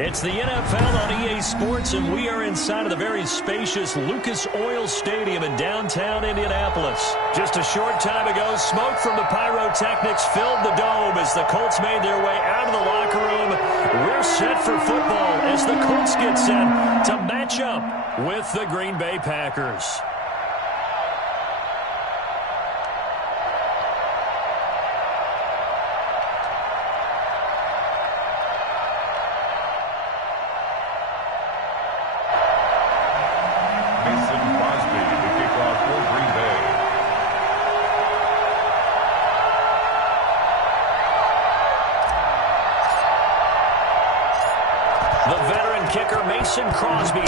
It's the NFL on EA Sports, and we are inside of the very spacious Lucas Oil Stadium in downtown Indianapolis. Just a short time ago, smoke from the pyrotechnics filled the dome as the Colts made their way out of the locker room. We're set for football as the Colts get set to match up with the Green Bay Packers.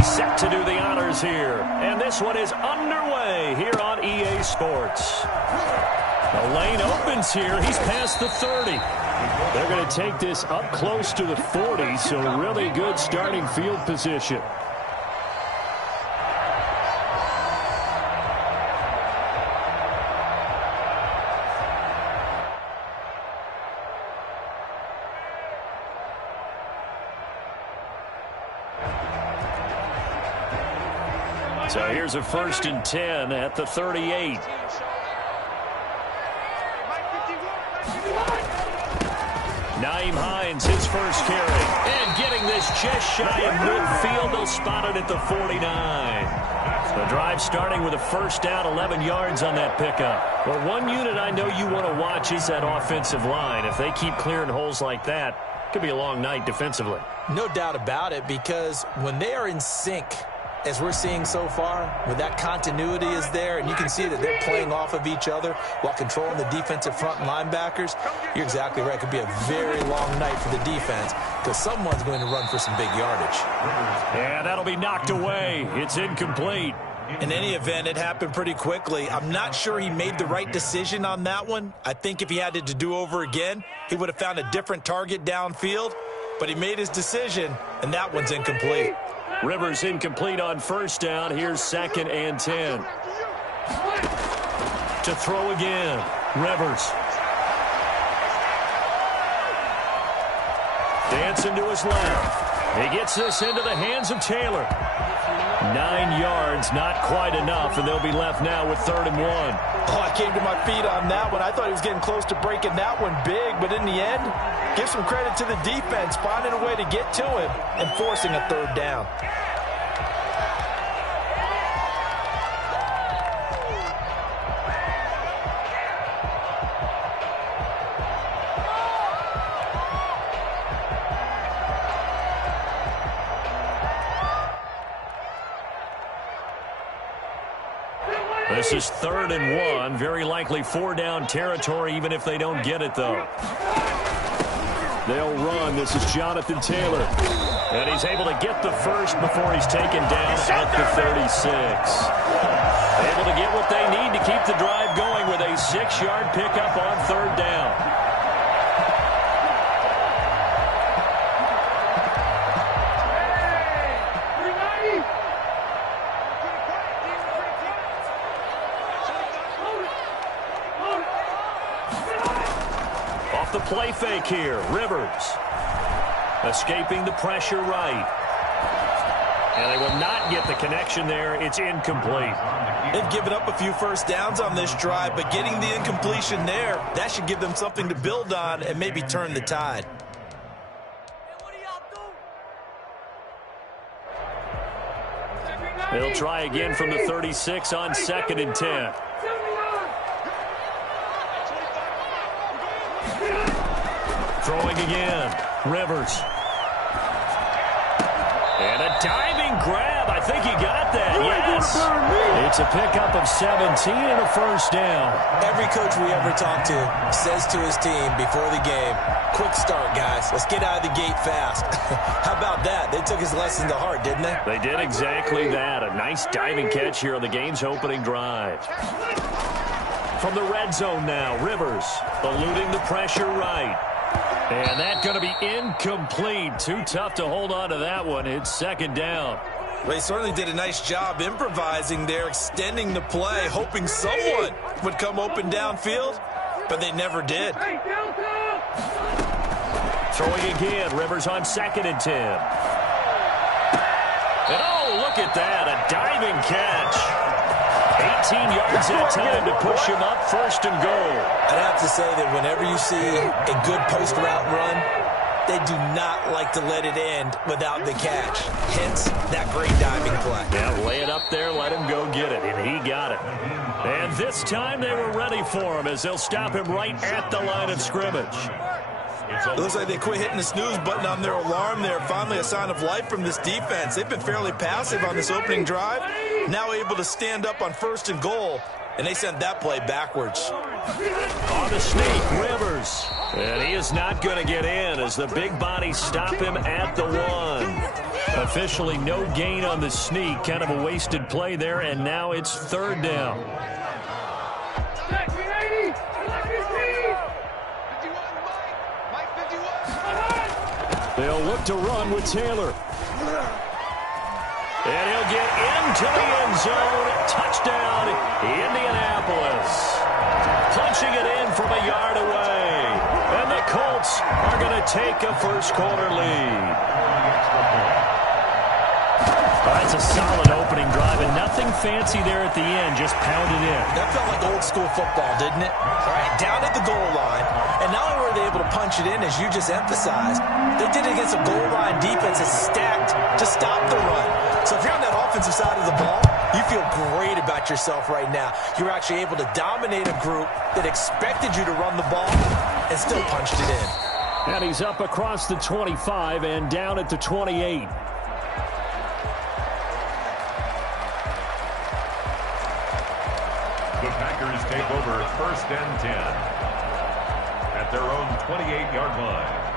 Set to do the honors here. And this one is underway here on EA Sports. The lane opens here. He's past the 30. They're going to take this up close to the 40, so really good starting field position. So here's a 1st and 10 at the 38. Nyheim Hines, his first carry. And getting this just shy of midfield. They'll spot it at the 49. The drive starting with a first down, 11 yards on that pickup. Well, one unit I know you want to watch is that offensive line. If they keep clearing holes like that, it could be a long night defensively. No doubt about it, because when they are in sync, as we're seeing so far, when that continuity is there and you can see that they're playing off of each other while controlling the defensive front linebackers, you're exactly right. It could be a very long night for the defense because someone's going to run for some big yardage. Yeah, that'll be knocked away. It's incomplete. In any event, it happened pretty quickly. I'm not sure he made the right decision on that one. I think if he had it to do over again, he would have found a different target downfield, but he made his decision, and that one's incomplete. Rivers incomplete on first down. Here's 2nd and 10. To throw again. Rivers. Dancing to his left. He gets this into the hands of Taylor. 9 yards, not quite enough, and they'll be left now with 3rd and 1. Oh, I came to my feet on that one. I thought he was getting close to breaking that one big, but in the end, give some credit to the defense, finding a way to get to him and forcing a 3rd down. This is 3rd and 1. Very likely 4-down territory, even if they don't get it, though. They'll run. This is Jonathan Taylor. And he's able to get the first before he's taken down at the 36. Able to get what they need to keep the drive going with a 6-yard pickup on 3rd down. The play fake here. Rivers escaping the pressure right. And they will not get the connection there. It's incomplete. They've given up a few first downs on this drive, but getting the incompletion there, that should give them something to build on and maybe turn the tide. They'll try again from the 36 on 2nd and 10. Throwing again. Rivers. And a diving grab. I think he got that. Yes. It's a pickup of 17 and a first down. Every coach we ever talk to says to his team before the game, quick start, guys. Let's get out of the gate fast. How about that? They took his lesson to heart, didn't they? They did exactly that. A nice diving catch here on the game's opening drive. From the red zone now, Rivers eluding the pressure right. And that's going to be incomplete. Too tough to hold on to that one. It's 2nd down. Well, he certainly did a nice job improvising there, extending the play, hoping someone would come open downfield, but they never did. Throwing again. Rivers on 2nd and 10. And oh, look at that. A diving catch. 18 yards that time to push him up 1st and goal. I'd have to say that whenever you see a good post route run, they do not like to let it end without the catch. Hence, that great diving play. Yeah, lay it up there, let him go get it, and he got it. And this time they were ready for him as they'll stop him right at the line of scrimmage. It looks like they quit hitting the snooze button on their alarm there. Finally a sign of life from this defense. They've been fairly passive on this opening drive. Now able to stand up on 1st and goal, and they sent that play backwards. On the sneak, Rivers. And he is not going to get in as the big bodies stop him at the 1. Officially no gain on the sneak. Kind of a wasted play there, and now it's 3rd down. They'll look to run with Taylor. And he'll get into the end zone. Touchdown, Indianapolis. Punching it in from a yard away. And the Colts are going to take a first-quarter lead. That's a solid opening drive, and nothing fancy there at the end, just pounded in. That felt like old school football, didn't it? All right, down at the goal line, and not only were they able to punch it in, as you just emphasized, they did it against a goal line defense that's stacked to stop the run. So if you're on that offensive side of the ball, you feel great about yourself right now. You're actually able to dominate a group that expected you to run the ball and still punched it in. And he's up across the 25 and down at the 28. The Packers take over 1st and 10 at their own 28-yard line.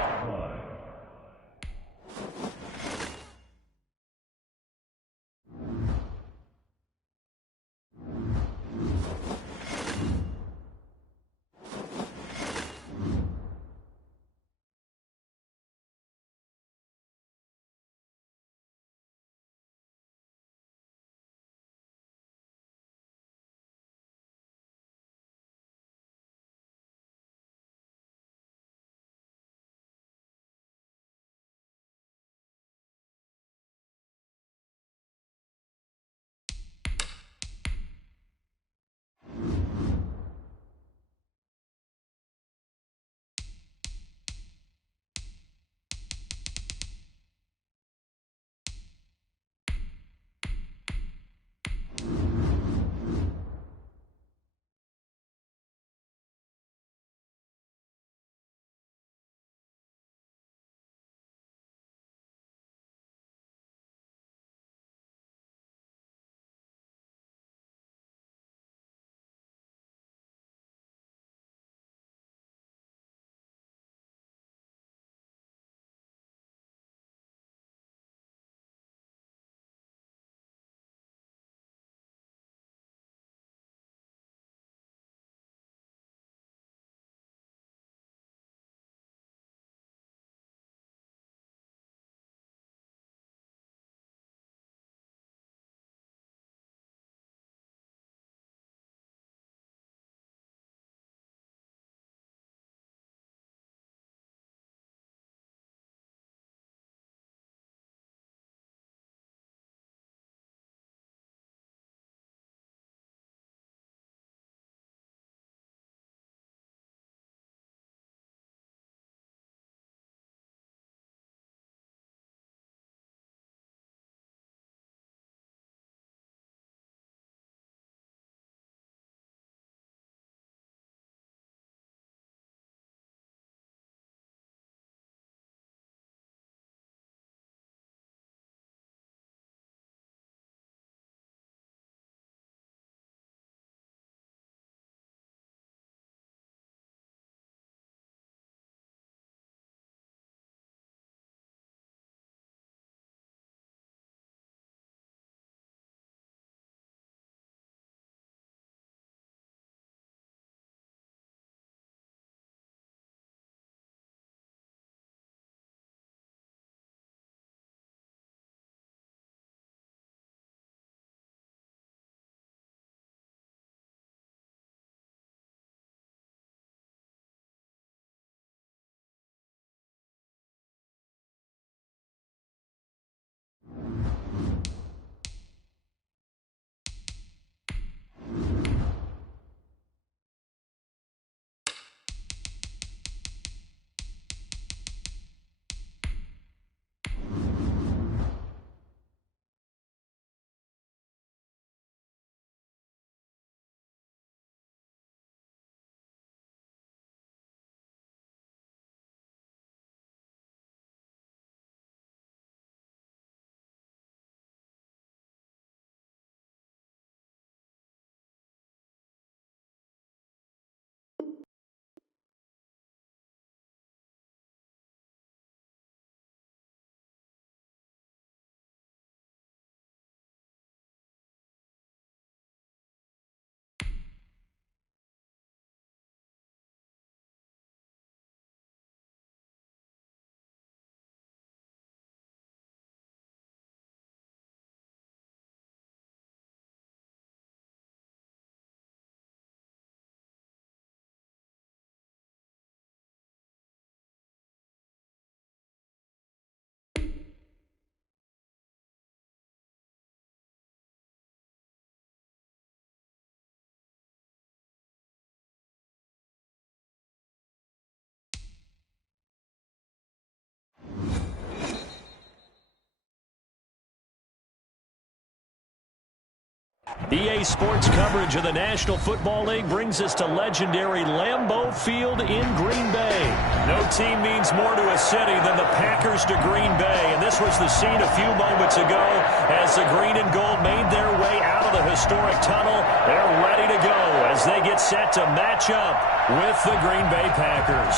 EA Sports coverage of the National Football League brings us to legendary Lambeau Field in Green Bay. No team means more to a city than the Packers to Green Bay, and this was the scene a few moments ago as the green and gold made their way out of the historic tunnel. They're ready to go as they get set to match up with the Green Bay Packers.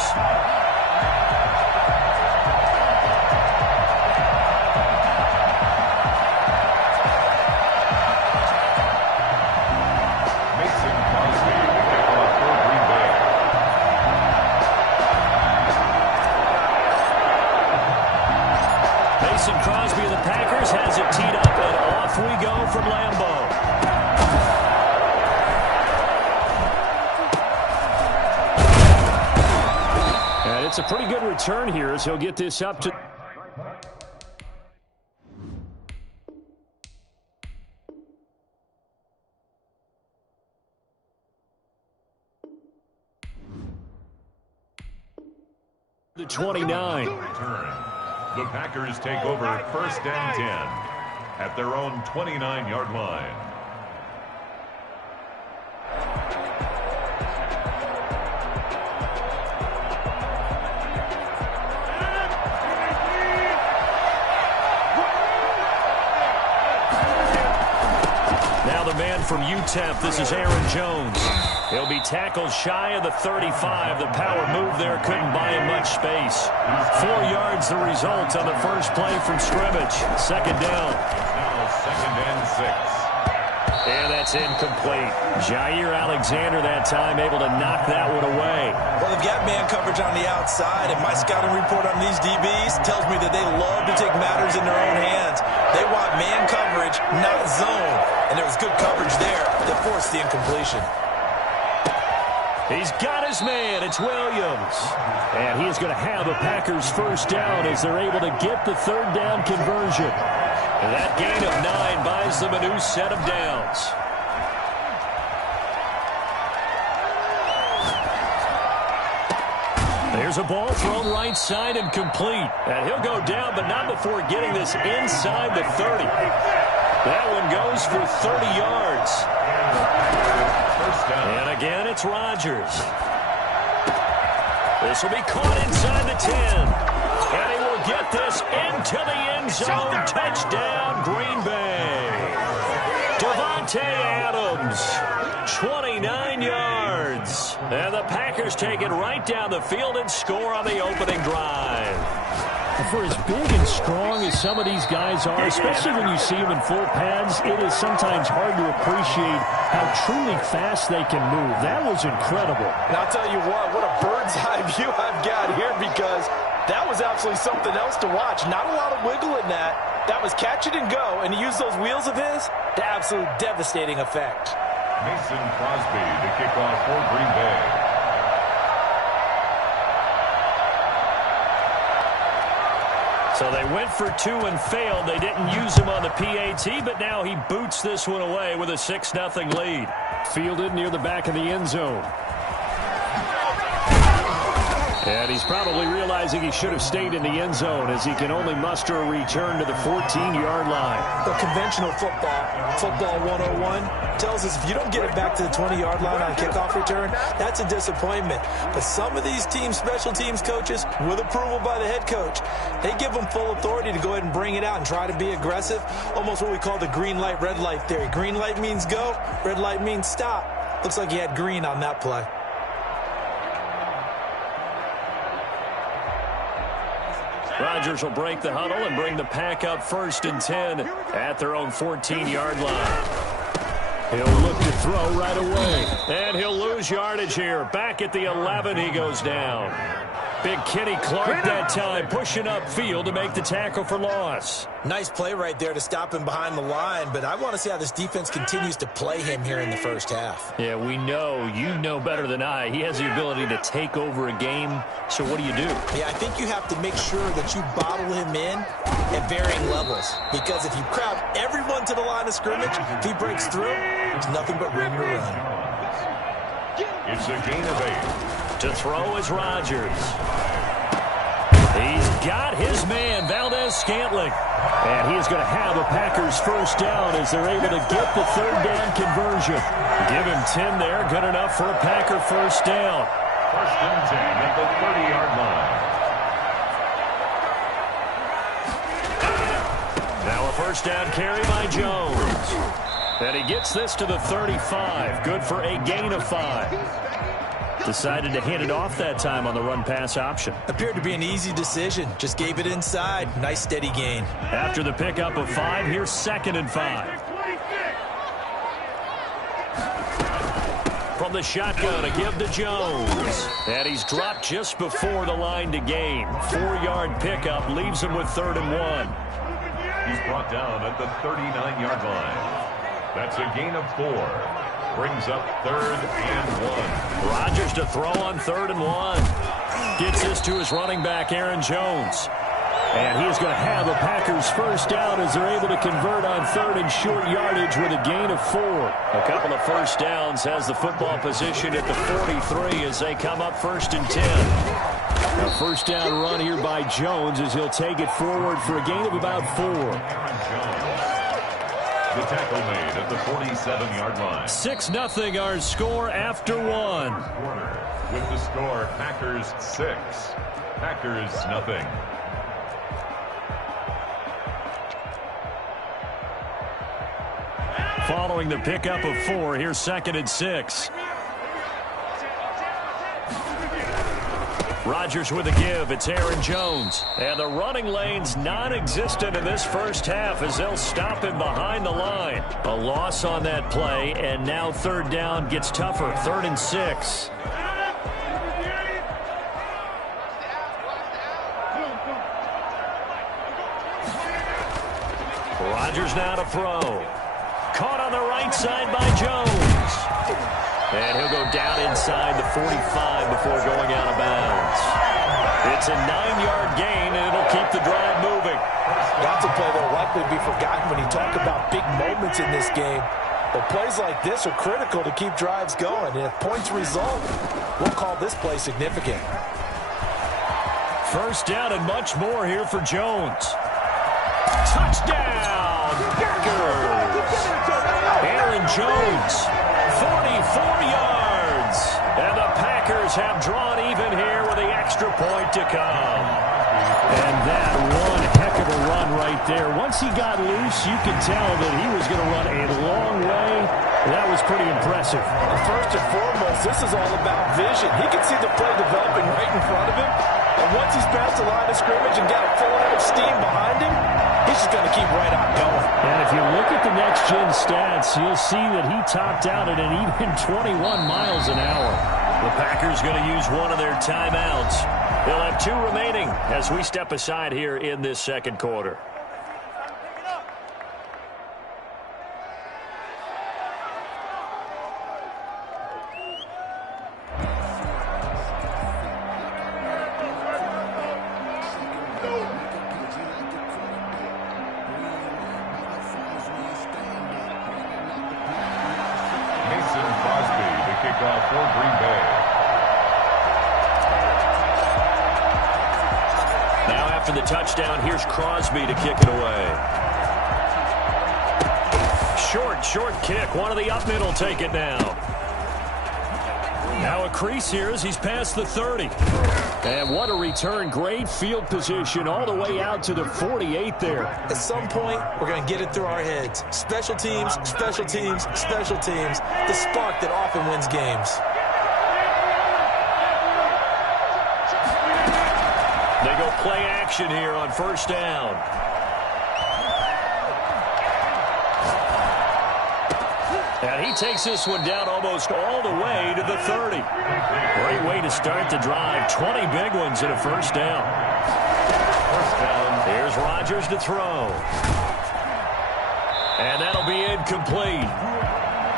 Crosby of the Packers has it teed up, and off we go from Lambeau. And it's a pretty good return here as he'll get this up to... the 29. The Packers take over 1st and 10 at their own 29-yard line. Now the man from UTEP, this is Aaron Jones. He'll be tackled shy of the 35. The power move there couldn't buy him much space. 4 yards the result on the first play from scrimmage. Second down. Now 2nd and 6. And that's incomplete. Jair Alexander that time able to knock that one away. Well, they've got man coverage on the outside, and my scouting report on these DBs tells me that they love to take matters in their own hands. They want man coverage, not zone. And there was good coverage there that forced the incompletion. He's got his man. It's Williams. And he is going to have a Packers first down as they're able to get the third down conversion. And that gain of 9 buys them a new set of downs. There's a ball thrown right side and complete. And he'll go down, but not before getting this inside the 30. That one goes for 30 yards. And again, it's Rodgers. This will be caught inside the 10. And he will get this into the end zone. Touchdown, Green Bay. Devontae Adams, 29 yards. And the Packers take it right down the field and score on the opening drive. For as big and strong as some of these guys are, especially when you see them in full pads, it is sometimes hard to appreciate how truly fast they can move. That was incredible. And I'll tell you what a bird's eye view I've got here, because that was absolutely something else to watch. Not a lot of wiggle in that. That was catch it and go, and he used those wheels of his to absolute devastating effect. Mason Crosby to kick off for Green Bay. So they went for 2 and failed. They didn't use him on the PAT, but now he boots this one away with a 6-0 lead. Fielded near the back of the end zone. And he's probably realizing he should have stayed in the end zone as he can only muster a return to the 14-yard line. The conventional football 101, tells us if you don't get it back to the 20-yard line on kickoff return, that's a disappointment. But some of these special teams coaches, with approval by the head coach, they give them full authority to go ahead and bring it out and try to be aggressive, almost what we call the green light, red light theory. Green light means go, red light means stop. Looks like he had green on that play. Rodgers will break the huddle and bring the pack up 1st and 10 at their own 14-yard line. He'll look to throw right away. And he'll lose yardage here. Back at the 11, he goes down. Big Kenny Clark that time pushing upfield to make the tackle for loss. Nice play right there to stop him behind the line, but I want to see how this defense continues to play him here in the first half. Yeah, we know, you know better than I, he has the ability to take over a game, so what do? Yeah, I think you have to make sure that you bottle him in at varying levels, because if you crowd everyone to the line of scrimmage, if he breaks through, there's nothing but room to run. It's a gain of 8. To throw is Rodgers. He's got his man, Valdez Scantling. And he is going to have a Packers first down as they're able to get the third down conversion. Give him 10 there. Good enough for a Packer first down. First and 10 at the 30-yard line. Now a first down carry by Jones. And he gets this to the 35. Good for a gain of 5. Decided to hand it off that time on the run-pass option. Appeared to be an easy decision. Just gave it inside. Nice steady gain. After the pickup of 5, here's 2nd and 5. From the shotgun, a give to Jones. And he's dropped just before the line to gain. 4-yard pickup leaves him with 3rd and 1. He's brought down at the 39-yard line. That's a gain of 4. Brings up 3rd and 1. Rodgers to throw on 3rd and 1. Gets this to his running back, Aaron Jones. And he is going to have a Packers first down as they're able to convert on 3rd and short yardage with a gain of 4. A couple of first downs has the football position at the 43 as they come up 1st and 10. A first down run here by Jones as he'll take it forward for a gain of about 4. The tackle made at the 47-yard line. 6-0 our score after 1. With the score, Packers 6, Packers nothing. Following the pickup of 4, here's 2nd and 6. Rodgers with a give. It's Aaron Jones. And the running lane's non-existent in this first half as they'll stop him behind the line. A loss on that play, and now 3rd down gets tougher. 3rd and 6. Rodgers now to throw. Caught on the right side by Jones. And he'll go down inside the 45 before going out of bounds. It's a 9-yard gain, and it'll keep the drive moving. That's a play that will likely be forgotten when you talk about big moments in this game. But plays like this are critical to keep drives going. And if points result, we'll call this play significant. First down and much more here for Jones. Touchdown, Packers! Aaron Jones, 44 yards. And the Packers have drawn even here with the extra point to come. And that one heck of a run right there. Once he got loose, you could tell that he was going to run a long way. That was pretty impressive. First and foremost, this is all about vision. He can see the play developing right in front of him. And once he's past the line of scrimmage and got a full head of steam behind him, he's just going to keep right on going. And if you look at the next-gen stats, you'll see that he topped out at an even 21 miles an hour. The Packers going to use one of their timeouts. They'll have 2 remaining as we step aside here in this second quarter. The touchdown, here's Crosby to kick it away. Short kick. One of the up middle take it now. Now a crease here as he's past the 30. And what a return. Great field position all the way out to the 48 there. At some point, we're going to get it through our heads. Special teams, special teams, special teams. The spark that often wins games. They go play action here on first down. And he takes this one down almost all the way to the 30. Great way to start the drive. 20 big ones in a first down. Here's Rodgers to throw. And that'll be incomplete.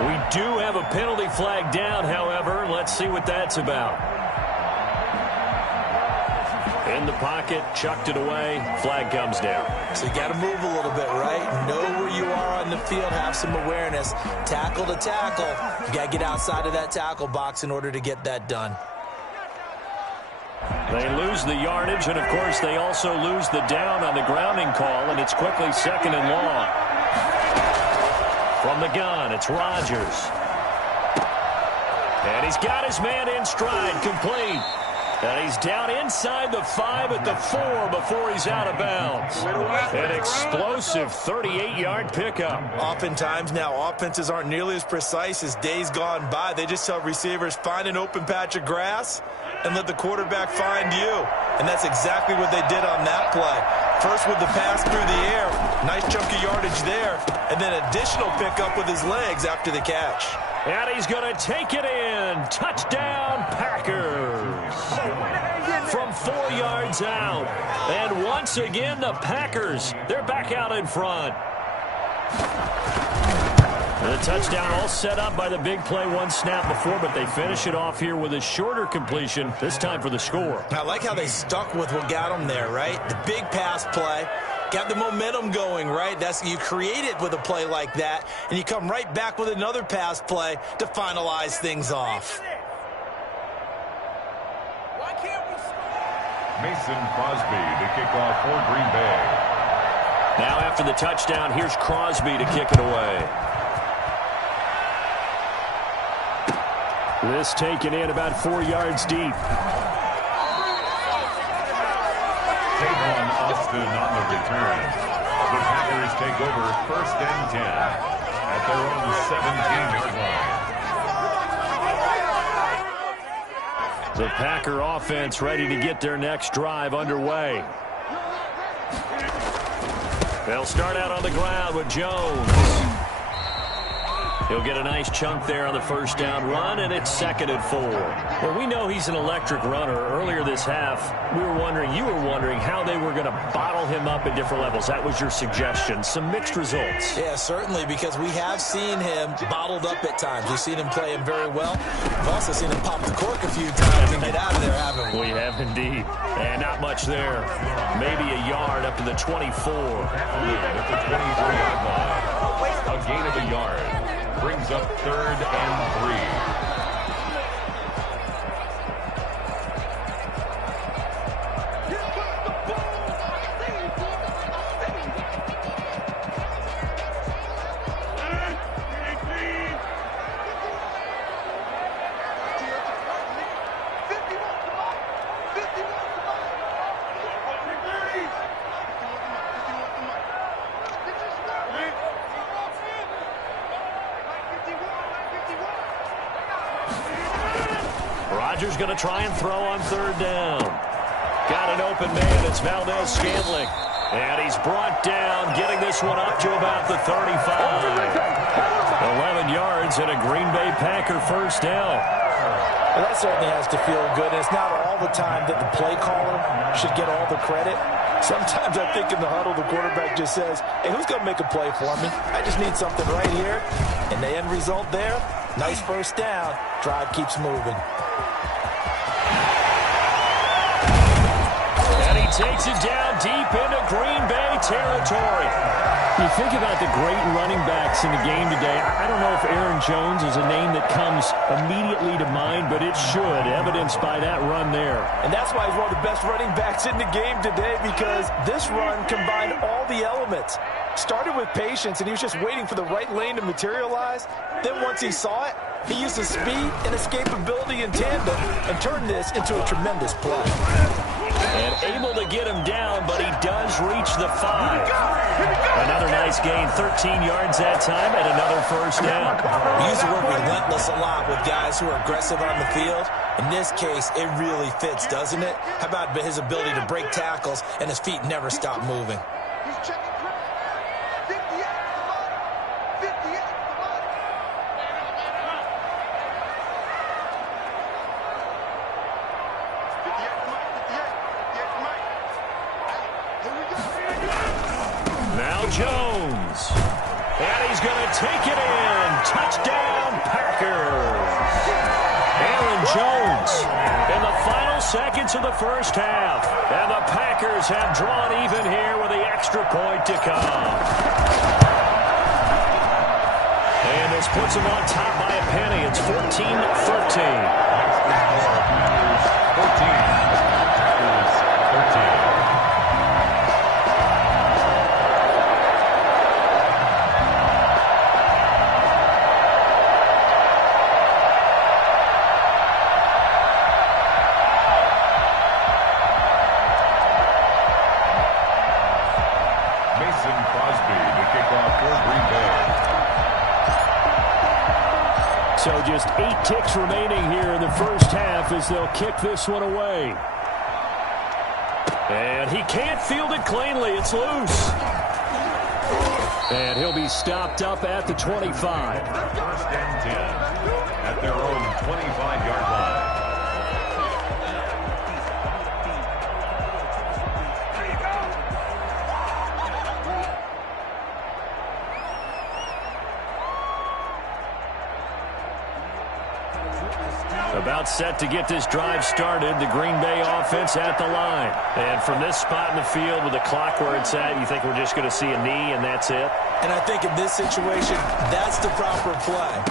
We do have a penalty flag down, however. Let's see what that's about. In the pocket, chucked it away, flag comes down. So you got to move a little bit, right? Know where you are on the field, have some awareness. Tackle to tackle. You got to get outside of that tackle box in order to get that done. They lose the yardage, and, of course, they also lose the down on the grounding call, and it's quickly 2nd and long. From the gun, it's Rodgers. And he's got his man in stride, complete. And he's down inside the 5 at the 4 before he's out of bounds. An explosive 38-yard pickup. Oftentimes now, offenses aren't nearly as precise as days gone by. They just tell receivers, find an open patch of grass and let the quarterback find you. And that's exactly what they did on that play. First with the pass through the air, nice chunk of yardage there, and then additional pickup with his legs after the catch. And he's going to take it in. Touchdown, Packers. From 4 yards out. And once again, the Packers, they're back out in front. The touchdown all set up by the big play, one snap before, but they finish it off here with a shorter completion, this time for the score. I like how they stuck with what got them there, right? The big pass play. Got the momentum going, right? You create it with a play like that, and you come right back with another pass play to finalize things off. Mason Crosby to kick off for Green Bay. Now after the touchdown, here's Crosby to kick it away. This taken in about 4 yards deep. Tavon Austin on the return. The Packers take over 1st and 10 at their own 17-yard line. The Packer offense ready to get their next drive underway. They'll start out on the ground with Jones. He'll get a nice chunk there on the first down run, and it's 2nd and 4. Well, we know he's an electric runner. Earlier this half, you were wondering how they were going to bottle him up at different levels. That was your suggestion. Some mixed results. Yeah, certainly, because we have seen him bottled up at times. We've seen him play him very well. We've also seen him pop the cork a few times and get out of there, haven't we? We have indeed. And not much there. Maybe a yard up to the 24. At the 23-yard line. A gain of a yard. Brings up 3rd and 3. Rodgers going to try and throw on 3rd down. Got an open man. It's Valdez-Scantling. And he's brought down, getting this one up to about the 35. 11 yards and a Green Bay Packer first down. Well, that certainly has to feel good. And it's not all the time that the play caller should get all the credit. Sometimes I think in the huddle, the quarterback just says, hey, who's going to make a play for me? I just need something right here. And the end result there, nice first down. Drive keeps moving. And he takes it down deep into Green Bay territory. You think about the great running backs in the game today. I don't know if Aaron Jones is a name that comes immediately to mind, but it should, evidenced by that run there. And that's why he's one of the best running backs in the game today, because this run combined all the elements. Started with patience, and he was just waiting for the right lane to materialize. Then once he saw it, he used his speed and escapability in tandem and turned this into a tremendous play. And able to get him down, but he does reach the 5. Another nice gain, 13 yards that time, and another first down. We use the word relentless a lot with guys who are aggressive on the field. In this case, it really fits, doesn't it? How about his ability to break tackles and his feet never stop moving? Jones. And he's going to take it in. Touchdown, Packers. Aaron Jones in the final seconds of the first half. And the Packers have drawn even here with the extra point to come. And this puts them on top by a penny. It's 14-13. 14. Mason Crosby to kick off for Green Bay. So just 8 ticks remaining here in the first half as they'll kick this one away. And he can't field it cleanly. It's loose. And he'll be stopped up at the 25. First and 10 at their own 25-yard line. About set to get this drive started. The Green Bay offense at the line. And from this spot in the field with the clock where it's at, you think we're just going to see a knee and that's it? And I think in this situation, that's the proper play.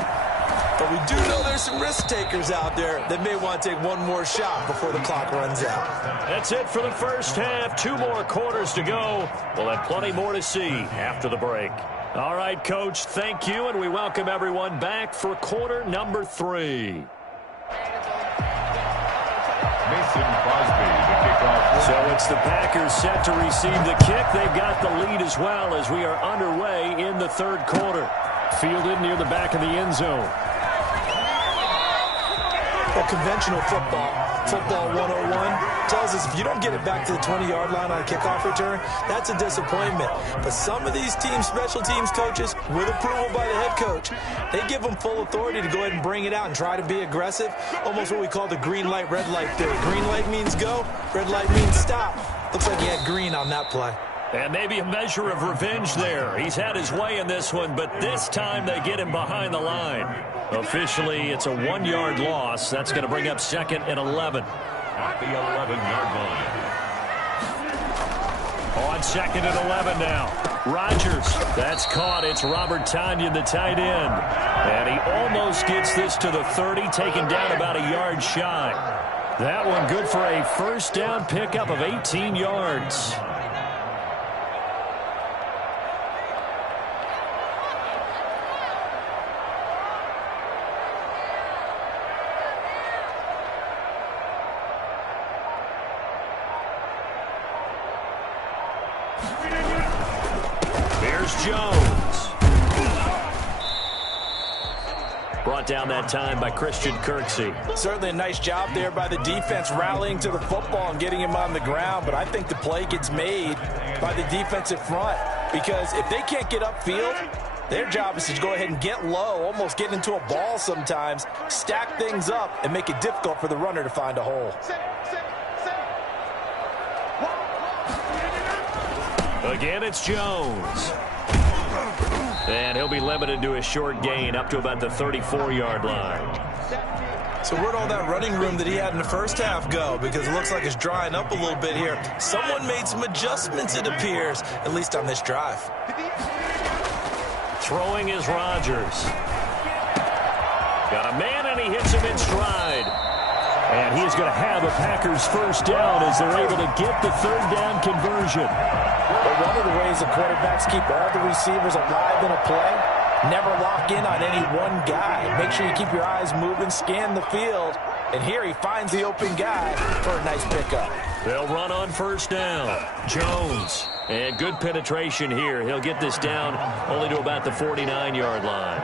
But we do know there's some risk takers out there that may want to take one more shot before the clock runs out. That's it for the first half. 2 more quarters to go. We'll have plenty more to see after the break. All right, Coach, thank you, and we welcome everyone back for quarter number 3. Mason Crosby to kick off. So it's the Packers set to receive the kick. They've got the lead as well as we are underway in the third quarter. Fielded near the back of the end zone. Well, conventional football 101, tells us if you don't get it back to the 20-yard line on a kickoff return, that's a disappointment. But some of these teams, special teams coaches, with approval by the head coach, they give them full authority to go ahead and bring it out and try to be aggressive, almost what we call the green light, red light theory. Green light means go, red light means stop. Looks like he had green on that play. And maybe a measure of revenge there. He's had his way in this one, but this time they get him behind the line. Officially, it's a 1-yard loss. That's going to bring up second and 11. At the 11-yard line. On second and 11 now. Rodgers, that's caught. It's Robert Tonyan, the tight end. And he almost gets this to the 30, taken down about a yard shy. That one good for a first down pickup of 18 yards. Jones. Brought down that time by Christian Kirksey. Certainly a nice job there by the defense rallying to the football and getting him on the ground, but I think the play gets made by the defensive front because if they can't get upfield, their job is to go ahead and get low, almost get into a ball sometimes, stack things up, and make it difficult for the runner to find a hole. Again, it's Jones. And he'll be limited to a short gain up to about the 34-yard line. So where'd all that running room that he had in the first half go? Because it looks like it's drying up a little bit here. Someone made some adjustments, it appears, at least on this drive. Throwing is Rodgers. Got a man, and he hits him in stride. And he is going to have a Packers first down as they're able to get the third down conversion. But one of the ways the quarterbacks keep all the receivers alive in a play, never lock in on any one guy. Make sure you keep your eyes moving, scan the field. And here he finds the open guy for a nice pickup. They'll run on first down. Jones. And good penetration here. He'll get this down only to about the 49-yard line.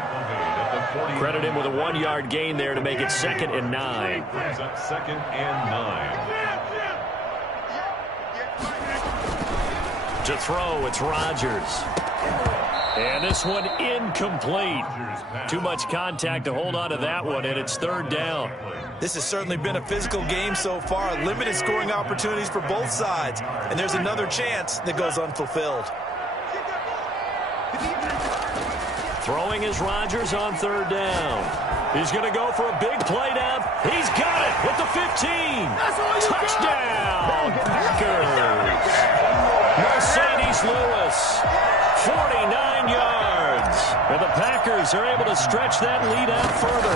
Credit him with a 1-yard gain there to make it second and 9. Brings up second and 9. To throw, it's Rodgers. And this one incomplete. Too much contact to hold on to that one, and it's third down. This has certainly been a physical game so far. Limited scoring opportunities for both sides. And there's another chance that goes unfulfilled. Throwing is Rodgers on third down. He's going to go for a big play down. He's got it with the 15. Touchdown, Packers. Mercedes Lewis, 49 yards. And the Packers are able to stretch that lead out further.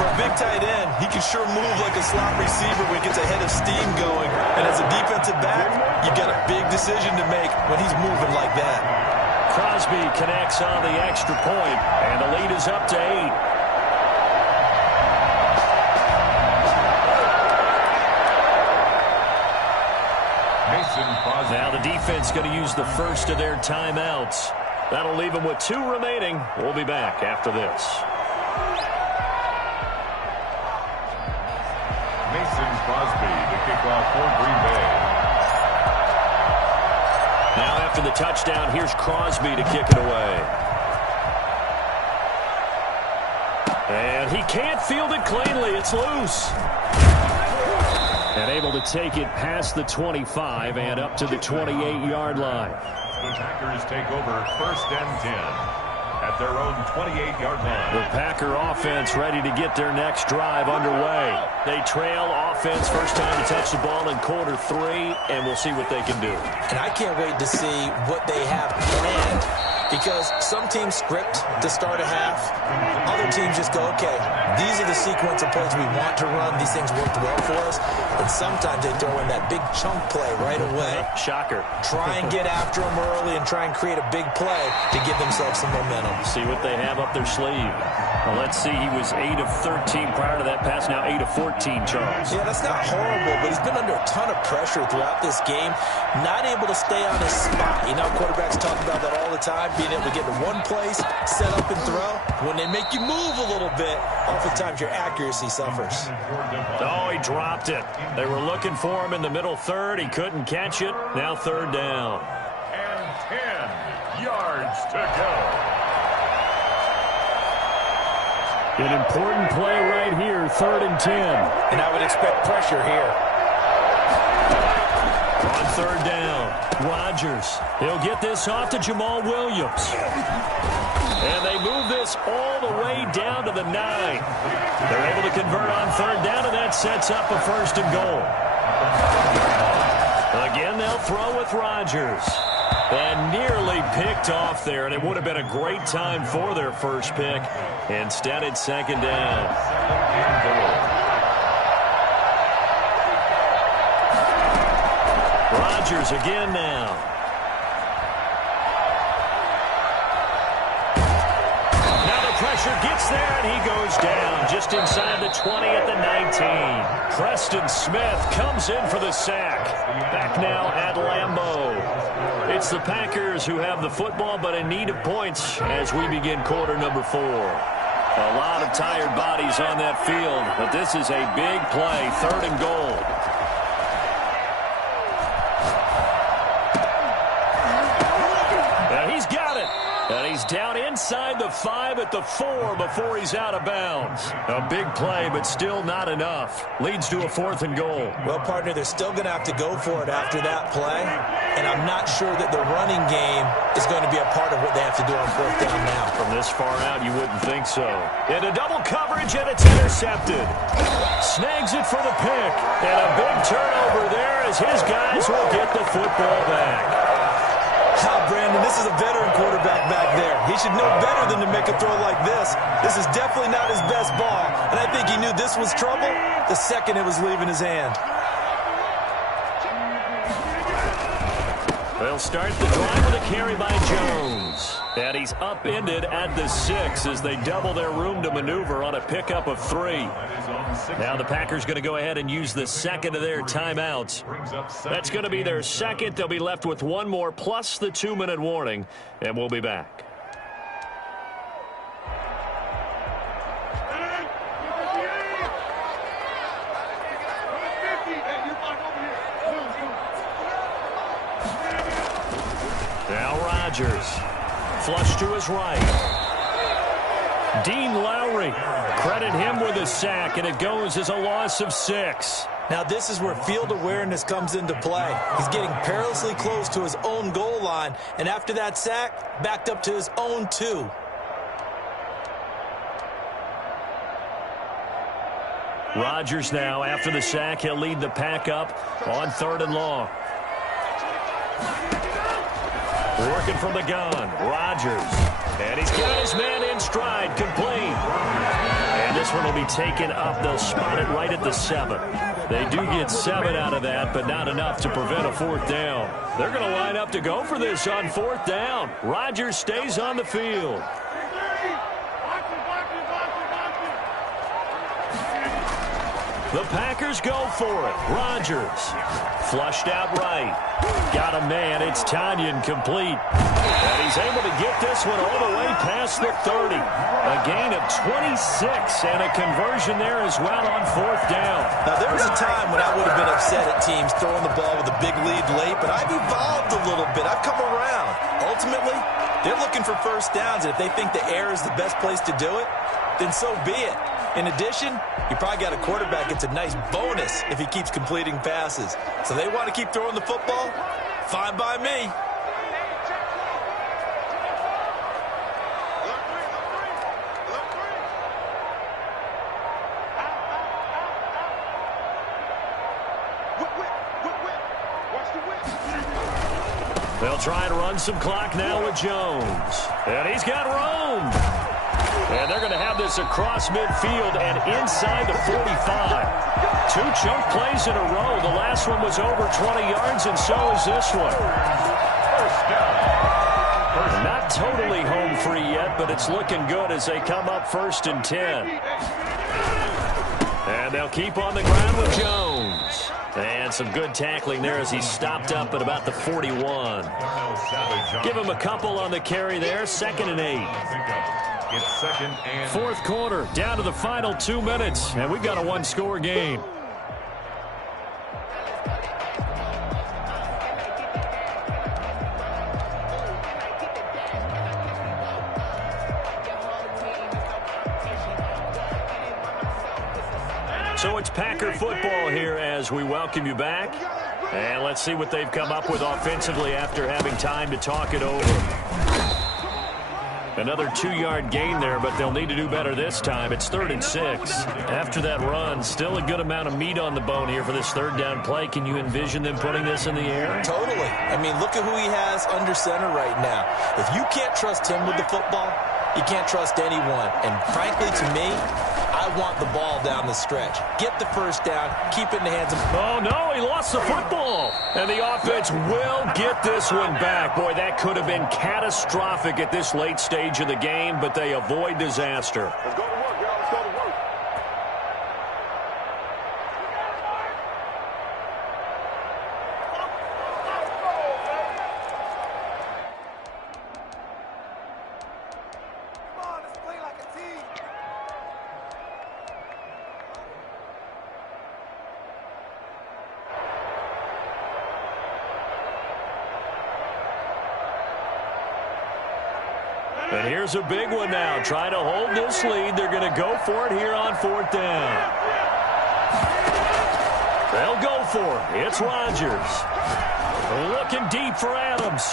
For a big tight end, he can sure move like a slot receiver when he gets a head of steam going. And as a defensive back, you've got a big decision to make when he's moving like that. Crosby connects on the extra point, and the lead is up to 8. Mason Now the defense going to use the first of their timeouts. That'll leave them with 2 remaining. We'll be back after this. Mason Crosby to kick off for Green Bay. Now after the touchdown, here's Crosby to kick it away. And he can't field it cleanly. It's loose. And able to take it past the 25 and up to the 28-yard line. The Packers take over 1st and 10 at their own 28-yard line. The Packer offense ready to get their next drive underway. They trail offense, first time to touch the ball in quarter 3, and we'll see what they can do. And I can't wait to see what they have planned, because some teams script to start a half. Other teams just go, okay, these are the sequence of plays we want to run. These things worked well for us. And sometimes they throw in that big chunk play right away. Shocker. Try and get after them early and try and create a big play to give themselves some momentum. See what they have up their sleeve. Well, let's see. He was 8 of 13 prior to that pass. Now 8 of 14, Charles. Yeah, that's not horrible, but he's been under a ton of pressure throughout this game. Not able to stay on his spot. You know, quarterbacks talk about that all the time, being able to get to one place, set up and throw. When they make you move a little bit, oftentimes your accuracy suffers. Oh, he dropped it. They were looking for him in the middle third. He couldn't catch it. Now 3rd down. And 10 yards to go. An important play right here, 3rd and 10. And I would expect pressure here. On 3rd down, Rodgers. He'll get this off to Jamal Williams. And they move this all the way down to the 9. They're able to convert on 3rd down, and that sets up a 1st and goal. Again, they'll throw with Rodgers. And nearly picked off there, and it would have been a great time for their first pick. Instead, it's 2nd down. Rodgers again now. Now the pressure gets there, and he goes down just inside the 20 at the 19. Preston Smith comes in for the sack. Back now at Lambeau. It's the Packers who have the football, but in need of points as we begin quarter number 4. A lot of tired bodies on that field, but this is a big play, 3rd and goal. And he's got it. And he's down inside the 5 at the 4 before he's out of bounds. A big play, but still not enough. Leads to a 4th and goal. Well, partner, they're still going to have to go for it after that play. And I'm not sure that the running game is going to be a part of what they have to do on 4th down now. From this far out, you wouldn't think so. Into double coverage, and it's intercepted. Snags it for the pick. And a big turnover there as his guys will get the football back. Brandon, this is a veteran quarterback back there. He should know better than to make a throw like this. This is definitely not his best ball, and I think he knew this was trouble the second it was leaving his hand. They'll start the drive with a carry by Jones. And he's upended at the 6 as they double their room to maneuver on a pickup of 3. Now the Packers going to go ahead and use the 2nd of their timeouts. That's going to be their 2nd. They'll be left with 1 more plus the 2-minute warning, and we'll be back. Now Rodgers. Flush to his right. Dean Lowry. Credit him with a sack, and it goes as a loss of 6. Now this is where field awareness comes into play. He's getting perilously close to his own goal line, and after that sack, backed up to his own 2. Rodgers now, after the sack, he'll lead the pack up on 3rd and long. Working from the gun, Rodgers. And he's got his man in stride, complete. And this one will be taken up. They'll spot it right at the 7. They do get 7 out of that, but not enough to prevent a 4th down. They're going to line up to go for this on 4th down. Rodgers stays on the field. The Packers go for it. Rodgers flushed out right. Got a man. It's Tanyan complete. And he's able to get this one all the way past the 30. A gain of 26 and a conversion there as well on 4th down. Now, there was a time when I would have been upset at teams throwing the ball with a big lead late, but I've evolved a little bit. I've come around. Ultimately, they're looking for first downs, and if they think the air is the best place to do it, then so be it. In addition, you probably got a quarterback. It's a nice bonus if he keeps completing passes. So they want to keep throwing the football? Fine by me. They'll try and run some clock now with Jones. And he's got room. And they're going to have this across midfield and inside the 45. 2 chunk plays in a row. The last one was over 20 yards, and so is this one. Not totally home free yet, but it's looking good as they come up 1st and 10. And they'll keep on the ground with Jones. And some good tackling there as he stopped up at about the 41. Give him a couple on the carry there. 2nd and 8. It's 2nd and 4th quarter, down to the final 2 minutes, and we've got a 1-score game. So it's Packer football here as we welcome you back. And let's see what they've come up with offensively after having time to talk it over. Another 2-yard gain there, but they'll need to do better this time. It's 3rd and 6. After that run, still a good amount of meat on the bone here for this 3rd down play. Can you envision them putting this in the air? Totally. I mean, look at who he has under center right now. If you can't trust him with the football, you can't trust anyone. And frankly, to me, I want the ball down the stretch. Get the first down, keep it in the hands of... Oh, no, he lost the football. And the offense will get this one back. Boy, that could have been catastrophic at this late stage of the game, but they avoid disaster. Let's go to work, y'all. Let's go to work. Come on, let's play like a team. And here's a big one now. Trying to hold this lead. They're going to go for it here on 4th down. They'll go for it. It's Rodgers. Looking deep for Adams.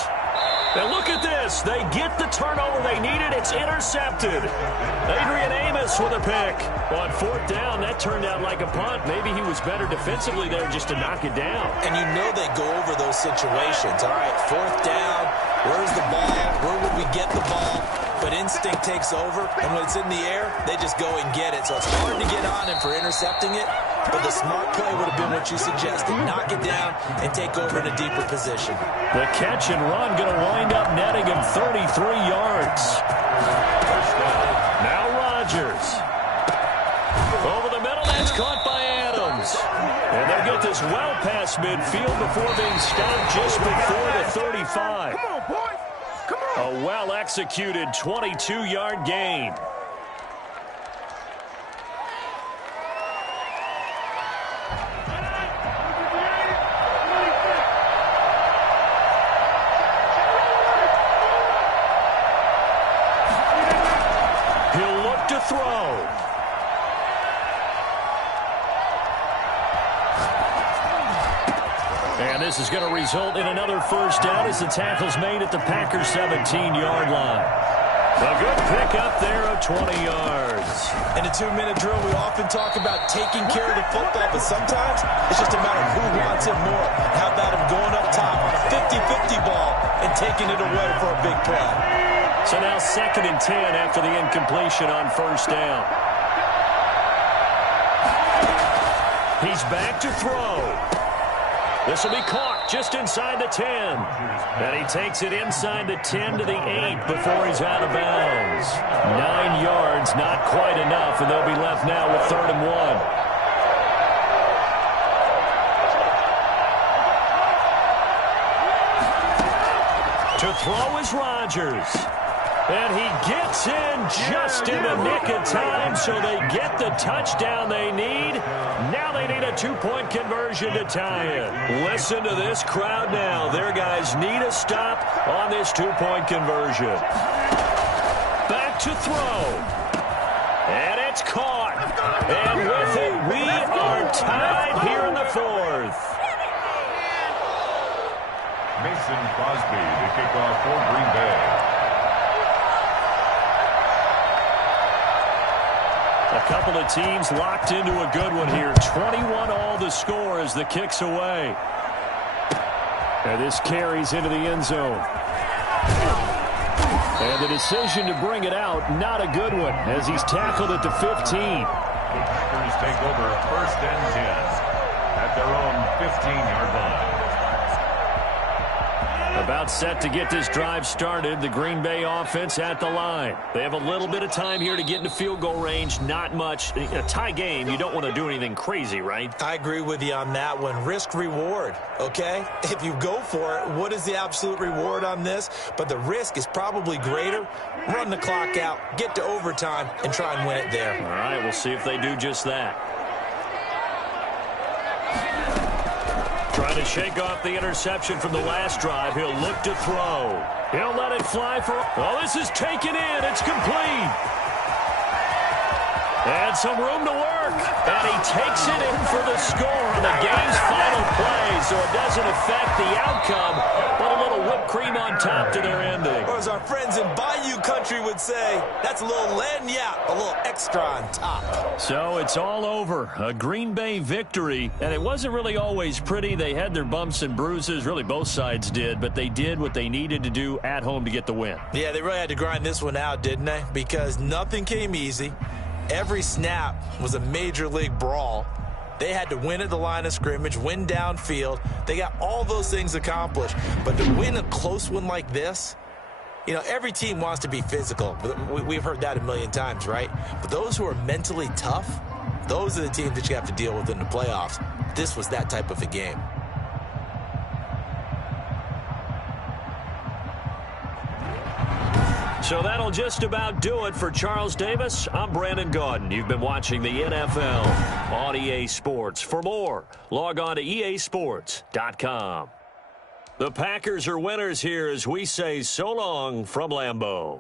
And look at this. They get the turnover they needed. It's intercepted. Adrian Amos with a pick. On 4th down, that turned out like a punt. Maybe he was better defensively there just to knock it down. And you know they go over those situations. All right, 4th down. Where's the ball? Where would we get the ball? But instinct takes over, and when it's in the air, they just go and get it. So it's hard to get on him for intercepting it, but the smart play would have been what you suggested. Knock it down and take over in a deeper position. The catch and run going to wind up netting him 33 yards. Now Rodgers. Over the middle, that's caught by Adams. And they'll get this well past midfield before being stopped just before the 35. Come on, boys. Come on. A well-executed 22-yard gain. He'll look to throw. And this is going to result in another first down as the tackle's made at the Packers' 17-yard line. A good pick up there of 20 yards. In a 2-minute drill, we often talk about taking care of the football, but sometimes it's just a matter of who wants it more. How about him going up top on a 50-50 ball and taking it away for a big play? So now 2nd and 10 after the incompletion on first down. He's back to throw. This will be caught just inside the 10. And he takes it inside the 10 to the 8 before he's out of bounds. 9 yards, not quite enough, and they'll be left now with 3rd and 1. To throw is Rodgers. And he gets in just in the nick of time, so they get the touchdown they need. Now they need a two-point conversion to tie it. Listen to this crowd now. Their guys need a stop on this two-point conversion. Back to throw. And it's caught. And with it, we are tied here in the fourth. Mason Crosby to kick off for Green Bay. A couple of teams locked into a good one here. 21 all the score as the kick's away. And this carries into the end zone. And the decision to bring it out, not a good one, as he's tackled at the 15. The Packers take over 1st and 10 at their own 15-yard line. About set to get this drive started. The Green Bay offense at the line. They have a little bit of time here to get into field goal range. Not much. A tie game, you don't want to do anything crazy, right? I agree with you on that one. Risk-reward, okay? If you go for it, what is the absolute reward on this? But the risk is probably greater. Run the clock out, get to overtime, and try and win it there. All right, we'll see if they do just that. Trying to shake off the interception from the last drive. He'll look to throw. He'll let it fly for... Oh, this is taken in. It's complete. And some room to work. And he takes it in for the score on the game's final play. So it doesn't affect the outcome, but a little whipped cream on top to their ending. Or as our friends in Bayou Country would say, that's a little lagniappe, a little extra on top. So it's all over. A Green Bay victory. And it wasn't really always pretty. They had their bumps and bruises. Really, both sides did. But they did what they needed to do at home to get the win. Yeah, they really had to grind this one out, didn't they? Because nothing came easy. Every snap was a major league brawl. They had to win at the line of scrimmage, win downfield. They got all those things accomplished. But to win a close one like this, you know, every team wants to be physical. We've heard that a million times, right? But those who are mentally tough, those are the teams that you have to deal with in the playoffs. This was that type of a game. So that'll just about do it for Charles Davis. I'm Brandon Gaudin. You've been watching the NFL on EA Sports. For more, log on to easports.com. The Packers are winners here as we say so long from Lambeau.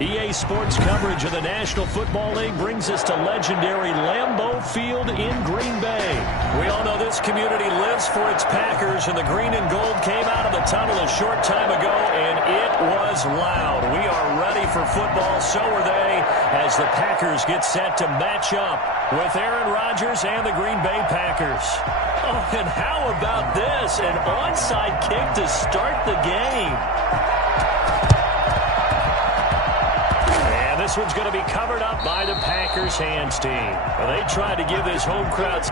EA Sports coverage of the National Football League brings us to legendary Lambeau Field in Green Bay. We all know this community lives for its Packers, and the green and gold came out of the tunnel a short time ago, and it was loud. We are ready for football, so are they, as the Packers get set to match up with Aaron Rodgers and the Green Bay Packers. Oh, and how about this? An onside kick to start the game. This one's going to be covered up by the Packers hands team. Well, they tried to give this home crowd...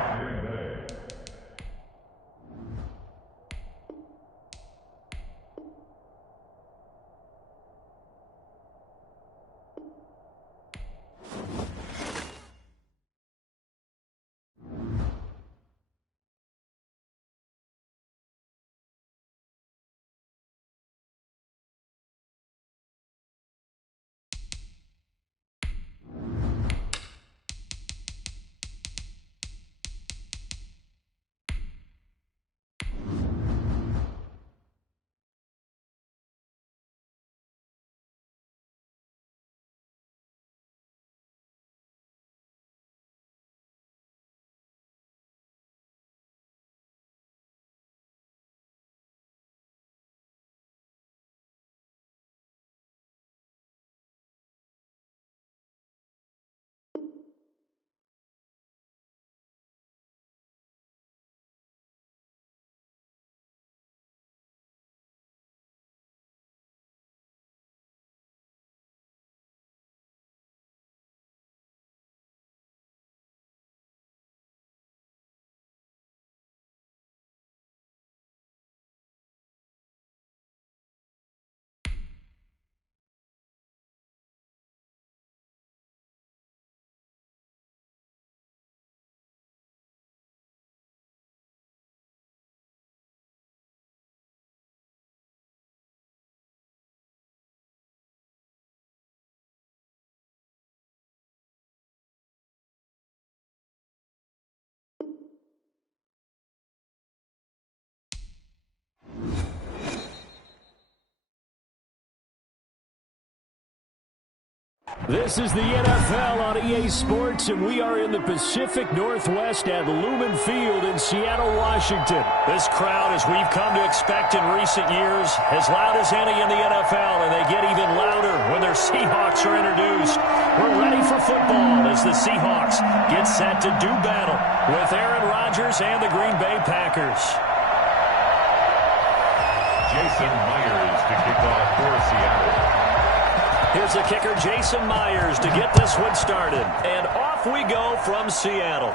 This is the NFL on EA Sports, and we are in the Pacific Northwest at Lumen Field in Seattle, Washington. This crowd, as we've come to expect in recent years, as loud as any in the NFL, and they get even louder when their Seahawks are introduced. We're ready for football as the Seahawks get set to do battle with Aaron Rodgers and the Green Bay Packers. Jason Myers to kick off for Seattle. Here's the kicker, Jason Myers, to get this one started. And off we go from Seattle.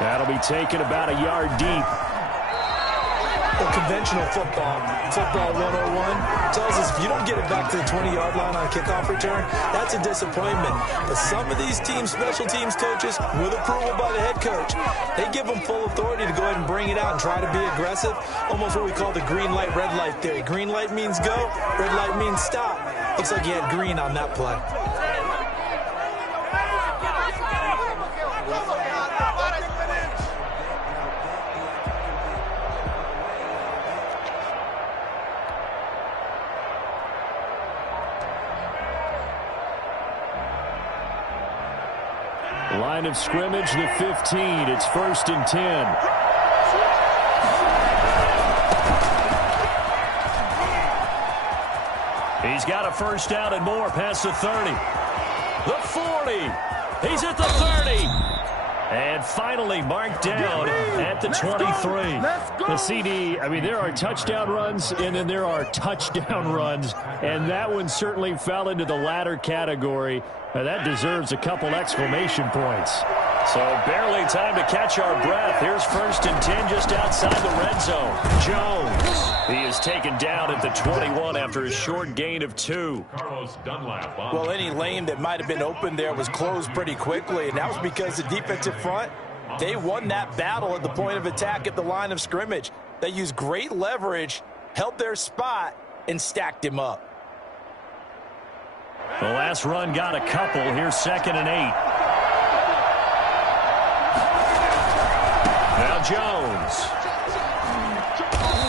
That'll be taken about a yard deep. Well, conventional football 101, tells us if you don't get it back to the 20-yard line on a kickoff return, that's a disappointment. But some of these teams, special teams coaches, with approval by the head coach, they give them full authority to go ahead and bring it out and try to be aggressive. Almost what we call the green light, red light theory. Green light means go, red light means stop. Looks like he had green on that play. Line of scrimmage, the 15. It's 1st and 10. He's got a first down and more past the 30. The 40. He's at the 30. And finally marked down at the 23. The CD, I mean, there are touchdown runs and then there are touchdown runs. And that one certainly fell into the latter category. That deserves a couple exclamation points. So barely time to catch our breath. Here's 1st and 10 just outside the red zone. Jones. He is taken down at the 21 after a short gain of 2. Carlos Dunlap. Well, any lane that might have been open there was closed pretty quickly, and that was because the defensive front, they won that battle at the point of attack at the line of scrimmage. They used great leverage, held their spot, and stacked him up. The last run got a couple. Here's 2nd and 8. Now Jones.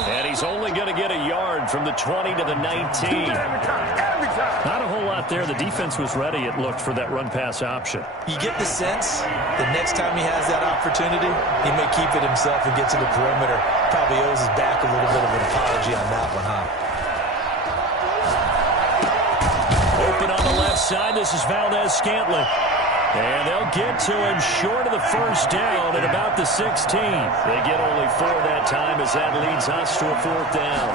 And he's He's only going to get a yard from the 20 to the 19. Not a whole lot there. The defense was ready, it looked, for that run-pass option. You get the sense the next time he has that opportunity, he may keep it himself and get to the perimeter. Probably owes his back a little bit of an apology on that one, huh? Open on the left side. This is Valdez-Scantling. And they'll get to him short of the first down at about the 16. They get only 4 that time as that leads us to a 4th down.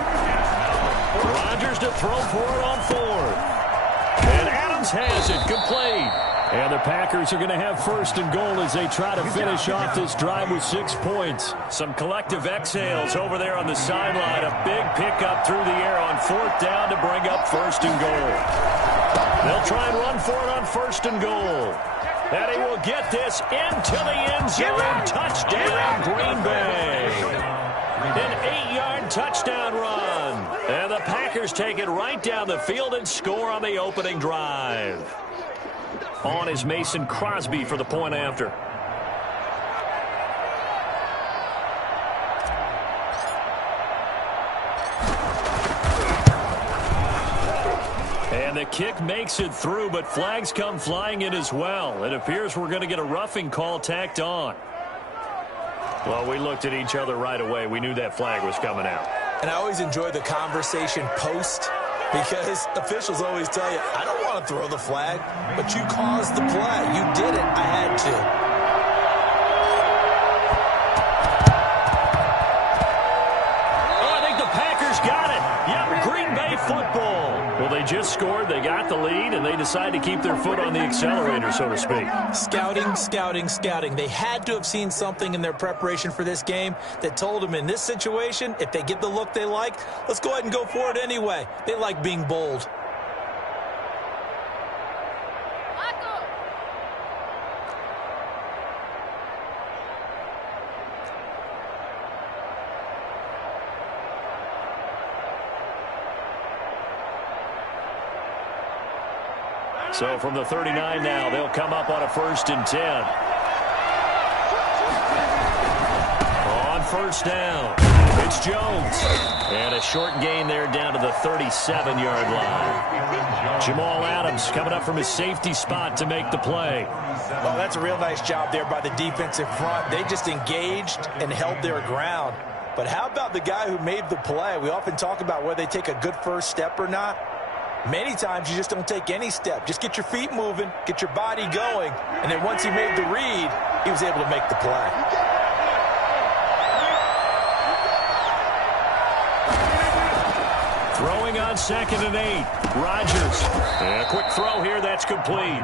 Rodgers to throw for it on 4th. And Adams has it, complete. And the Packers are going to have 1st and goal as they try to finish off this drive with 6 points. Some collective exhales over there on the sideline. A big pickup through the air on 4th down to bring up 1st and goal. They'll try and run for it on 1st and goal. And he will get this into the end zone. Touchdown, Green Bay. An 8-yard touchdown run. And the Packers take it right down the field and score on the opening drive. On is Mason Crosby for the point after. And the kick makes it through, but flags come flying in as well. It appears we're going to get a roughing call tacked on. Well, we looked at each other right away. We knew that flag was coming out. And I always enjoy the conversation post, because officials always tell you, I don't want to throw the flag, but you caused the play. You did it. I had to. Well, they just scored, they got the lead, and they decide to keep their foot on the accelerator, so to speak. Scouting, scouting, scouting. They had to have seen something in their preparation for this game that told them in this situation, if they get the look they like, let's go ahead and go for it anyway. They like being bold. So from the 39 now, they'll come up on a 1st and 10. On 1st down, it's Jones. And a short gain there down to the 37-yard line. Jamal Adams coming up from his safety spot to make the play. Well, that's a real nice job there by the defensive front. They just engaged and held their ground. But how about the guy who made the play? We often talk about whether they take a good first step or not. Many times you just don't take any step. Just get your feet moving, get your body going, and then once he made the read, he was able to make the play. Throwing on 2nd and 8. Rodgers. And a quick throw here, that's complete.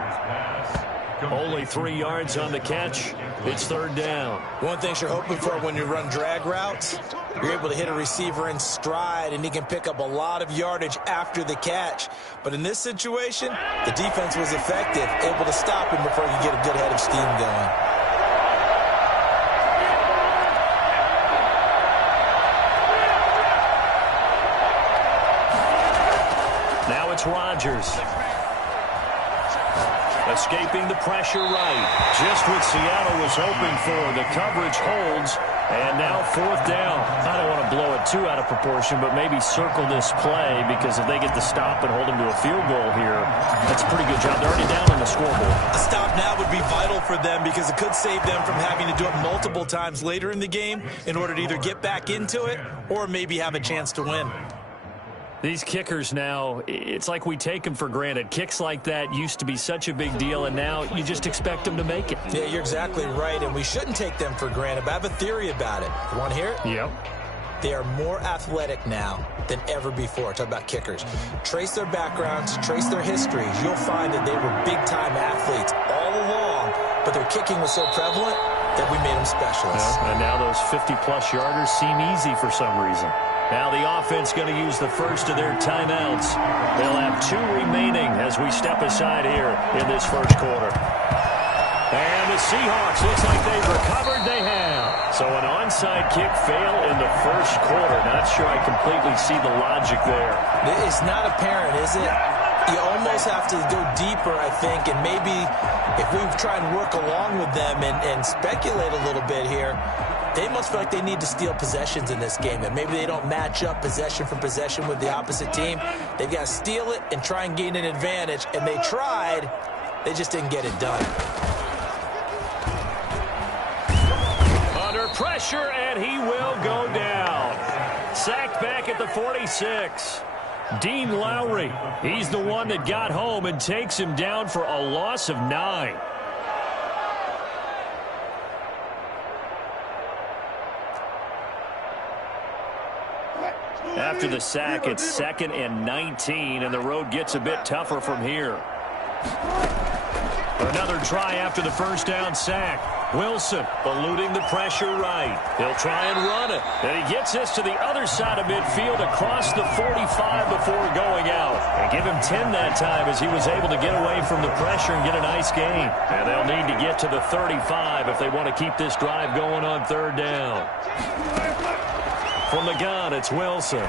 Only 3 yards on the catch. It's 3rd down. One thing you're hoping for when you run drag routes, you're able to hit a receiver in stride, and he can pick up a lot of yardage after the catch. But in this situation, the defense was effective, able to stop him before he could get a good head of steam going. Now it's Rodgers. Escaping the pressure right. Just what Seattle was hoping for. The coverage holds. And now 4th down. I don't want to blow it too out of proportion, but maybe circle this play, because if they get the stop and hold them to a field goal here, that's a pretty good job. They're already down on the scoreboard. A stop now would be vital for them, because it could save them from having to do it multiple times later in the game in order to either get back into it or maybe have a chance to win. These kickers now, it's like we take them for granted. Kicks like that used to be such a big deal, and now you just expect them to make it. Yeah, you're exactly right, and we shouldn't take them for granted, but I have a theory about it. You want to hear it? Yep. They are more athletic now than ever before. Talk about kickers. Trace their backgrounds, trace their histories. You'll find that they were big-time athletes all along, but their kicking was so prevalent that we made them specialists. Yeah, and now those 50-plus yarders seem easy for some reason. Now the offense going to use the first of their timeouts. They'll have 2 remaining as we step aside here in this first quarter. And the Seahawks, looks like they've recovered. They have. So an onside kick fail in the first quarter. Not sure I completely see the logic there. It's not apparent, is it? You almost have to go deeper, I think, and maybe if we try and work along with them and speculate a little bit here, They must feel like they need to steal possessions in this game, and maybe they don't match up possession for possession with the opposite team. They've got to steal it and try and gain an advantage, and they tried. They just didn't get it done. Under pressure, and he will go down. Sacked back at the 46. Dean Lowry, he's the one that got home and takes him down for a loss of 9. After the sack, it's 2nd and 19, and the road gets a bit tougher from here. Another try after the first down sack. Wilson eluding the pressure right. He'll try and run it. And he gets this to the other side of midfield across the 45 before going out. And give him 10 that time as he was able to get away from the pressure and get a nice gain. And they'll need to get to the 35 if they want to keep this drive going on 3rd down. From the gun, it's Wilson.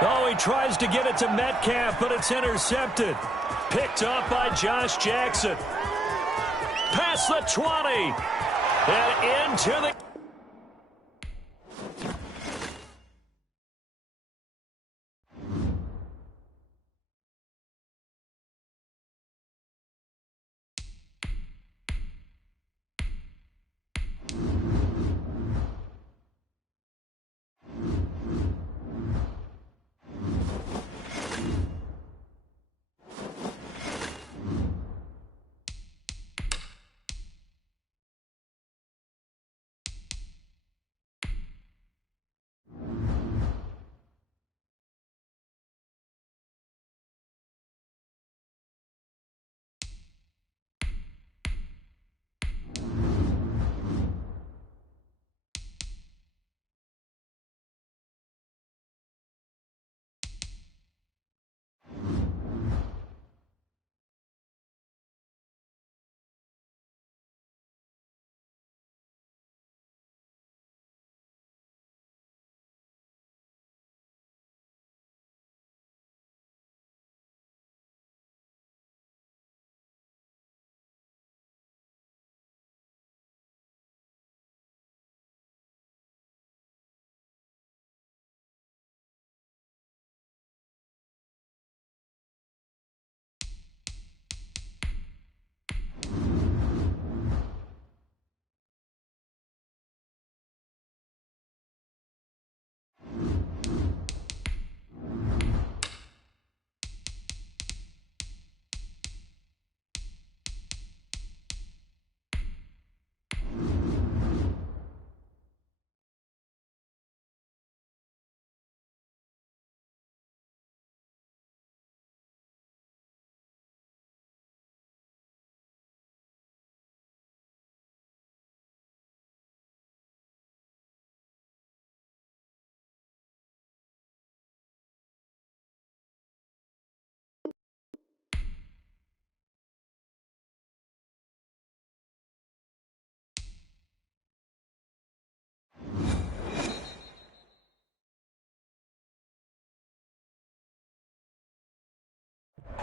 Oh, he tries to get it to Metcalf, but it's intercepted. Picked up by Josh Jackson. Past the 20. And into the...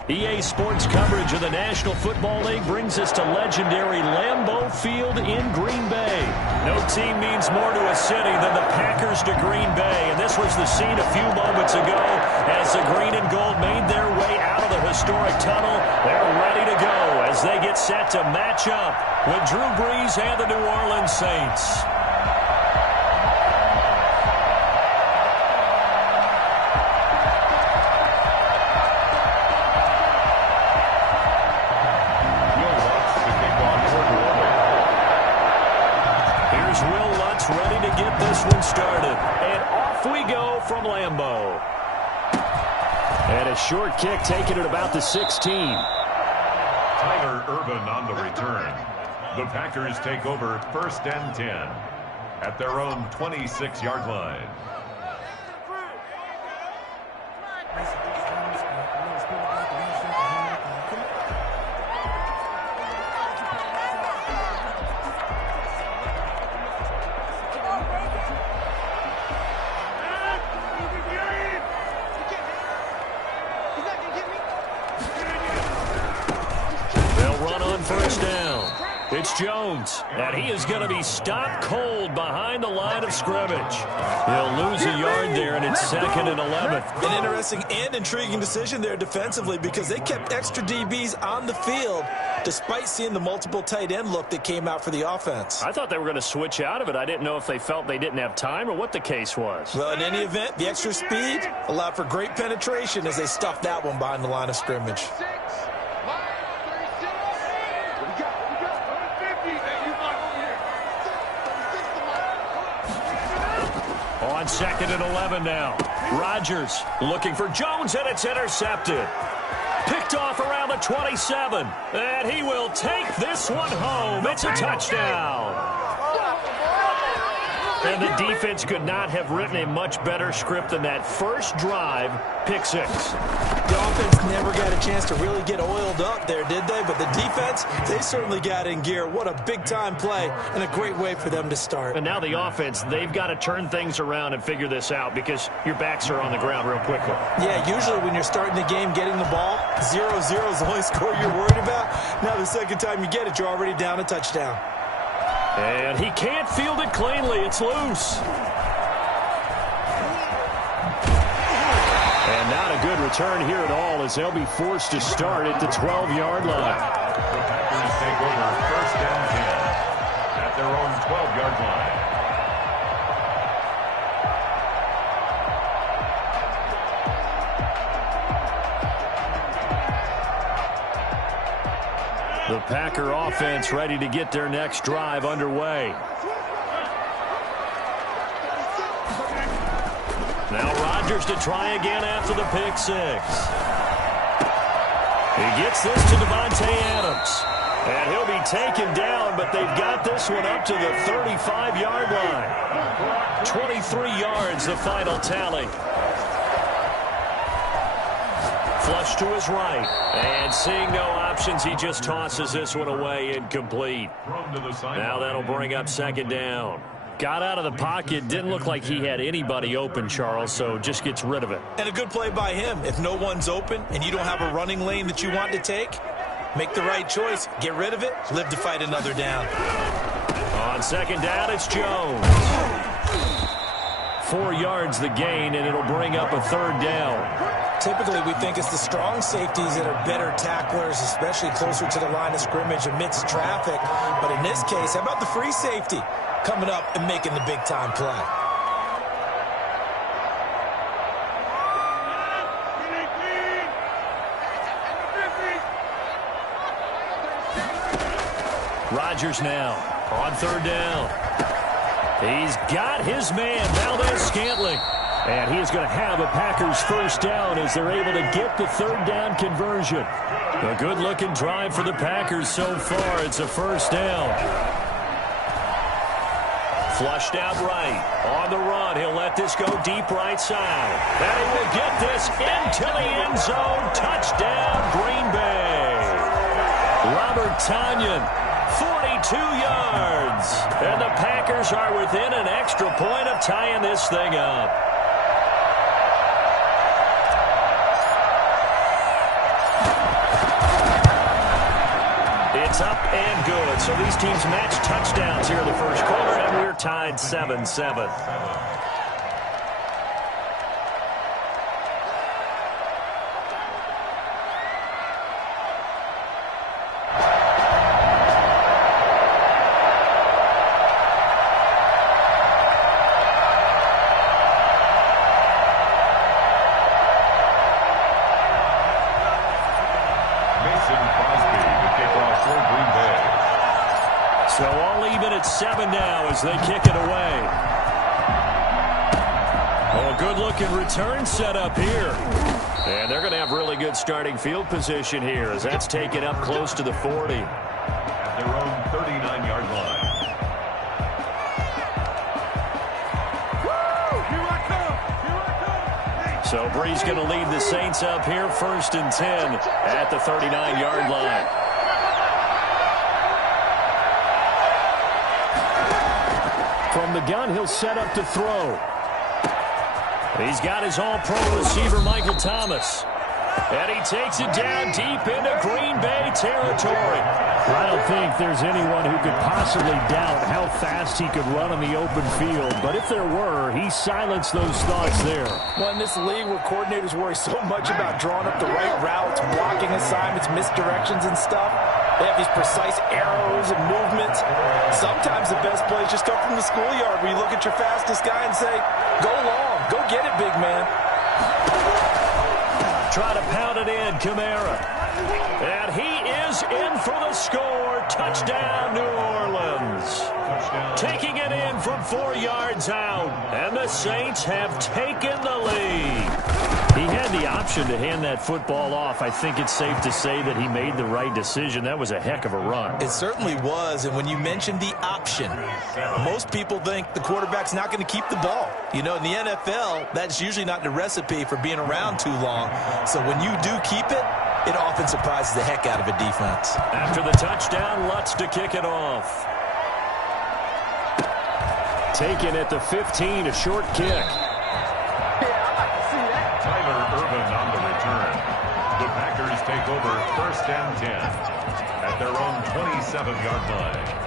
EA Sports coverage of the National Football League brings us to legendary Lambeau Field in Green Bay. No team means more to a city than the Packers to Green Bay, and this was the scene a few moments ago as the green and gold made their way out of the historic tunnel. They're ready to go as they get set to match up with Drew Brees and the New Orleans Saints. Ready to get this one started. And off we go from Lambeau. And a short kick taken at about the 16. Tyler Ervin on the return. The Packers take over 1st and 10 at their own 26-yard line. It's Jones, and he is going to be stopped cold behind the line of scrimmage. He'll lose a yard there, and it's 2nd and 11. An interesting and intriguing decision there defensively because they kept extra DBs on the field despite seeing the multiple tight end look that came out for the offense. I thought they were going to switch out of it. I didn't know if they felt they didn't have time or what the case was. Well, in any event, the extra speed allowed for great penetration as they stuffed that one behind the line of scrimmage. On 2nd and 11 now. Rodgers looking for Jones, and it's intercepted. Picked off around the 27. And he will take this one home. It's a touchdown. And the defense could not have written a much better script than that first drive, pick 6. The offense never got a chance to really get oiled up there, did they? But the defense, they certainly got in gear. What a big-time play and a great way for them to start. And now the offense, they've got to turn things around and figure this out because your backs are on the ground real quickly. Yeah, usually when you're starting the game getting the ball, 0-0 is the only score you're worried about. Now the second time you get it, you're already down a touchdown. And he can't field it cleanly. It's loose. And not a good return here at all as they'll be forced to start at the 12-yard line. The Packers take over 1st and 10 at their own 12-yard line. The Packer offense ready to get their next drive underway. Now Rodgers to try again after the pick 6. He gets this to Devontae Adams. And he'll be taken down, but they've got this one up to the 35-yard line. 23 yards, the final tally. Flush to his right. And seeing no options, he just tosses this one away incomplete. Now that'll bring up 2nd down. Got out of the pocket. Didn't look like he had anybody open, Charles, so just gets rid of it. And a good play by him. If no one's open and you don't have a running lane that you want to take, make the right choice. Get rid of it. Live to fight another down. On 2nd down, it's Jones. 4 yards the gain, and it'll bring up a 3rd down. Typically, we think it's the strong safeties that are better tacklers, especially closer to the line of scrimmage amidst traffic. But in this case, how about the free safety coming up and making the big-time play? Rodgers now on 3rd down. He's got his man, Valdez-Scantling. And he is going to have a Packers 1st down as they're able to get the 3rd down conversion. A good-looking drive for the Packers so far. It's a 1st down. Flushed out right. On the run, he'll let this go deep right side. And he will get this into the end zone. Touchdown, Green Bay. Robert Tonyan, 42 yards. And the Packers are within an extra point of tying this thing up. It's up and good. So these teams match touchdowns here in the first quarter, and we're tied 7-7. So all even at 7 now as they kick it away. Oh, good-looking return set up here. And they're going to have really good starting field position here as that's taken up close to the 40. At their own 39-yard line. So Bree's going to lead the Saints up here 1st and 10 at the 39-yard line. From the gun, he'll set up to throw. He's got his all-pro receiver, Michael Thomas. And he takes it down deep into Green Bay territory. I don't think there's anyone who could possibly doubt how fast he could run on the open field. But if there were, he silenced those thoughts there. Well, in this league where coordinators worry so much about drawing up the right routes, blocking assignments, misdirections and stuff, they have these precise arrows and movements. Sometimes the best plays just come from the schoolyard where you look at your fastest guy and say, go long, go get it, big man. Try to pound it in, Kamara. And he is in for the score. Touchdown, New Orleans. Taking it in from 4 yards out. And the Saints have taken the lead. He had the option to hand that football off. I think it's safe to say that he made the right decision. That was a heck of a run. It certainly was, and when you mentioned the option, most people think the quarterback's not going to keep the ball. You know, in the NFL, that's usually not the recipe for being around too long. So when you do keep it, it often surprises the heck out of a defense. After the touchdown, Lutz to kick it off. Taken at the 15, a short kick. On the return. The Packers take over 1st and 10 at their own 27-yard line.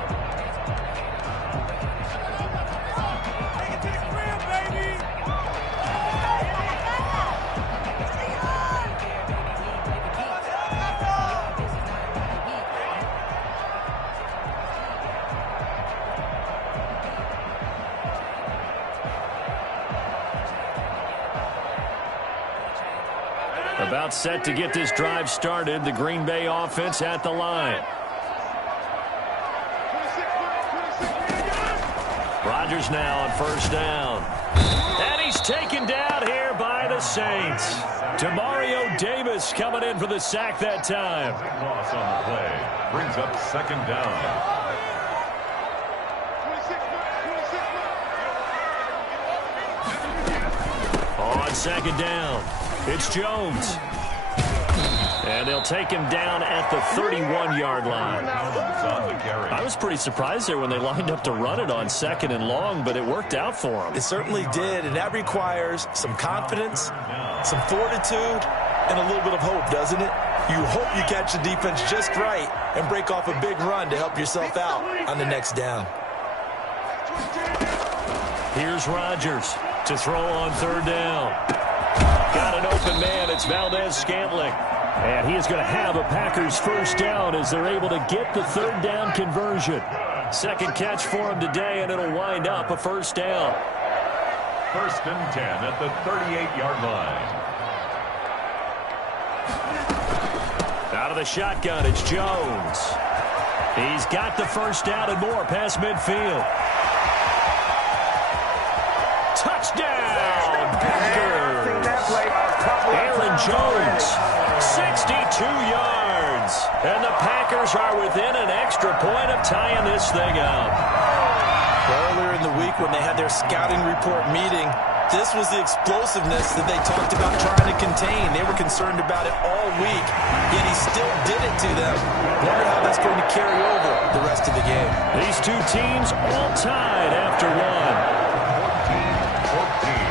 About set to get this drive started. The Green Bay offense at the line. Rodgers now on 1st down. And he's taken down here by the Saints. Demario Davis coming in for the sack that time. Loss on the play brings up 2nd down. On 2nd down, it's Jones. And they'll take him down at the 31-yard line. I was pretty surprised there when they lined up to run it on 2nd and long, but it worked out for him. It certainly did, and that requires some confidence, some fortitude, and a little bit of hope, doesn't it? You hope you catch the defense just right and break off a big run to help yourself out on the next down. Here's Rodgers to throw on 3rd down. Got an open man. It's Valdez-Scantling. And he is going to have a Packers 1st down as they're able to get the 3rd down conversion. 2nd catch for him today, and it'll wind up a 1st down. 1st and 10 at the 38-yard line. Out of the shotgun, it's Jones. He's got the 1st down and more past midfield. Touchdown, Packers! Aaron Jones, 62 yards. And the Packers are within an extra point of tying this thing up. Earlier in the week when they had their scouting report meeting, this was the explosiveness that they talked about trying to contain. They were concerned about it all week, yet he still did it to them. Wonder how that's going to carry over the rest of the game. These two teams all tied after one. 14-14.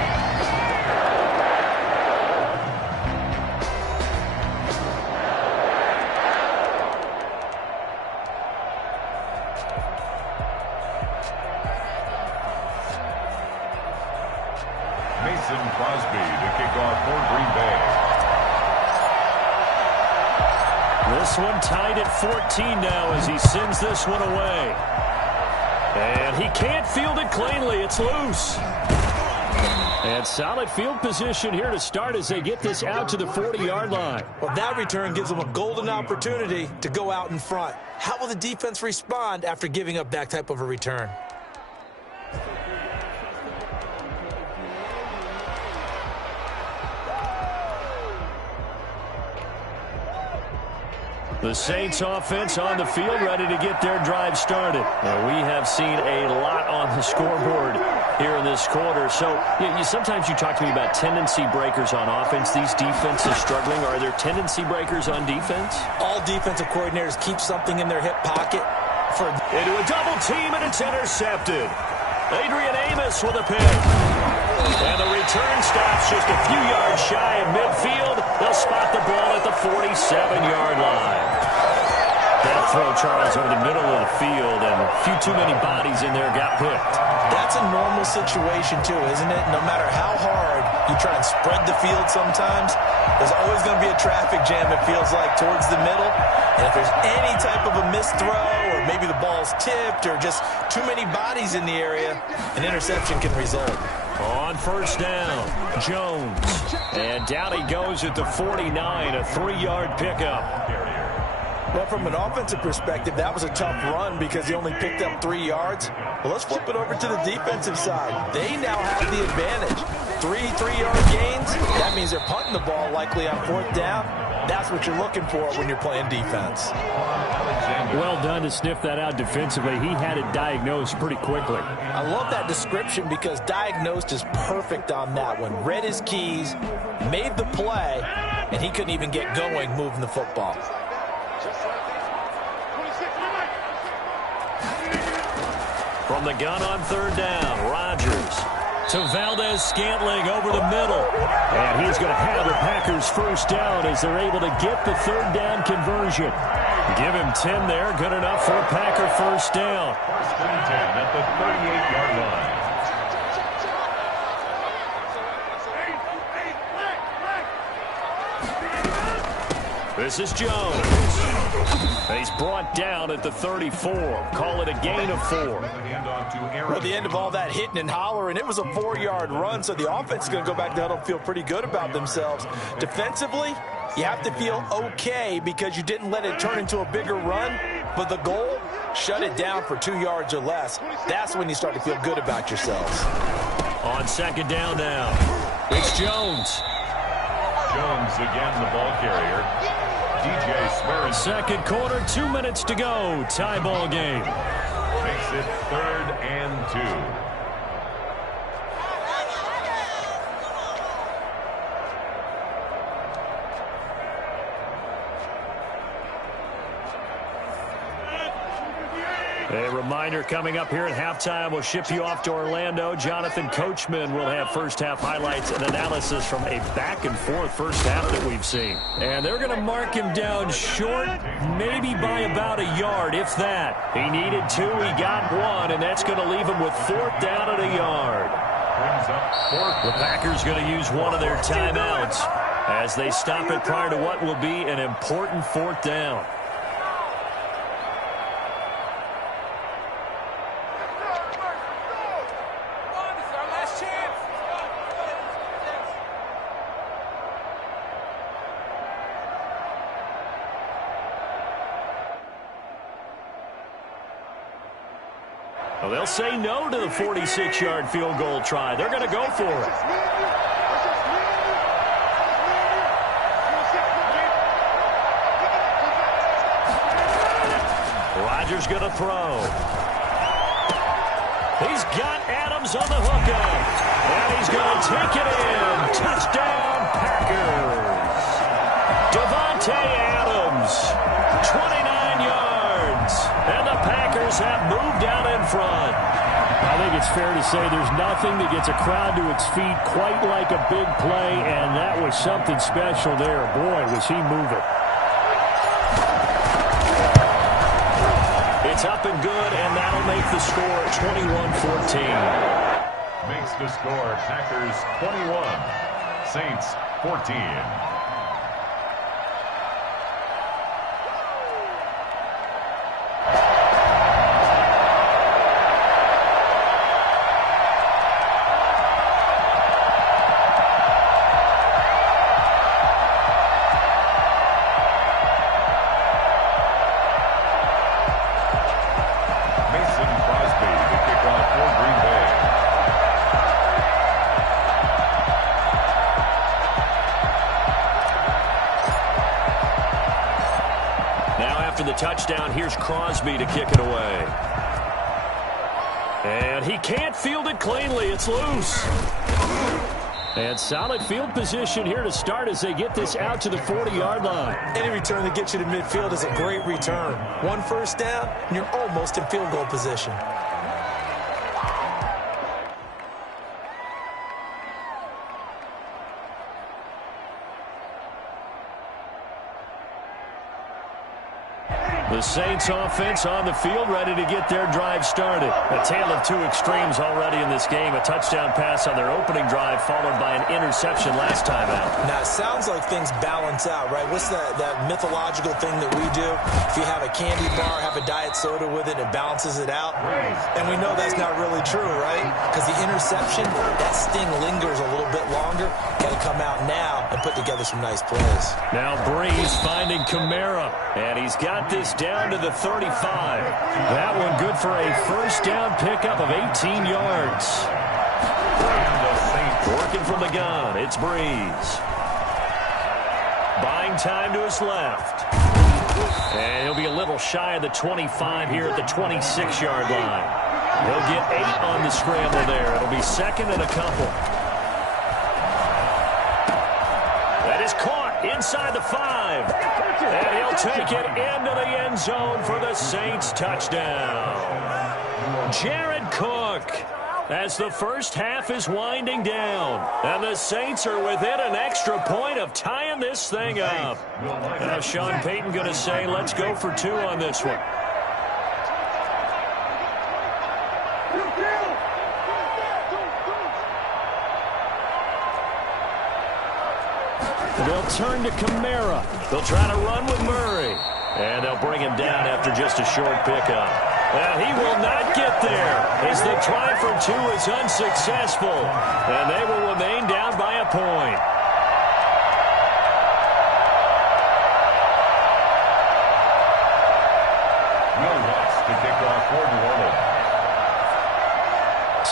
Crosby to kick off for Green Bay. This one tied at 14 now as he sends this one away. And he can't field it cleanly. It's loose. And solid field position here to start as they get this out to the 40-yard line. Well, that return gives them a golden opportunity to go out in front. How will the defense respond after giving up that type of a return? The Saints offense on the field ready to get their drive started. Now, we have seen a lot on the scoreboard here in this quarter. So sometimes you talk to me about tendency breakers on offense. These defenses struggling. Are there tendency breakers on defense? All defensive coordinators keep something in their hip pocket. Into a double team, and it's intercepted. Adrian Amos with a pick. And the return stops just a few yards shy of midfield. They'll spot the ball at the 47-yard line. That throw, Charles, over the middle of the field, and a few too many bodies in there got picked. That's a normal situation, too, isn't it? No matter how hard you try and spread the field sometimes, there's always going to be a traffic jam, it feels like, towards the middle. And if there's any type of a missed throw, or maybe the ball's tipped, or just too many bodies in the area, an interception can result. On first down, Jones. And down he goes at the 49, a 3-yard pickup. Well, from an offensive perspective, that was a tough run because he only picked up 3 yards. Well, let's flip it over to the defensive side. They now have the advantage. 3 3-yard gains, that means they're punting the ball likely on fourth down. That's what you're looking for when you're playing defense. Well done to sniff that out defensively. He had it diagnosed pretty quickly. I love that description because diagnosed is perfect on that one. Read his keys, made the play, and he couldn't even get going moving the football. From the gun on third down, Rodgers to Valdez-Scantling over the middle. And he's going to have the Packers first down as they're able to get the third down conversion. Give him 10 there. Good enough for a Packer first down. First and 10 at the 38-yard line. This is Jones. He's brought down at the 34. Call it a gain of 4. Well, the end of all that hitting and hollering, it was a 4-yard run, so the offense is going to go back to huddle and feel pretty good about themselves. Defensively, you have to feel okay because you didn't let it turn into a bigger run, but the goal, shut it down for 2 yards or less. That's when you start to feel good about yourselves. On second down now, it's Jones. Jones again, the ball carrier. DJ Swearingen. Second quarter, 2 minutes to go. Tie ball game. Makes it 3rd and 2. A reminder coming up here at halftime. We'll ship you off to Orlando. Jonathan Coachman will have first-half highlights and analysis from a back-and-forth first half that we've seen. And they're going to mark him down short, maybe by about a yard, if that. He needed 2, he got 1, and that's going to leave him with 4th down at a yard. The Packers going to use one of their timeouts as they stop it prior to what will be an important 4th down. Well, they'll say no to the 46-yard field goal try. They're going to go for it. Rodgers going to throw. He's got Adams on the hookup. And he's going to take it in. Touchdown, Packers. Devontae Adams, 29 yards. And the Packers have moved out in front. I think it's fair to say there's nothing that gets a crowd to its feet quite like a big play, and that was something special there. Boy, was he moving. It's up and good, and that'll make the score 21-14. Makes the score Packers 21, Saints 14. Touchdown. Here's Crosby to kick it away. And he can't field it cleanly. It's loose. And solid field position here to start as they get this out to the 40-yard line. Any return that gets you to midfield is a great return. 1 first down, and you're almost in field goal position. The Saints offense on the field, ready to get their drive started. A tale of two extremes already in this game. A touchdown pass on their opening drive, followed by an interception last time out. Now, it sounds like things balance out, right? What's that mythological thing that we do? If you have a candy bar, have a diet soda with it, it balances it out. And we know that's not really true, right? Because the interception, that sting lingers a little bit longer. Got to come out now and put together some nice plays. Now Breeze finding Kamara, and he's got this down to the 35. That one good for a first down pickup of 18 yards. Working from the gun, it's Breeze. Buying time to his left. And he'll be a little shy of the 25 here at the 26-yard line. He'll get 8 on the scramble there. It'll be second and a couple. That is caught inside the 5. And he'll take it into the end zone for the Saints touchdown. Jared Cook, as the first half is winding down. And the Saints are within an extra point of tying this thing up. Now Sean Payton going to say, let's go for 2 on this one. They'll turn to Kamara. They'll try to run with Murray. And they'll bring him down after just a short pickup. Well, he will not get there as the try for 2 is unsuccessful. And they will remain down by a point. Will Watts to kick off for New Orleans.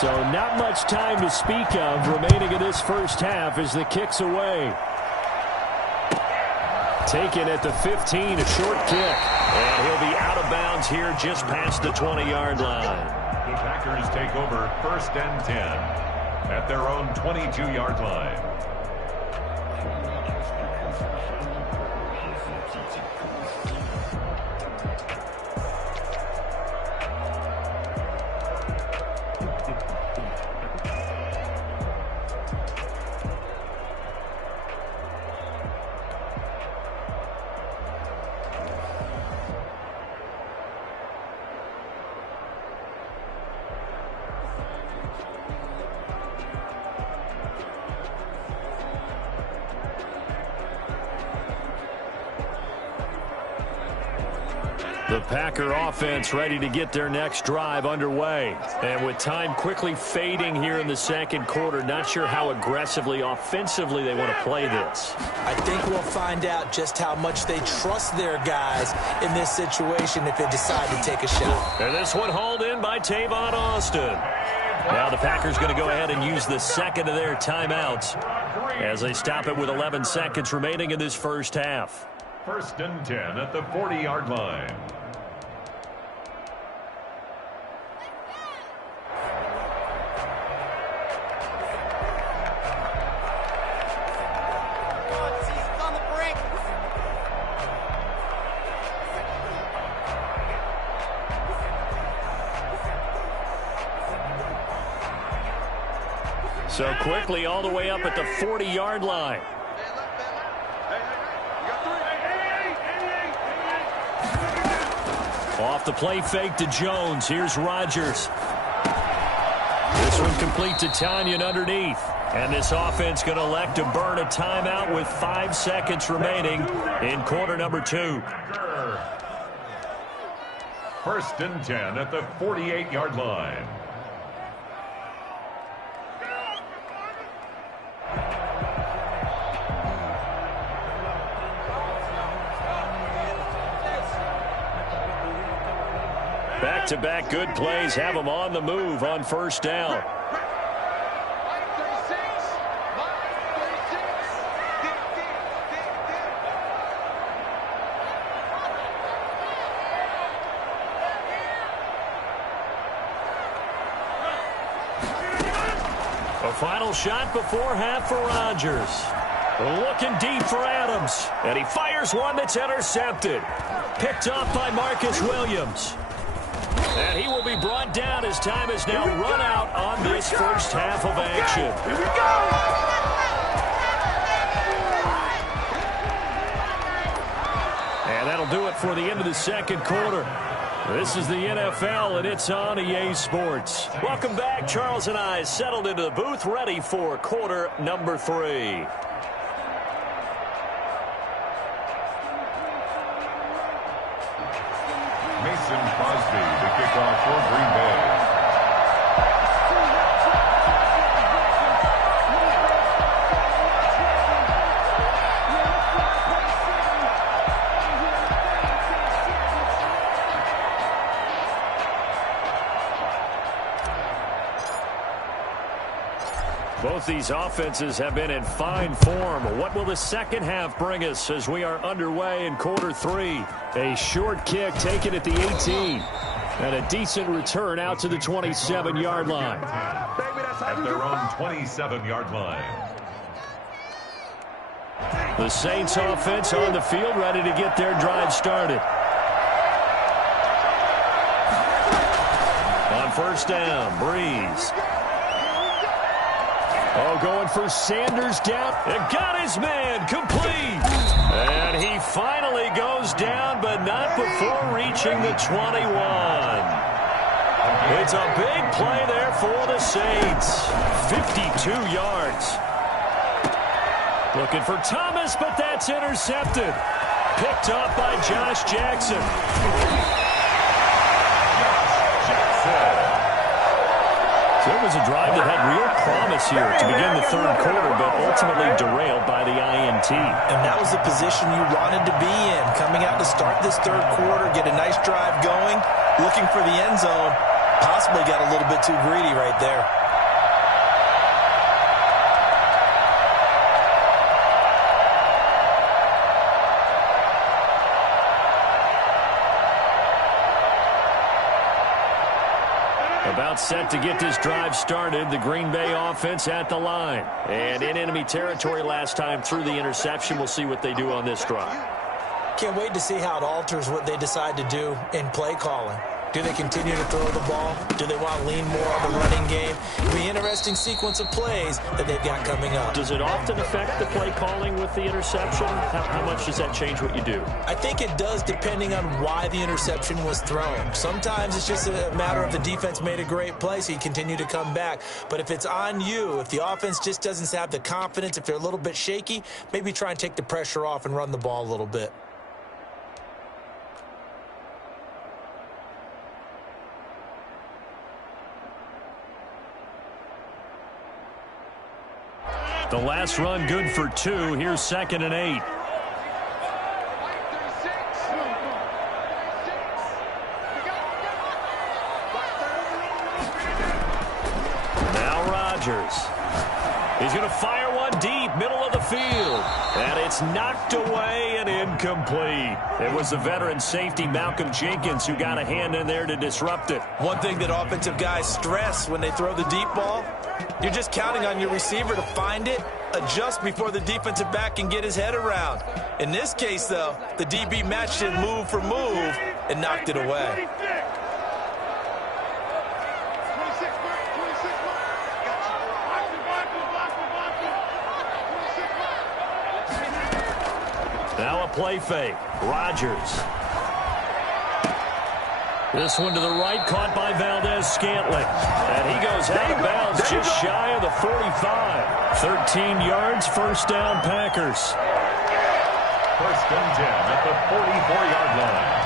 So not much time to speak of remaining in this first half as the kick's away. Taken at the 15, a short kick. And he'll be out of bounds here just past the 20-yard line. The Packers take over first and 10 at their own 22-yard line. The Packer offense ready to get their next drive underway. And with time quickly fading here in the second quarter, not sure how aggressively, offensively they want to play this. I think we'll find out just how much they trust their guys in this situation if they decide to take a shot. And this one hauled in by Tavon Austin. Now the Packers going to go ahead and use the second of their timeouts as they stop it with 11 seconds remaining in this first half. First and 10 at the 40-yard line. So quickly all the way up at the 40-yard line. Off the play fake to Jones. Here's Rodgers. This one complete to Tanyan underneath. And this offense going to elect to burn a timeout with 5 seconds remaining in quarter number 2. First and 10 at the 48-yard line. Back-to-back good plays have them on the move on first down. A final shot before half for Rodgers. Looking deep for Adams. And he fires one that's intercepted. Picked off by Marcus Williams. And he will be brought down as time is now run out on this first half of action. Here we go! And that'll That'll do it for the end of the second quarter. This is the NFL, and it's on EA Sports. Welcome back. Charles and I settled into the booth, ready for quarter number 3. Mason Crosby, the kickoff for Green Bay. Both these offenses have been in fine form. What will the second half bring us as we are underway in quarter 3? A short kick taken at the 18. And a decent return out to the 27-yard line. At their own 27-yard line. The Saints offense on the field, ready to get their drive started. On first down, Breeze. Oh, going for Sanders down. And got his man complete. And he finally goes down, but not before reaching the 21. It's a big play there for the Saints. 52 yards. Looking for Thomas, but that's intercepted. Picked up by Josh Jackson. So it was a drive that had real promise here to begin the third quarter, but ultimately derailed by the INT. And that was the position you wanted to be in. Coming out to start this third quarter, get a nice drive going, looking for the end zone. Possibly got a little bit too greedy right there. About set to get this drive started. The Green Bay offense at the line. And in enemy territory last time through the interception. We'll see what they do on this drive. Can't wait to see how it alters what they decide to do in play calling. Do they continue to throw the ball? Do they want to lean more on the running game? It'll be an interesting sequence of plays that they've got coming up. Does it often affect the play calling with the interception? How much does that change what you do? I think it does, depending on why the interception was thrown. Sometimes it's just a matter of the defense made a great play, so you continue to come back. But if it's on you, if the offense just doesn't have the confidence, if they're a little bit shaky, maybe try and take the pressure off and run the ball a little bit. The last run good for 2. Here's 2nd and 8. Now Rodgers. He's going to fire one deep, middle of the field. And it's knocked away and incomplete. It was the veteran safety Malcolm Jenkins who got a hand in there to disrupt it. One thing that offensive guys stress when they throw the deep ball, you're just counting on your receiver to find it, adjust before the defensive back can get his head around. In this case, though, the DB matched it move for move and knocked it away. Now a play fake. Rodgers. This one to the right, caught by Valdez-Scantling. And he goes out of bounds just shy of the 45. 13 yards, first down, Packers. First and 10 at the 44-yard line.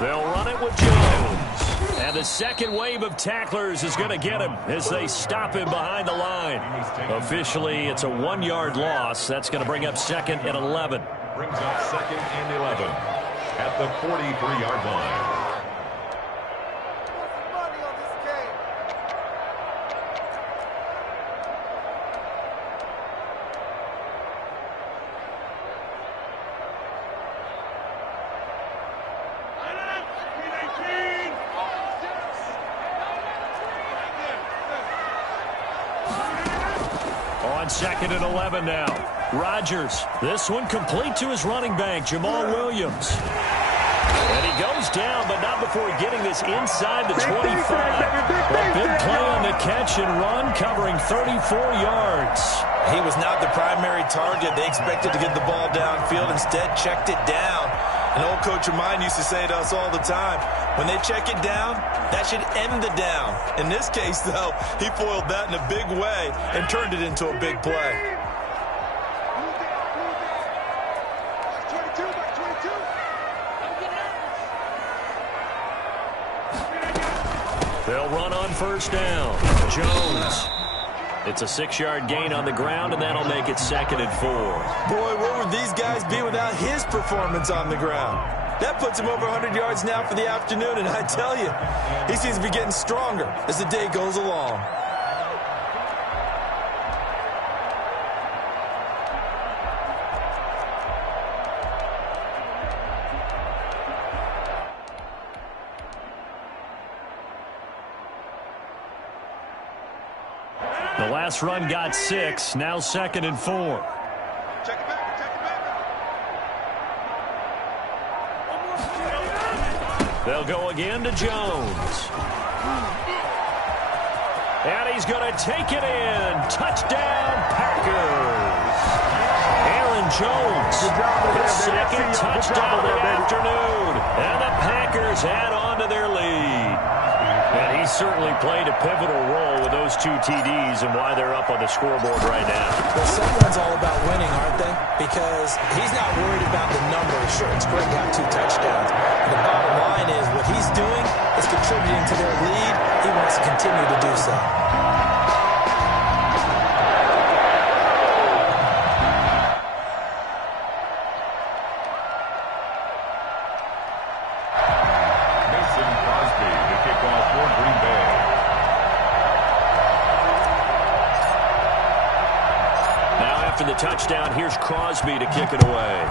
They'll run it with Jones. And the second wave of tacklers is going to get him as they stop him behind the line. Officially, it's a 1-yard loss. That's going to bring up 2nd and 11. Brings up 2nd and 11 at the 43-yard line. On 2nd and 11 now. Rodgers, this one complete to his running back, Jamal Williams. And he goes down, but not before getting this inside the 25. A big play on the catch and run, covering 34 yards. He was not the primary target. They expected to get the ball downfield. Instead, checked it down. An old coach of mine used to say to us all the time, when they check it down, that should end the down. In this case, though, he foiled that in a big way and turned it into a big play. They'll run on first down. Jones. It's a 6-yard gain on the ground, and that'll make it 2nd and 4. Boy, where would these guys be without his performance on the ground? That puts him over 100 yards now for the afternoon, and I tell you, he seems to be getting stronger as the day goes along. The last run got 6, now 2nd and 4. Check it back. They'll go again to Jones. And he's going to take it in. Touchdown, Packers. Aaron Jones, his 2nd touchdown of the afternoon. And the Packers add on to their lead. And he certainly played a pivotal role with those 2 TDs and why they're up on the scoreboard right now. Well, someone's all about winning, aren't they? Because he's not worried about the numbers. Sure, it's great to have 2 touchdowns. But the bottom line is what he's doing is contributing to their lead. He wants to continue to do so. After the touchdown, here's Crosby to kick it away.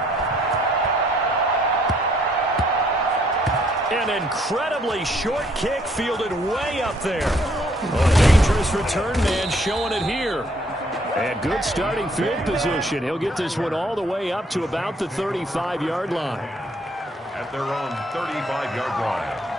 An incredibly short kick fielded way up there. A dangerous return man showing it here. And good starting field position. He'll get this one all the way up to about the 35-yard line. At their own 35-yard line.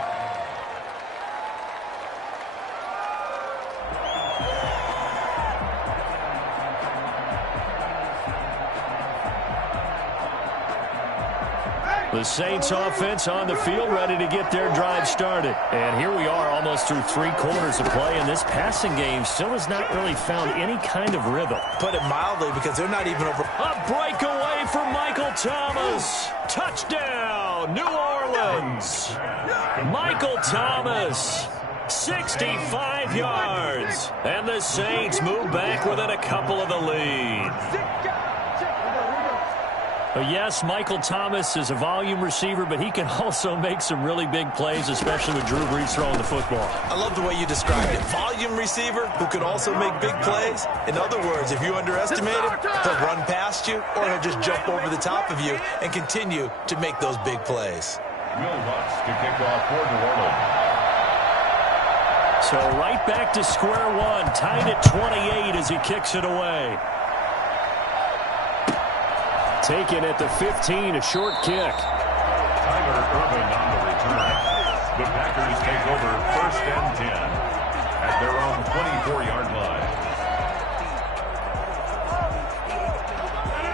The Saints offense on the field, ready to get their drive started. And here we are almost through 3 quarters of play, and this passing game still has not really found any kind of rhythm. Put it mildly, because they're not even over. A breakaway for Michael Thomas. Touchdown, New Orleans. Michael Thomas, 65 yards. And the Saints move back within a couple of the lead. Yes, Michael Thomas is a volume receiver, but he can also make some really big plays, especially with Drew Brees throwing the football. I love the way you described it. Volume receiver who can also make big plays. In other words, if you underestimate him, he'll run past you or he'll just jump over the top of you and continue to make those big plays. Will Lutz to kick off for New Orleans. So right back to square one, tied at 28 as he kicks it away. Taken at the 15, a short kick. Tyler Irvin on the return. The Packers take over 1st and 10 at their own 24-yard line.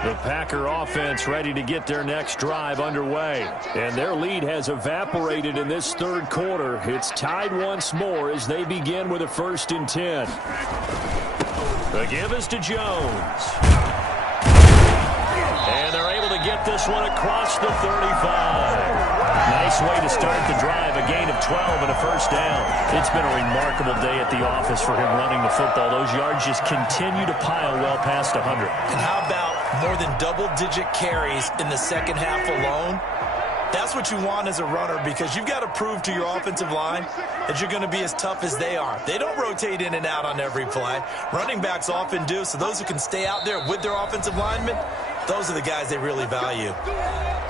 The Packer offense ready to get their next drive underway. And their lead has evaporated in this 3rd quarter. It's tied once more as they begin with a 1st and 10. The give is to Jones. And they're able to get this one across the 35. Nice way to start the drive, a gain of 12 and a 1st down. It's been a remarkable day at the office for him running the football. Those yards just continue to pile well past 100. And how about more than double-digit carries in the 2nd half alone? That's what you want as a runner, because you've got to prove to your offensive line that you're going to be as tough as they are. They don't rotate in and out on every play. Running backs often do, so those who can stay out there with their offensive linemen, those are the guys they really value.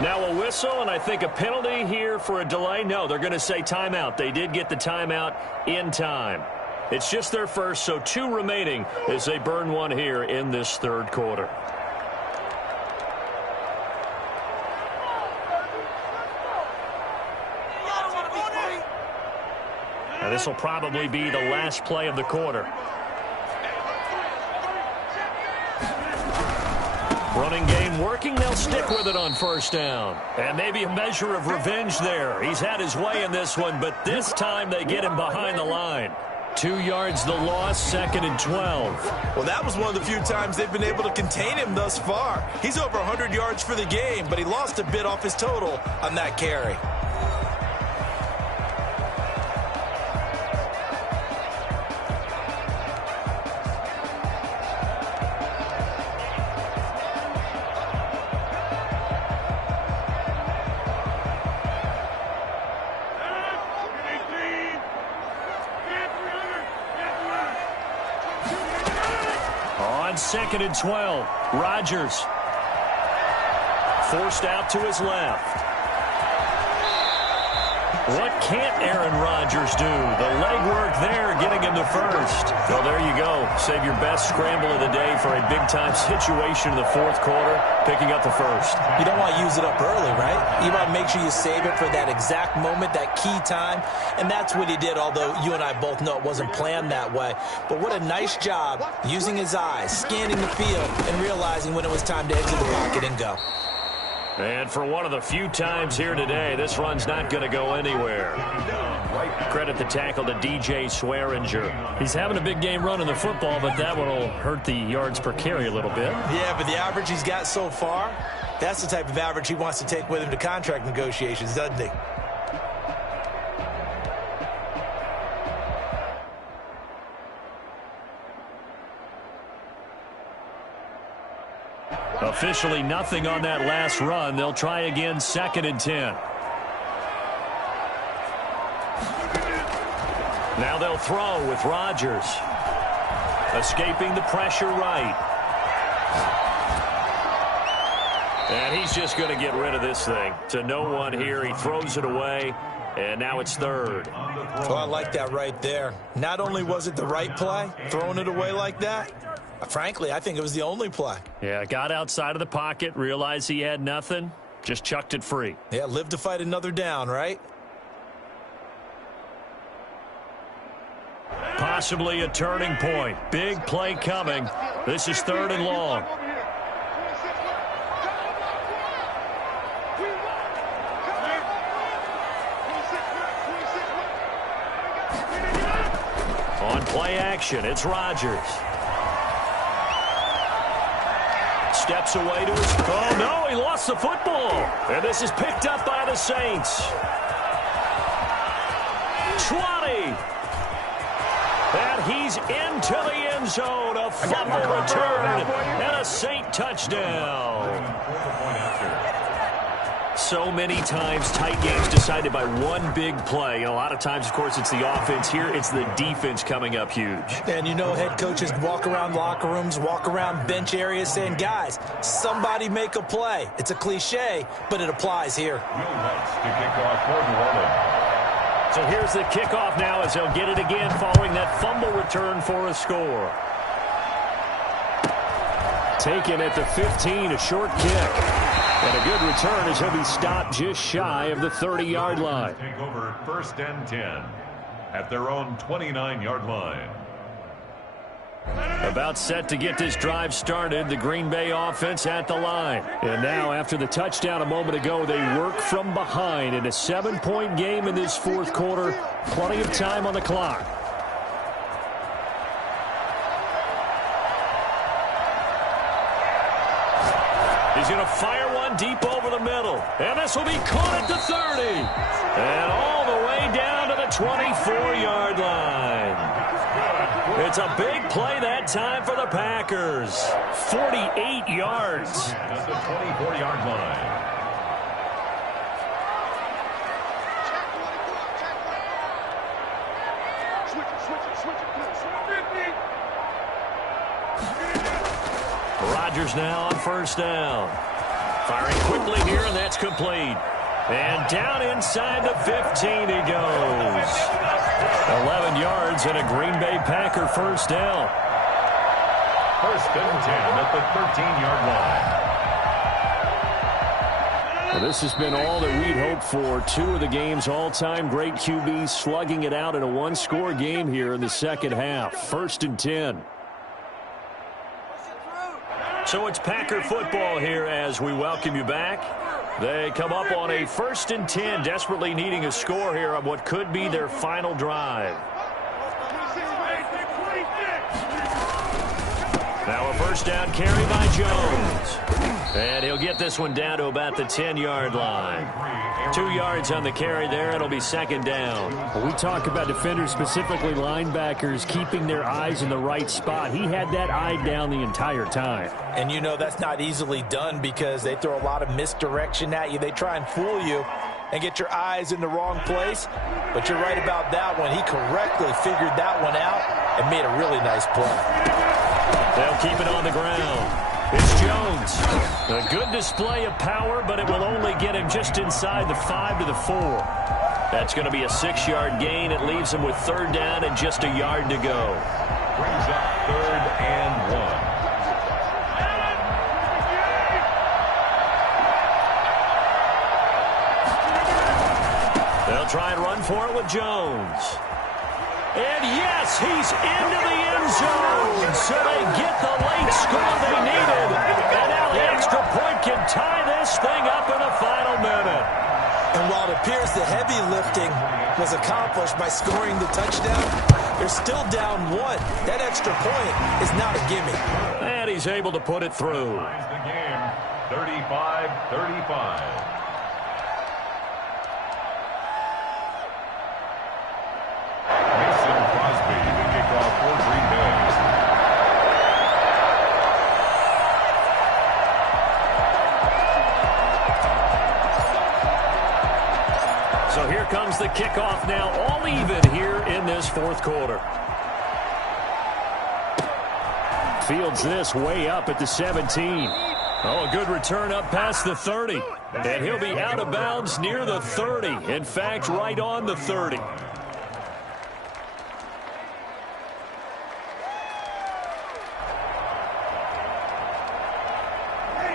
Now a whistle, and I think a penalty here for a delay. No, they're going to say timeout. They did get the timeout in time. It's just their first, so 2 remaining as they burn one here in this third quarter. Now, this will probably be the last play of the quarter. Running game working. They'll stick with it on first down. And maybe a measure of revenge there. He's had his way in this one, but this time they get him behind the line. 2 yards the loss, 2nd and 12. Well, that was one of the few times they've been able to contain him thus far. He's over 100 yards for the game, but he lost a bit off his total on that carry. On 2nd and 12, Rodgers forced out to his left. What can't Aaron Rodgers do? The legwork there getting him to first. Well, there you go. Save your best scramble of the day for a big-time situation in the fourth quarter, picking up the first. You don't want to use it up early, right? You want to make sure you save it for that exact moment, that key time, and that's what he did, although you and I both know it wasn't planned that way. But what a nice job using his eyes, scanning the field, and realizing when it was time to exit the pocket and go. And for one of the few times here today, this run's not going to go anywhere. Credit the tackle to DJ Swearinger. He's having a big game running the football, but that one will hurt the yards per carry a little bit. Yeah, but the average he's got so far, that's the type of average he wants to take with him to contract negotiations, doesn't he? Officially nothing on that last run. They'll try again, 2nd and 10. Now they'll throw with Rodgers. Escaping the pressure right. And he's just going to get rid of this thing. To no one here. He throws it away. And now it's 3rd. Well, I like that right there. Not only was it the right play, throwing it away like that, frankly, I think it was the only play. Yeah, got outside of the pocket, realized he had nothing, just chucked it free. Yeah, live to fight another down, right? Possibly a turning point. Big play coming. This is 3rd and long. On play action, it's Rodgers. Steps away to his... Oh, no, he lost the football. And this is picked up by the Saints. 20. And he's into the end zone. A fumble return and a Saint touchdown. So many times tight games decided by one big play. A lot of times, of course, it's the offense. Here, it's the defense coming up huge. And you know head coaches walk around locker rooms, walk around bench areas saying, guys, somebody make a play. It's a cliche, but it applies here. So here's the kickoff now as they'll get it again following that fumble return for a score. Taken at the 15, a short kick. And a good return as he'll be stopped just shy of the 30-yard line. Take over 1st and 10 at their own 29-yard line. About set to get this drive started, the Green Bay offense at the line. And now, after the touchdown a moment ago, they work from behind in a 7-point game in this fourth quarter. Plenty of time on the clock. He's going to fire one deep over the middle. And this will be caught at the 30. And all the way down to the 24-yard line. It's a big play that time for the Packers. 48 yards. At the 24-yard line. Rodgers now on first down. Firing quickly here, and that's complete. And down inside the 15 he goes. 11 yards and a Green Bay Packer first down. First and 10 at the 13-yard line. Well, this has been all that we'd hoped for. Two of the game's all-time great QBs slugging it out in a one-score game here in the second half. First and 10. So it's Packer football here as we welcome you back. They come up on a first and 10, desperately needing a score here on what could be their final drive. Now a first down carry by Jones. And he'll get this one down to about the 10-yard line. 2 yards on the carry there. It'll be second down. Well, we talk about defenders, specifically linebackers, keeping their eyes in the right spot. He had that eye down the entire time. And you know that's not easily done because they throw a lot of misdirection at you. They try and fool you and get your eyes in the wrong place. But you're right about that one. He correctly figured that one out and made a really nice play. They'll keep it on the ground. It's Jones. A good display of power, but it will only get him just inside the 5 to the 4. That's going to be a 6-yard gain. It leaves him with third down and just a yard to go. Brings up third and 1. They'll try and run for it with Jones. And yes, he's into the end zone. So they get the late score they needed. And now the extra point can tie this thing up in the final minute. And while it appears the heavy lifting was accomplished by scoring the touchdown, they're still down 1. That extra point is not a gimme. And he's able to put it through. The game, 35-35. So here comes the kickoff now, all even here in this fourth quarter. Fields this way up at the 17. Oh, a good return up past the 30. And he'll be out of bounds near the 30. In fact, right on the 30.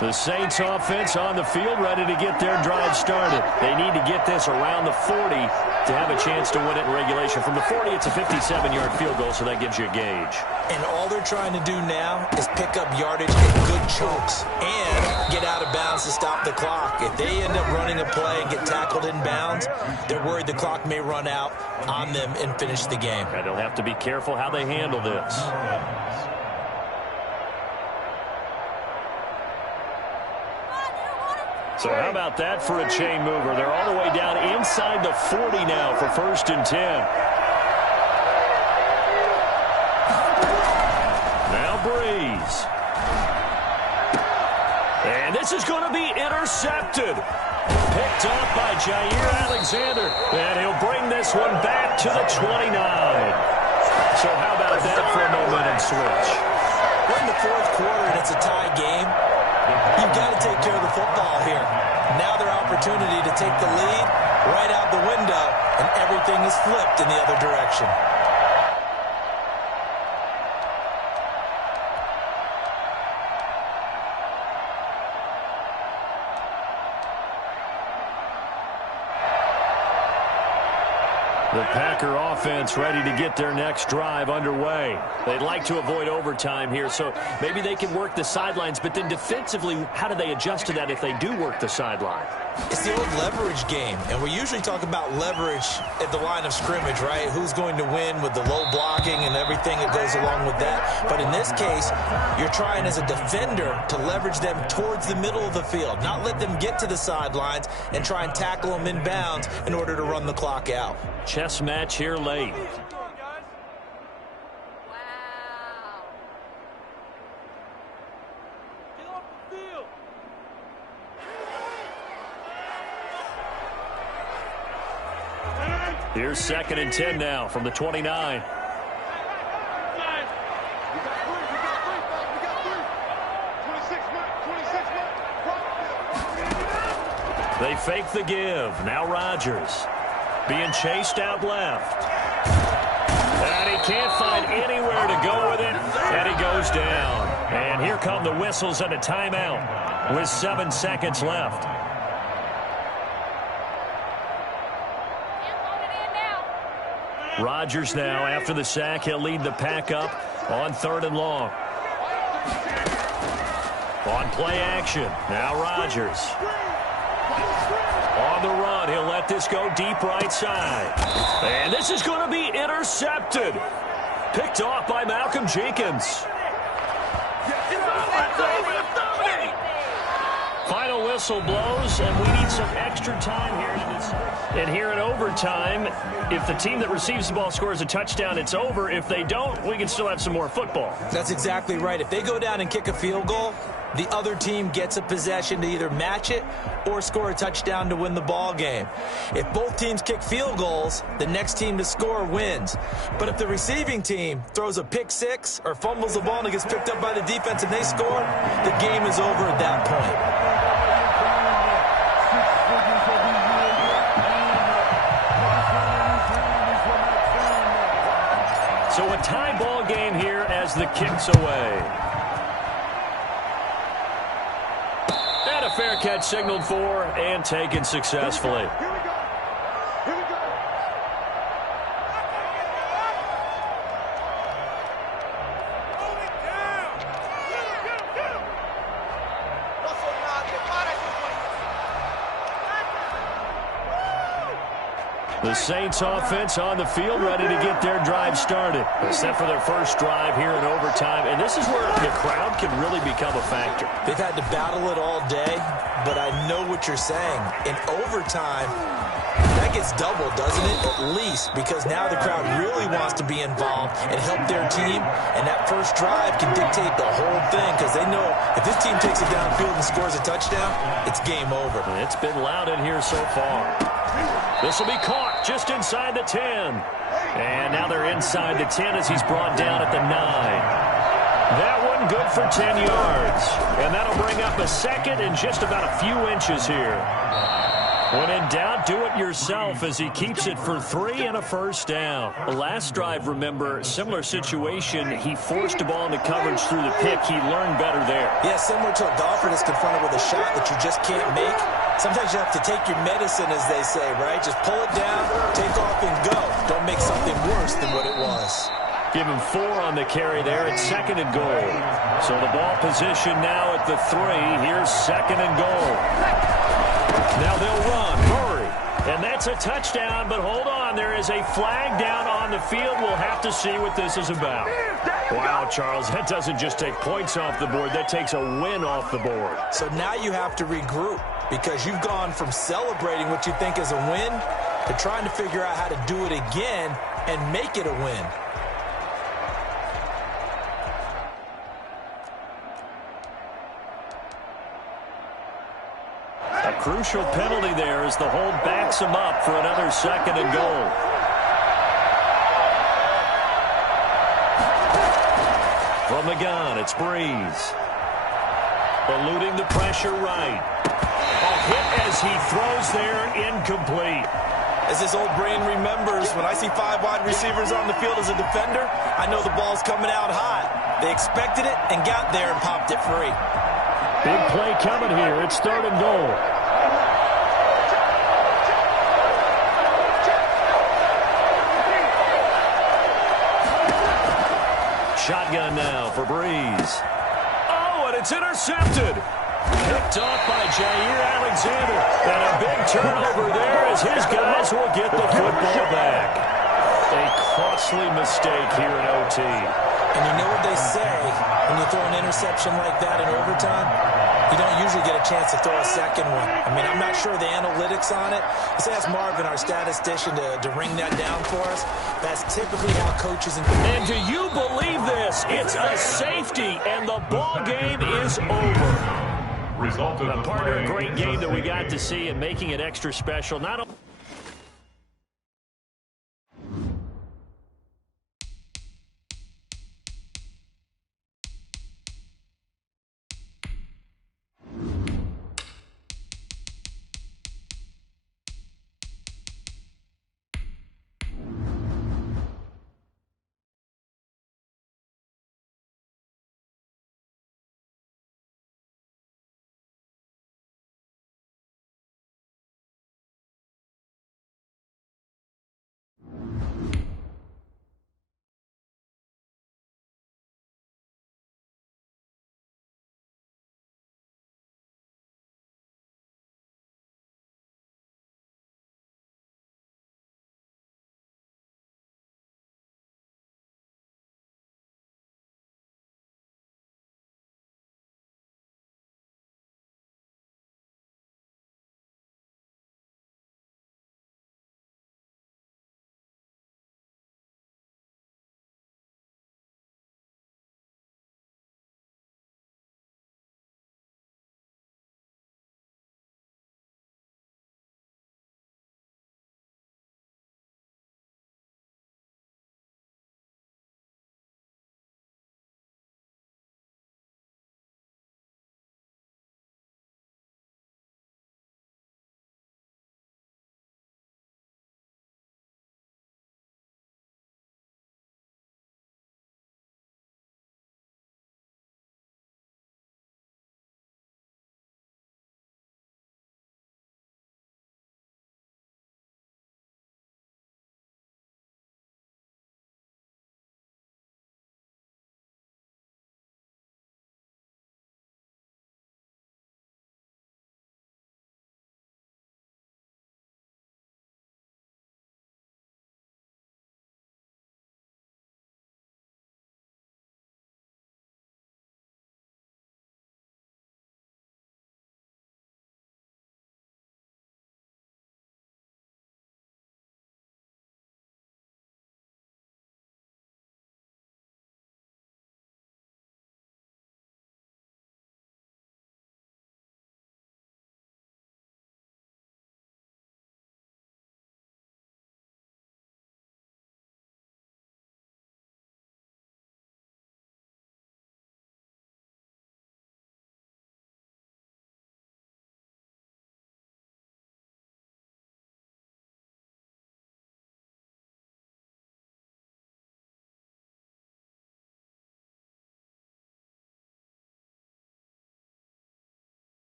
The Saints offense on the field, ready to get their drive started. They need to get this around the 40 to have a chance to win it in regulation. From the 40, it's a 57-yard field goal, so that gives you a gauge. And all they're trying to do now is pick up yardage in good chunks and get out of bounds to stop the clock. If they end up running a play and get tackled in bounds, they're worried the clock may run out on them and finish the game. And they'll have to be careful how they handle this. So how about that for a chain mover? They're all the way down inside the 40 now for first and 10. Now Breeze. And this is going to be intercepted. Picked off by Jair Alexander. And he'll bring this one back to the 29. So how about that for a momentum switch? We're in the fourth quarter and it's a tie game. You've got to take care of the football here. Now their opportunity to take the lead right out the window, and everything is flipped in the other direction. The Packer offense ready to get their next drive underway. They'd like to avoid overtime here, so maybe they can work the sidelines, but then defensively, how do they adjust to that if they do work the sideline? It's the old leverage game, and we usually talk about leverage at the line of scrimmage, right? Who's going to win with the low blocking and everything that goes along with that. But in this case, you're trying as a defender to leverage them towards the middle of the field, not let them get to the sidelines and try and tackle them in bounds in order to run the clock out. Chess match here late. Here's second and 10 now from the 29. They fake the give. Now Rodgers being chased out left. And he can't find anywhere to go with it, and he goes down. And here come the whistles and a timeout with 7 seconds left. Rodgers now, after the sack, he'll lead the pack up on 3rd and long. On play action, now Rodgers. On the run, he'll let this go deep right side. And this is going to be intercepted. Picked off by Malcolm Jenkins. Final whistle blows, and we need some extra time here. And here in overtime, if the team that receives the ball scores a touchdown, it's over. If they don't, we can still have some more football. That's exactly right. If they go down and kick a field goal, the other team gets a possession to either match it or score a touchdown to win the ball game. If both teams kick field goals, the next team to score wins. But if the receiving team throws a pick six or fumbles the ball and it gets picked up by the defense and they score, the game is over at that point. So a tie ball game here as the kick's away. And a fair catch signaled for and taken successfully. The Saints offense on the field, ready to get their drive started. Set for their first drive here in overtime. And this is where the crowd can really become a factor. They've had to battle it all day, but I know what you're saying. In overtime, that gets doubled, doesn't it? At least, because now the crowd really wants to be involved and help their team. And that first drive can dictate the whole thing because they know if this team takes it downfield and scores a touchdown, it's game over. It's been loud in here so far. This will be caught just inside the 10. And now they're inside the 10 as he's brought down at the 9. That one good for 10 yards. And that'll bring up a second and just about a few inches here. When in doubt, do it yourself as he keeps it for 3 and a first down. The last drive, remember, similar situation. He forced the ball into coverage through the pick. He learned better there. Yeah, similar to a golfer that's confronted with a shot that you just can't make. Sometimes you have to take your medicine, as they say, right? Just pull it down, take off, and go. Don't make something worse than what it was. Give him 4 on the carry there at 2nd and goal. So the ball position now at the 3. Here's 2nd and goal. Now they'll run. Murray. And that's a touchdown, but hold on. There is a flag down on the field. We'll have to see what this is about. Wow, Charles, that doesn't just take points off the board. That takes a win off the board. So now you have to regroup because you've gone from celebrating what you think is a win to trying to figure out how to do it again and make it a win. A crucial penalty there as the hold backs him up for another 2nd and goal. From the gun, it's Breeze. Eluding the pressure right. A hit as he throws there, incomplete. As his old brain remembers, when I see 5 wide receivers on the field as a defender, I know the ball's coming out hot. They expected it and got there and popped it free. Big play coming here. It's 3rd and goal. Shotgun now for Breeze. Oh, and it's intercepted. Picked off by Jair Alexander. And a big turnover there as his guys will get the football back. A costly mistake here in OT. And you know what they say when you throw an interception like that in overtime? You don't usually get a chance to throw a second one. I mean, I'm not sure the analytics on it. Let's ask Marvin, our statistician, to ring that down for us. That's typically how coaches... And do you believe this? It's a safety, and the ball game is over. Result of the Partner, a play great is a game that we safety. got to see and making it extra special. Not only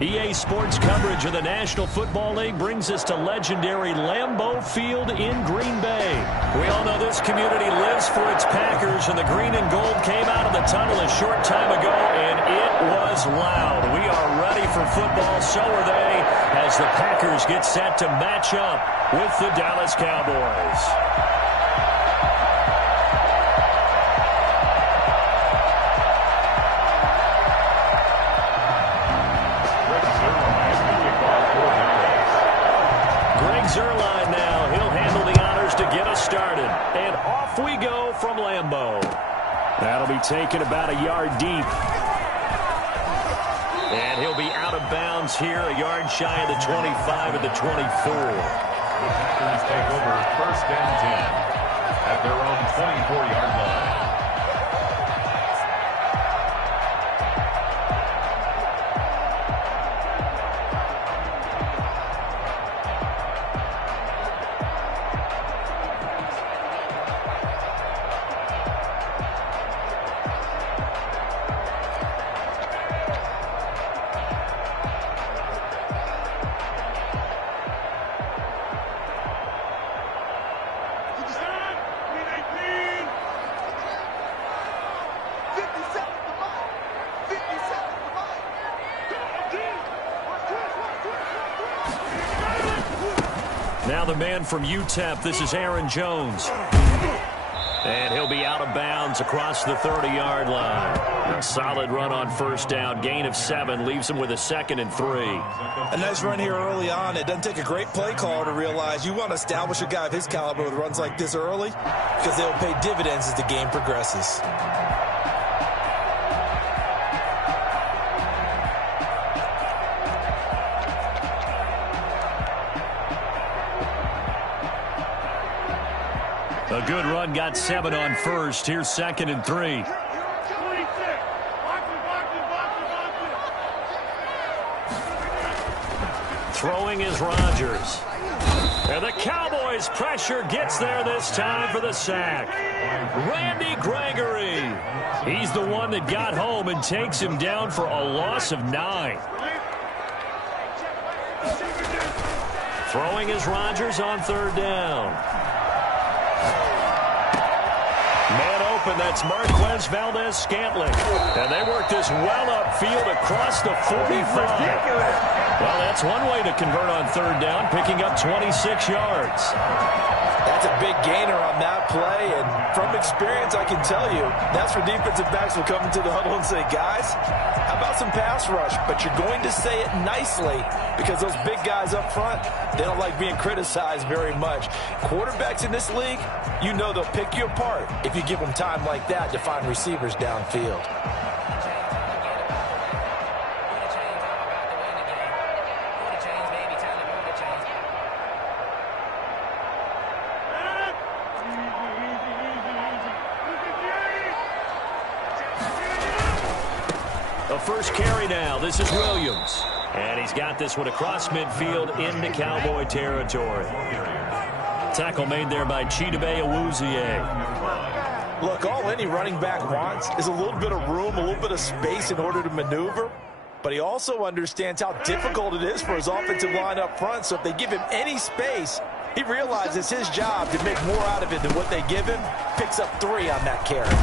EA Sports coverage of the National Football League brings us to legendary Lambeau Field in Green Bay. We all know this community lives for its Packers, and the green and gold came out of the tunnel a short time ago, and it was loud. We are ready for football, so are they, as the Packers get set to match up with the Dallas Cowboys. Zerline now. He'll handle the honors to get us started. And off we go from Lambeau. That'll be taken about a yard deep. And he'll be out of bounds here, a yard shy of the 25 of the 24. Packers take over 1st and 10 at their own 24-yard line. Now the man from UTEP, this is Aaron Jones. And he'll be out of bounds across the 30-yard line. A solid run on 1st down. Gain of 7 leaves him with a 2nd and 3. A nice run here early on. It doesn't take a great play caller to realize you want to establish a guy of his caliber with runs like this early because they'll pay dividends as the game progresses. A good run, got 7 on 1st. Here's 2nd and 3. Throwing is Rodgers. And the Cowboys' pressure gets there this time for the sack. Randy Gregory. He's the one that got home and takes him down for a loss of 9. Throwing is Rodgers on 3rd down. Man open, that's Marquez Valdez-Scantling. And they work this well upfield across the 45. Well, that's one way to convert on 3rd down, picking up 26 yards. That's a big gainer on that play, and from experience, I can tell you, that's where defensive backs will come into the huddle and say, guys, how about some pass rush? But you're going to say it nicely because those big guys up front, they don't like being criticized very much. Quarterbacks in this league, you know they'll pick you apart if you give them time like that to find receivers downfield. The first carry now. This is Williams. And he's got this one across midfield into Cowboy territory. Tackle made there by Chidobe Awuzie. Look, all any running back wants is a little bit of room, a little bit of space in order to maneuver. But he also understands how difficult it is for his offensive line up front. So if they give him any space, he realizes it's his job to make more out of it than what they give him. Picks up 3 on that carry.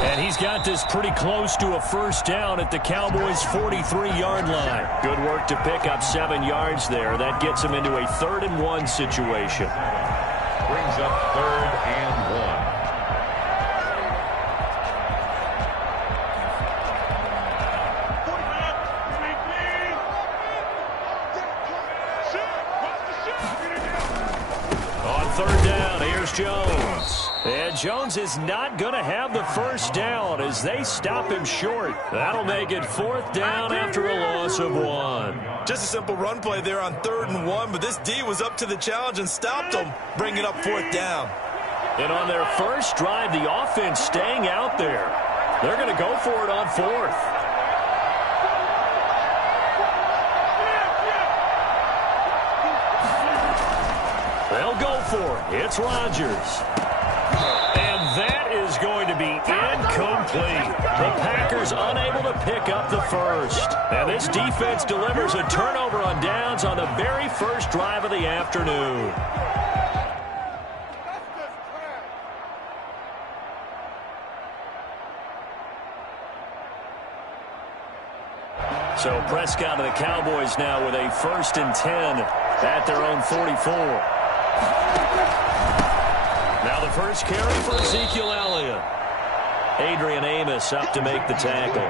And he's got this pretty close to a 1st down at the Cowboys' 43-yard line. Good work to pick up 7 yards there. That gets him into a 3rd and 1 situation. Brings up 3rd and 1. On 3rd down, here's Jones. And Jones is not going to have the 1st down as they stop him short. That'll make it 4th down after a loss of 1. Just a simple run play there on 3rd and 1, but this D was up to the challenge and stopped him, bringing up 4th down. And on their first drive, the offense staying out there. They're going to go for it on 4th. They'll go for it. It's Rodgers. And that is is going to be incomplete. The Packers unable to pick up the first. And this defense delivers a turnover on downs on the very first drive of the afternoon. So Prescott and the Cowboys now with a 1st and 10 at their own 44. Now the first carry for Ezekiel Elliott. Adrian Amos up to make the tackle.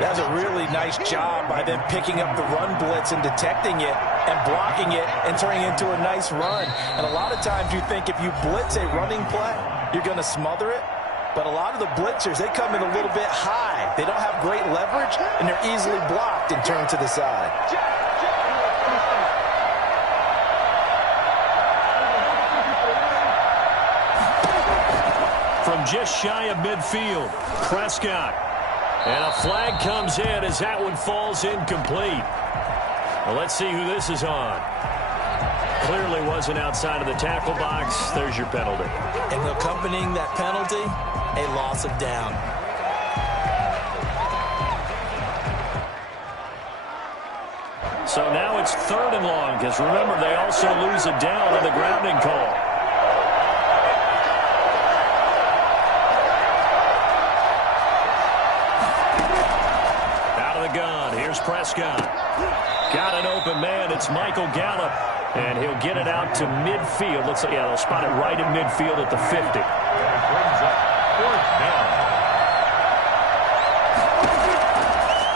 That's a really nice job by them picking up the run blitz and detecting it and blocking it and turning it into a nice run. And a lot of times you think if you blitz a running play, you're going to smother it. But a lot of the blitzers, they come in a little bit high. They don't have great leverage, and they're easily blocked and turned to the side. From just shy of midfield, Prescott. And a flag comes in as that one falls incomplete. Well, let's see who this is on. Clearly wasn't outside of the tackle box. There's your penalty. And accompanying that penalty, a loss of down. So now it's 3rd and long, because remember, they also lose a down on the grounding call. Out of the gun, here's Prescott. Got an open man, it's Michael Gallup. And he'll get it out to midfield. Looks like, yeah, they'll spot it right in midfield at the 50.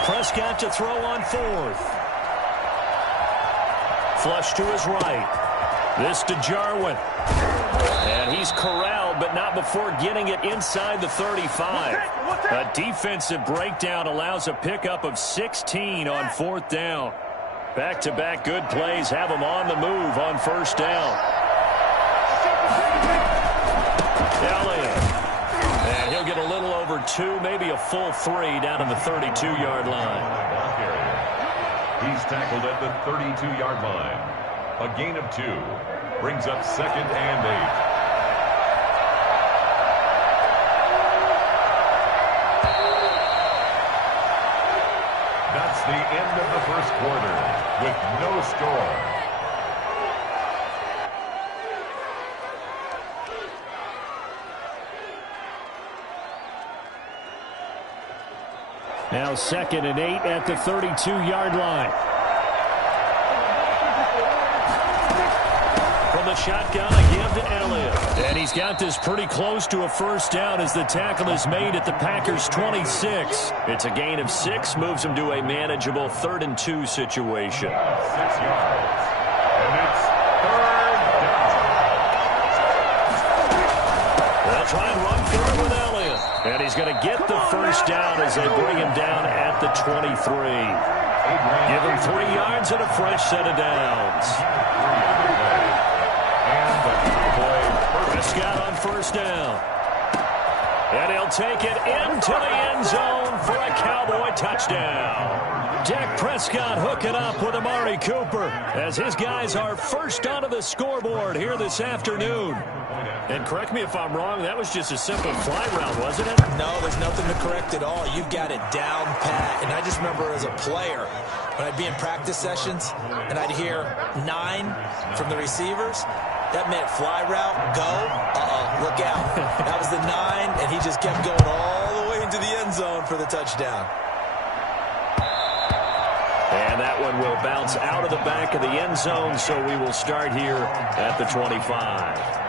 Prescott to throw on 4th. Flush to his right. This to Jarwin. And he's corralled, but not before getting it inside the 35. A defensive breakdown allows a pickup of 16 on 4th down. Back-to-back good plays have him on the move on 1st down. Elliott. And he'll get a little over 2, maybe a full 3 down to the 32-yard line. He's tackled at the 32-yard line. A gain of 2. Brings up 2nd and 8. That's the end of the first quarter with no score. Now 2nd and 8 at the 32-yard line. From the shotgun, again to Elliott. And he's got this pretty close to a 1st down as the tackle is made at the Packers' 26. It's a gain of 6, moves him to a manageable 3rd and 2 situation. 6 yards. And it's 3rd down. They'll try and run through with Elliott. And he's going to get the 1st down as they bring him down at the 23. Give him 3 yards and a fresh set of downs. Prescott on 1st down. And he'll take it into the end zone for a Cowboy touchdown. Dak Prescott hooking up with Amari Cooper as his guys are first onto the scoreboard here this afternoon. And correct me if I'm wrong, that was just a simple fly route, wasn't it? No, there's nothing to correct at all. You've got it down pat. And I just remember as a player, when I'd be in practice sessions and I'd hear 9 from the receivers, that meant fly route, go, look out. That was the 9, and he just kept going all the way into the end zone for the touchdown. And that one will bounce out of the back of the end zone, so we will start here at the 25.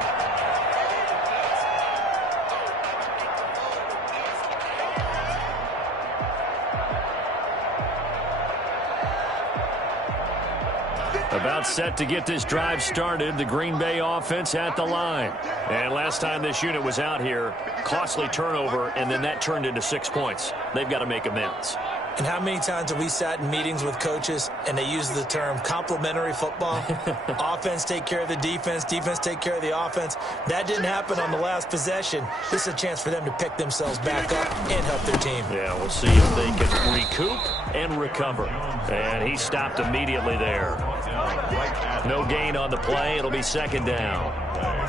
About set to get this drive started, the Green Bay offense at the line. And last time this unit was out here, costly turnover, and then that turned into 6 points. They've got to make amends. And how many times have we sat in meetings with coaches and they use the term complementary football? Offense take care of the defense, defense take care of the offense. That didn't happen on the last possession. This is a chance for them to pick themselves back up and help their team. Yeah, we'll see if they can recoup and recover. And he stopped immediately there. No gain on the play. It'll be second down.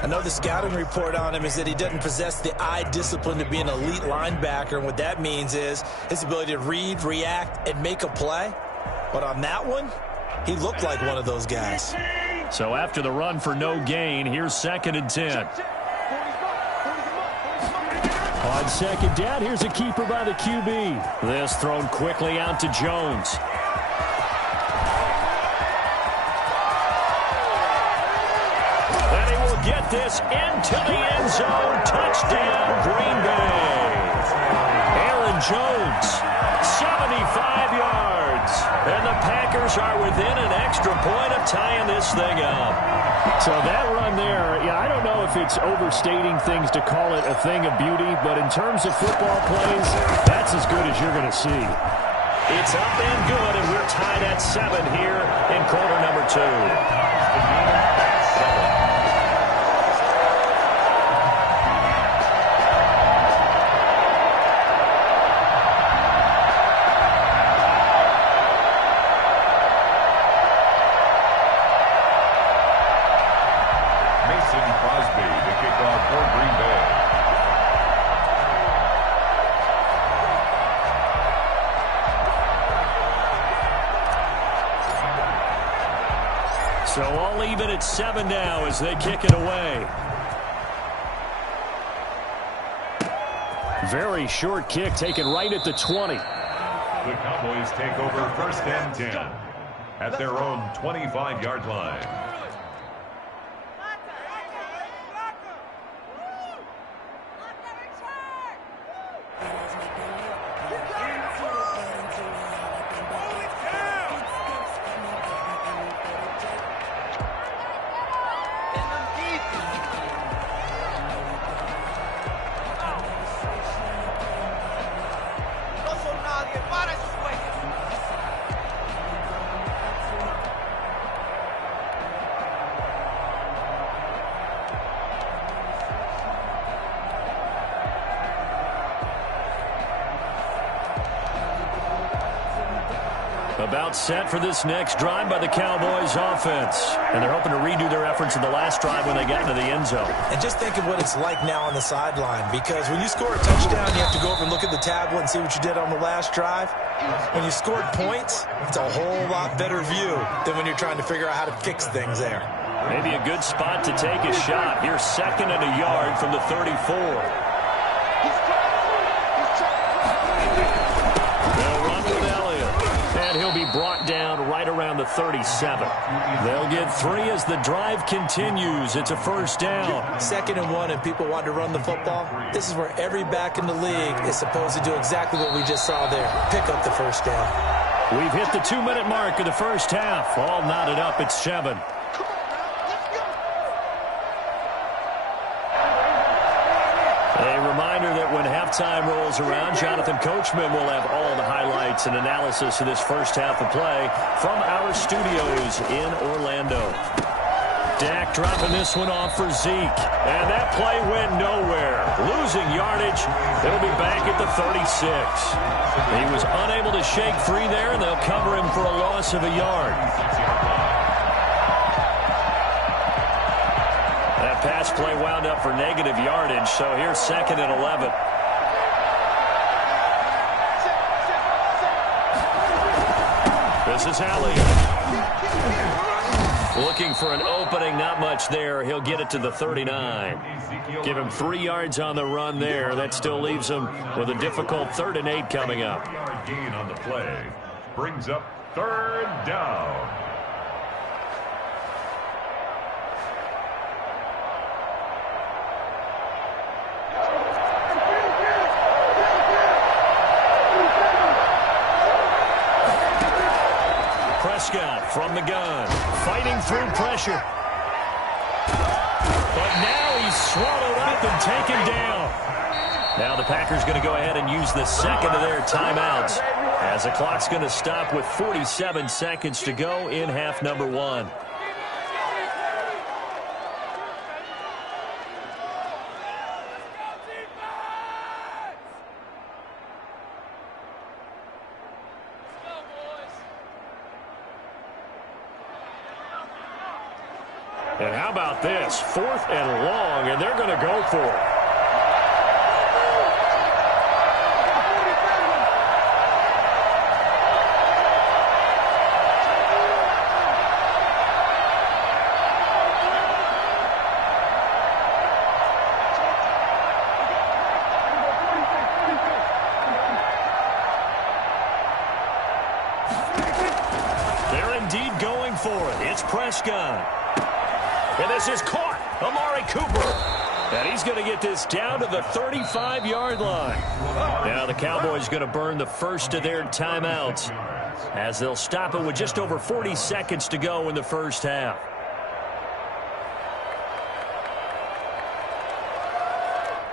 I know the scouting report on him is that he doesn't possess the eye discipline to be an elite linebacker. And what that means is his ability to read, react, and make a play. But on that one, he looked like one of those guys. So after the run for no gain, here's second and 10. On second down, here's a keeper by the QB. This thrown quickly out to Jones. And he will get this into the end zone. Touchdown, Green Bay. Aaron Jones, 75 yards. And the Packers are within an extra point of tying this thing up. So that run there, yeah, I don't know if it's overstating things to call it a thing of beauty, but in terms of football plays, that's as good as you're going to see. It's up and good, and we're tied at 7 here in quarter number 2. So all even at 7 now as they kick it away. Very short kick taken right at the 20. The Cowboys take over first and 10 at their own 25-yard line. About set for this next drive by the Cowboys offense. And they're hoping to redo their efforts in the last drive when they got into the end zone. And just think of what it's like now on the sideline, because when you score a touchdown, you have to go over and look at the tablet and see what you did on the last drive. When you scored points, it's a whole lot better view than when you're trying to figure out how to fix things there. Maybe a good spot to take a shot. Here's second and a yard from the 34. He'll be brought down right around the 37. They'll get 3 as the drive continues. It's a first down. Second and 1, and people want to run the football. This is where every back in the league is supposed to do exactly what we just saw there. Pick up the first down. We've hit the 2-minute mark of the first half. All knotted up at 7. A reminder that when halftime rolls around, Jonathan Coachman will have all the highlights and analysis of this first half of play from our studios in Orlando. Dak dropping this one off for Zeke. And that play went nowhere. Losing yardage. It'll be back at the 36. He was unable to shake free there, and they'll cover him for a loss of a yard. That pass play wound up for negative yardage, so here's second and 11. This is Alley. Looking for an opening, not much there. He'll get it to the 39. Give him 3 yards on the run there. That still leaves him with a difficult 3rd and 8 coming up. Gain on the play brings up 3rd down. Prescott from the gun, fighting through pressure. But now he's swallowed up and taken down. Now the Packers going to go ahead and use the second of their timeouts, as the clock's going to stop with 47 seconds to go in half number 1. And how about this? 4th and long, and they're going to go for it. They're indeed going for it. It's Prescott. And this is caught. Amari Cooper. And he's going to get this down to the 35-yard line. Now the Cowboys going to burn the first of their timeouts as they'll stop it with just over 40 seconds to go in the first half.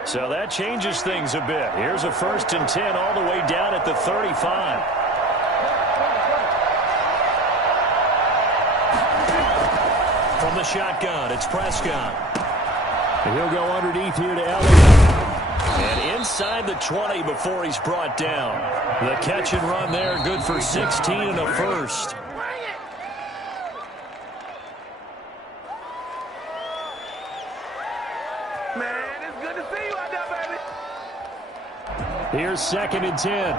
So that changes things a bit. Here's a 1st and 10 all the way down at the 35. From the shotgun, it's Prescott. And he'll go underneath here to Elliott. And inside the 20 before he's brought down. The catch and run there, good for 16 and a first. Man, it's good to see you out there, baby. Here's 2nd and 10.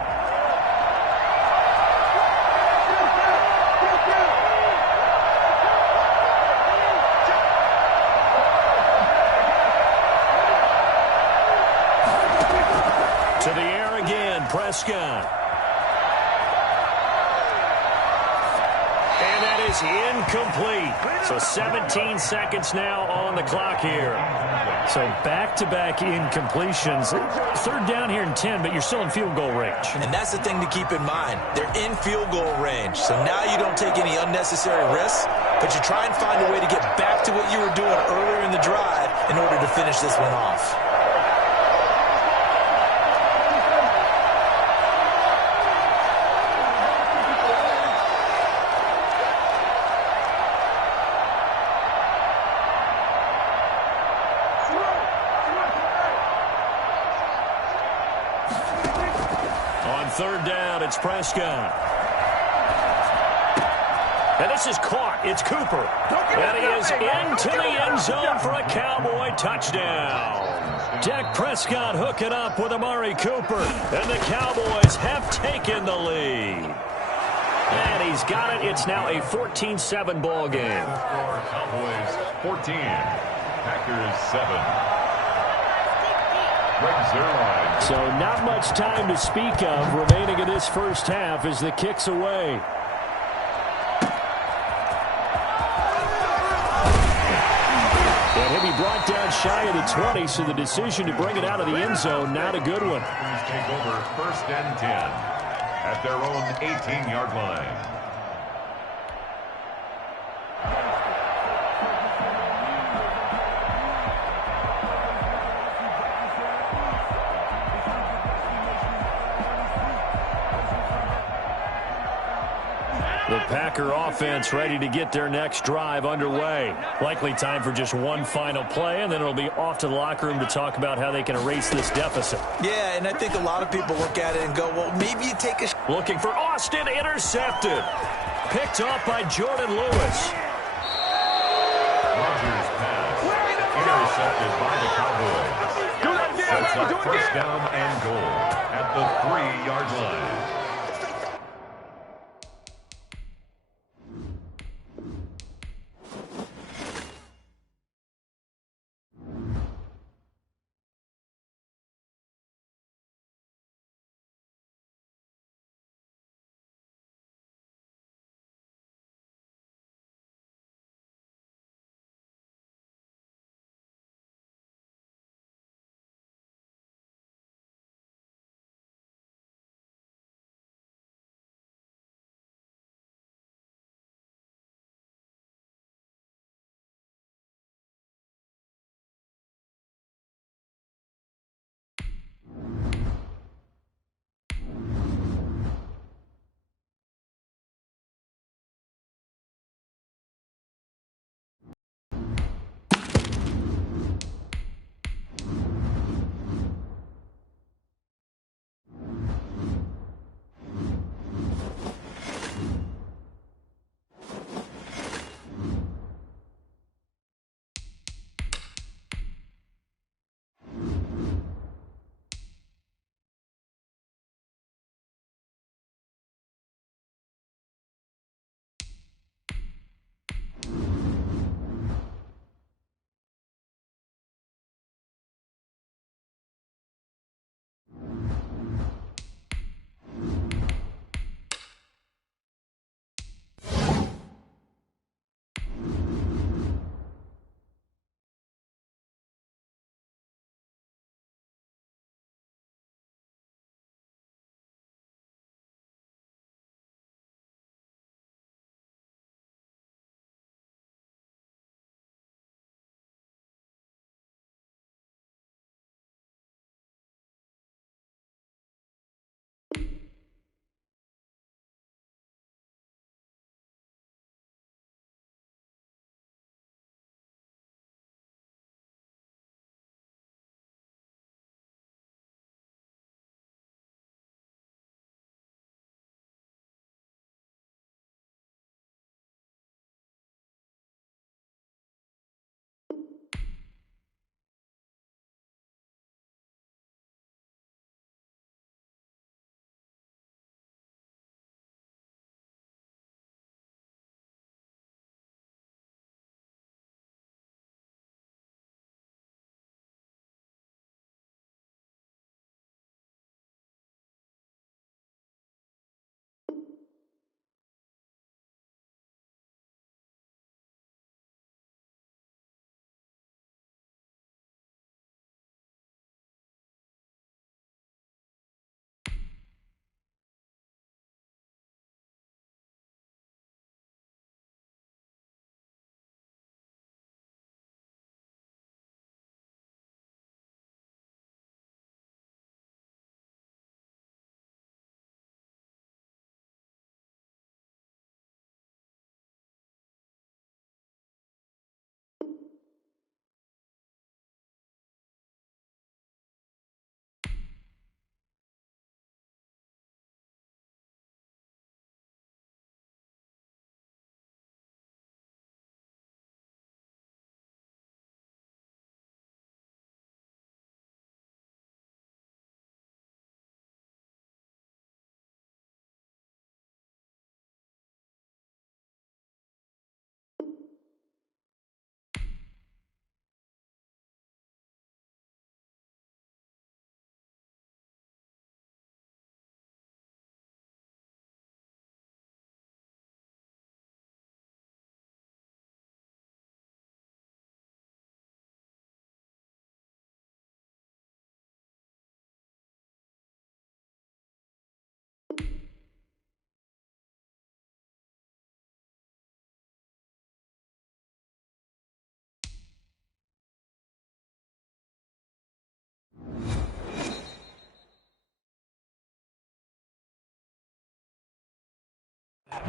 To the air again, Prescott. And that is incomplete. So 17 seconds now on the clock here. So back-to-back incompletions. 3rd down here and 10, but you're still in field goal range. And that's the thing to keep in mind. They're in field goal range. So now you don't take any unnecessary risks, but you try and find a way to get back to what you were doing earlier in the drive in order to finish this one off. On 3rd down, it's Prescott. And this is caught. It's Cooper. And he is into the end zone for a Cowboy touchdown. Dak Prescott hooking up with Amari Cooper. And the Cowboys have taken the lead. And he's got it. It's now a 14-7 ball game. Cowboys 14, Packers 7. So not much time to speak of remaining in this first half as the kick's away. And he'll be brought down shy of the 20, so the decision to bring it out of the end zone, not a good one. Take over 1st and 10 at their own 18-yard line. The Packer offense ready to get their next drive underway. Likely time for just one final play, and then it'll be off to the locker room to talk about how they can erase this deficit. Yeah, and I think a lot of people look at it and go, well, maybe you take a... Looking for Austin, intercepted. Picked off by Jordan Lewis. Rodgers pass, intercepted by the Cowboys. Sets up 1st down and goal at the 3-yard line.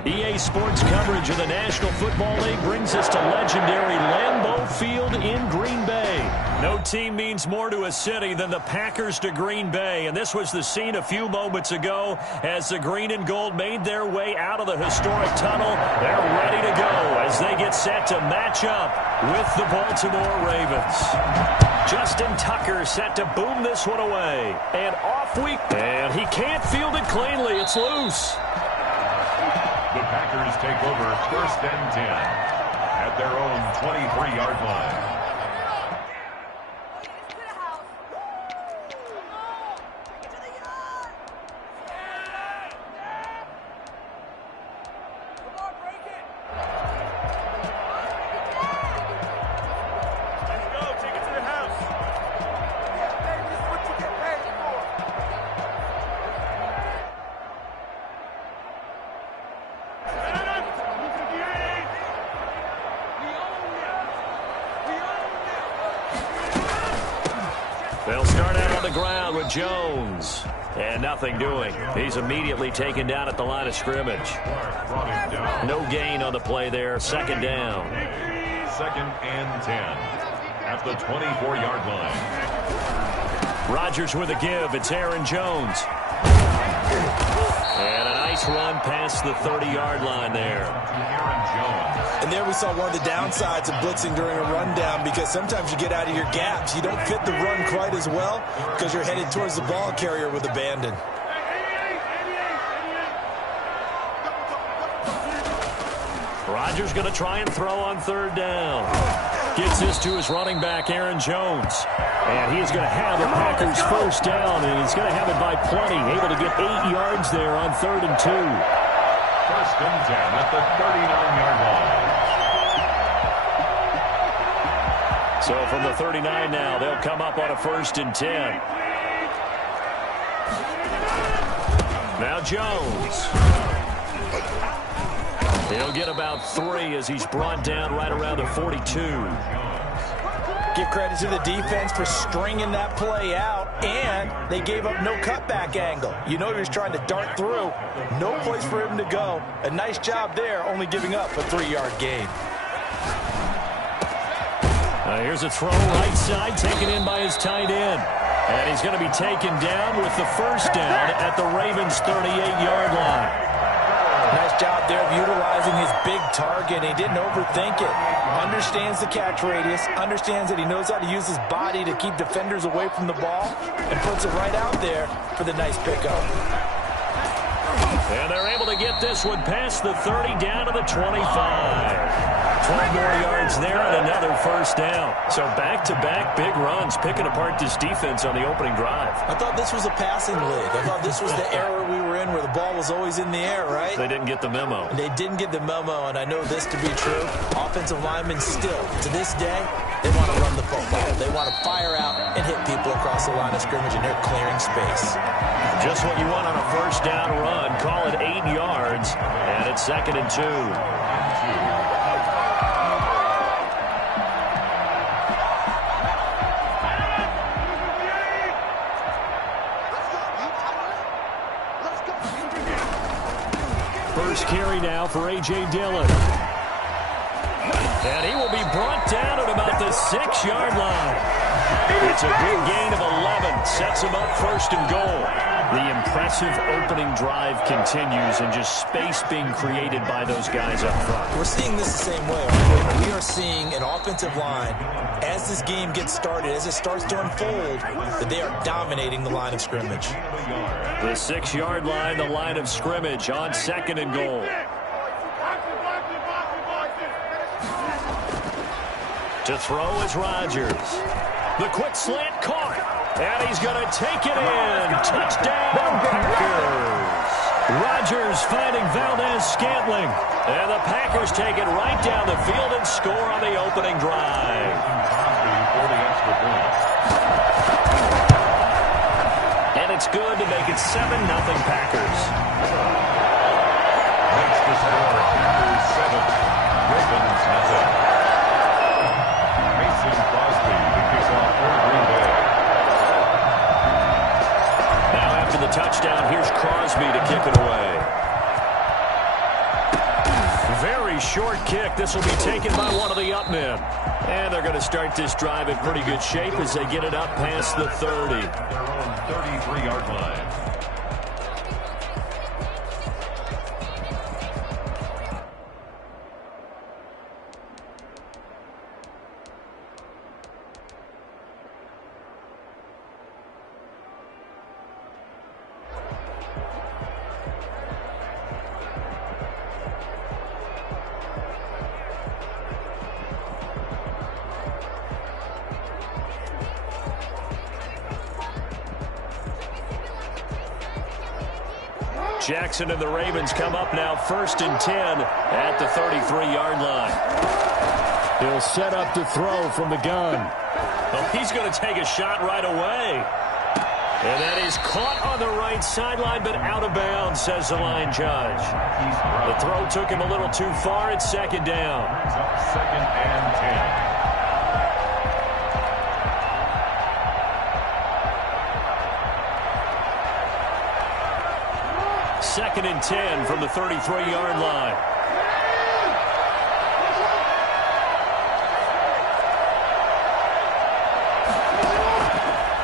EA Sports coverage of the National Football League brings us to legendary Lambeau Field in Green Bay. No team means more to a city than the Packers to Green Bay, and this was the scene a few moments ago as the green and gold made their way out of the historic tunnel. They're ready to go as they get set to match up with the Baltimore Ravens. Justin Tucker set to boom this one away, and off we... And he can't field it cleanly. It's loose. The Packers take over 1st and 10 at their own 23-yard line. They'll start out on the ground with Jones. And nothing doing. He's immediately taken down at the line of scrimmage. No gain on the play there. 2nd down. 2nd and 10 at the 24-yard line. Rodgers with a give. It's Aaron Jones. And a nice run past the 30-yard line there. Aaron Jones. And there we saw one of the downsides of blitzing during a rundown, because sometimes you get out of your gaps. You don't fit the run quite as well because you're headed towards the ball carrier with abandon. Rodgers going to try and throw on 3rd down. Gets this to his running back, Aaron Jones. And he is going to have the Packers 1st down, and he's going to have it by plenty. Able to get 8 yards there on 3rd and 2. 1st and 10 at the 39-yard line. So from the 39 now, they'll come up on a 1st and 10. Now Jones. He'll get about 3 as he's brought down right around the 42. Give credit to the defense for stringing that play out, and they gave up no cutback angle. You know he was trying to dart through. No place for him to go. A nice job there, only giving up a 3-yard gain. Here's a throw right side, taken in by his tight end. And he's going to be taken down with the 1st down at the Ravens' 38-yard line. Nice job there of utilizing his big target. He didn't overthink it. Understands the catch radius, understands that he knows how to use his body to keep defenders away from the ball, and puts it right out there for the nice pickup. And they're able to get this one past the 30 down to the 25. 12 more yards there and another 1st down. So back-to-back big runs, picking apart this defense on the opening drive. I thought this was a passing league. I thought this was the era we were in where the ball was always in the air, right? They didn't get the memo. They didn't get the memo, and I know this to be true. Offensive linemen still, to this day, they want to run the football. They want to fire out and hit people across the line of scrimmage, and they're clearing space. Just what you want on a 1st down run. Call it 8 yards, and it's 2nd and 2. First carry now for A.J. Dillon. And he will be brought down at about the 6-yard line. It's a big gain of 11. Sets him up 1st and goal. The impressive opening drive continues, and just space being created by those guys up front. We're seeing this the same way. We are seeing an offensive line, as this game gets started, as it starts to unfold, that they are dominating the line of scrimmage. The 6-yard line, the line of scrimmage on 2nd and goal. To throw is Rodgers. The quick slant caught. And he's going to take it in. Touchdown, Packers. Rodgers finding Valdez-Scantling. And the Packers take it right down the field and score on the opening drive. And it's good to make it 7-0 Packers. Makes the score Packers 7, Ravens nothing. Mason Crosby to kick off for Green Bay. Now after the touchdown, here's Crosby to kick it away. short kick. This will be taken by one of the up men. And they're going to start this drive in pretty good shape as they get it up past the 30. Their own 33-yard line. Jackson and the Ravens come up now 1st and 10 at the 33-yard line. He'll set up to throw from the gun. Well, he's going to take a shot right away. And that is caught on the right sideline, but out of bounds, says the line judge. The throw took him a little too far. It's 2nd down. 2nd and 10. 2nd and 10 from the 33-yard line.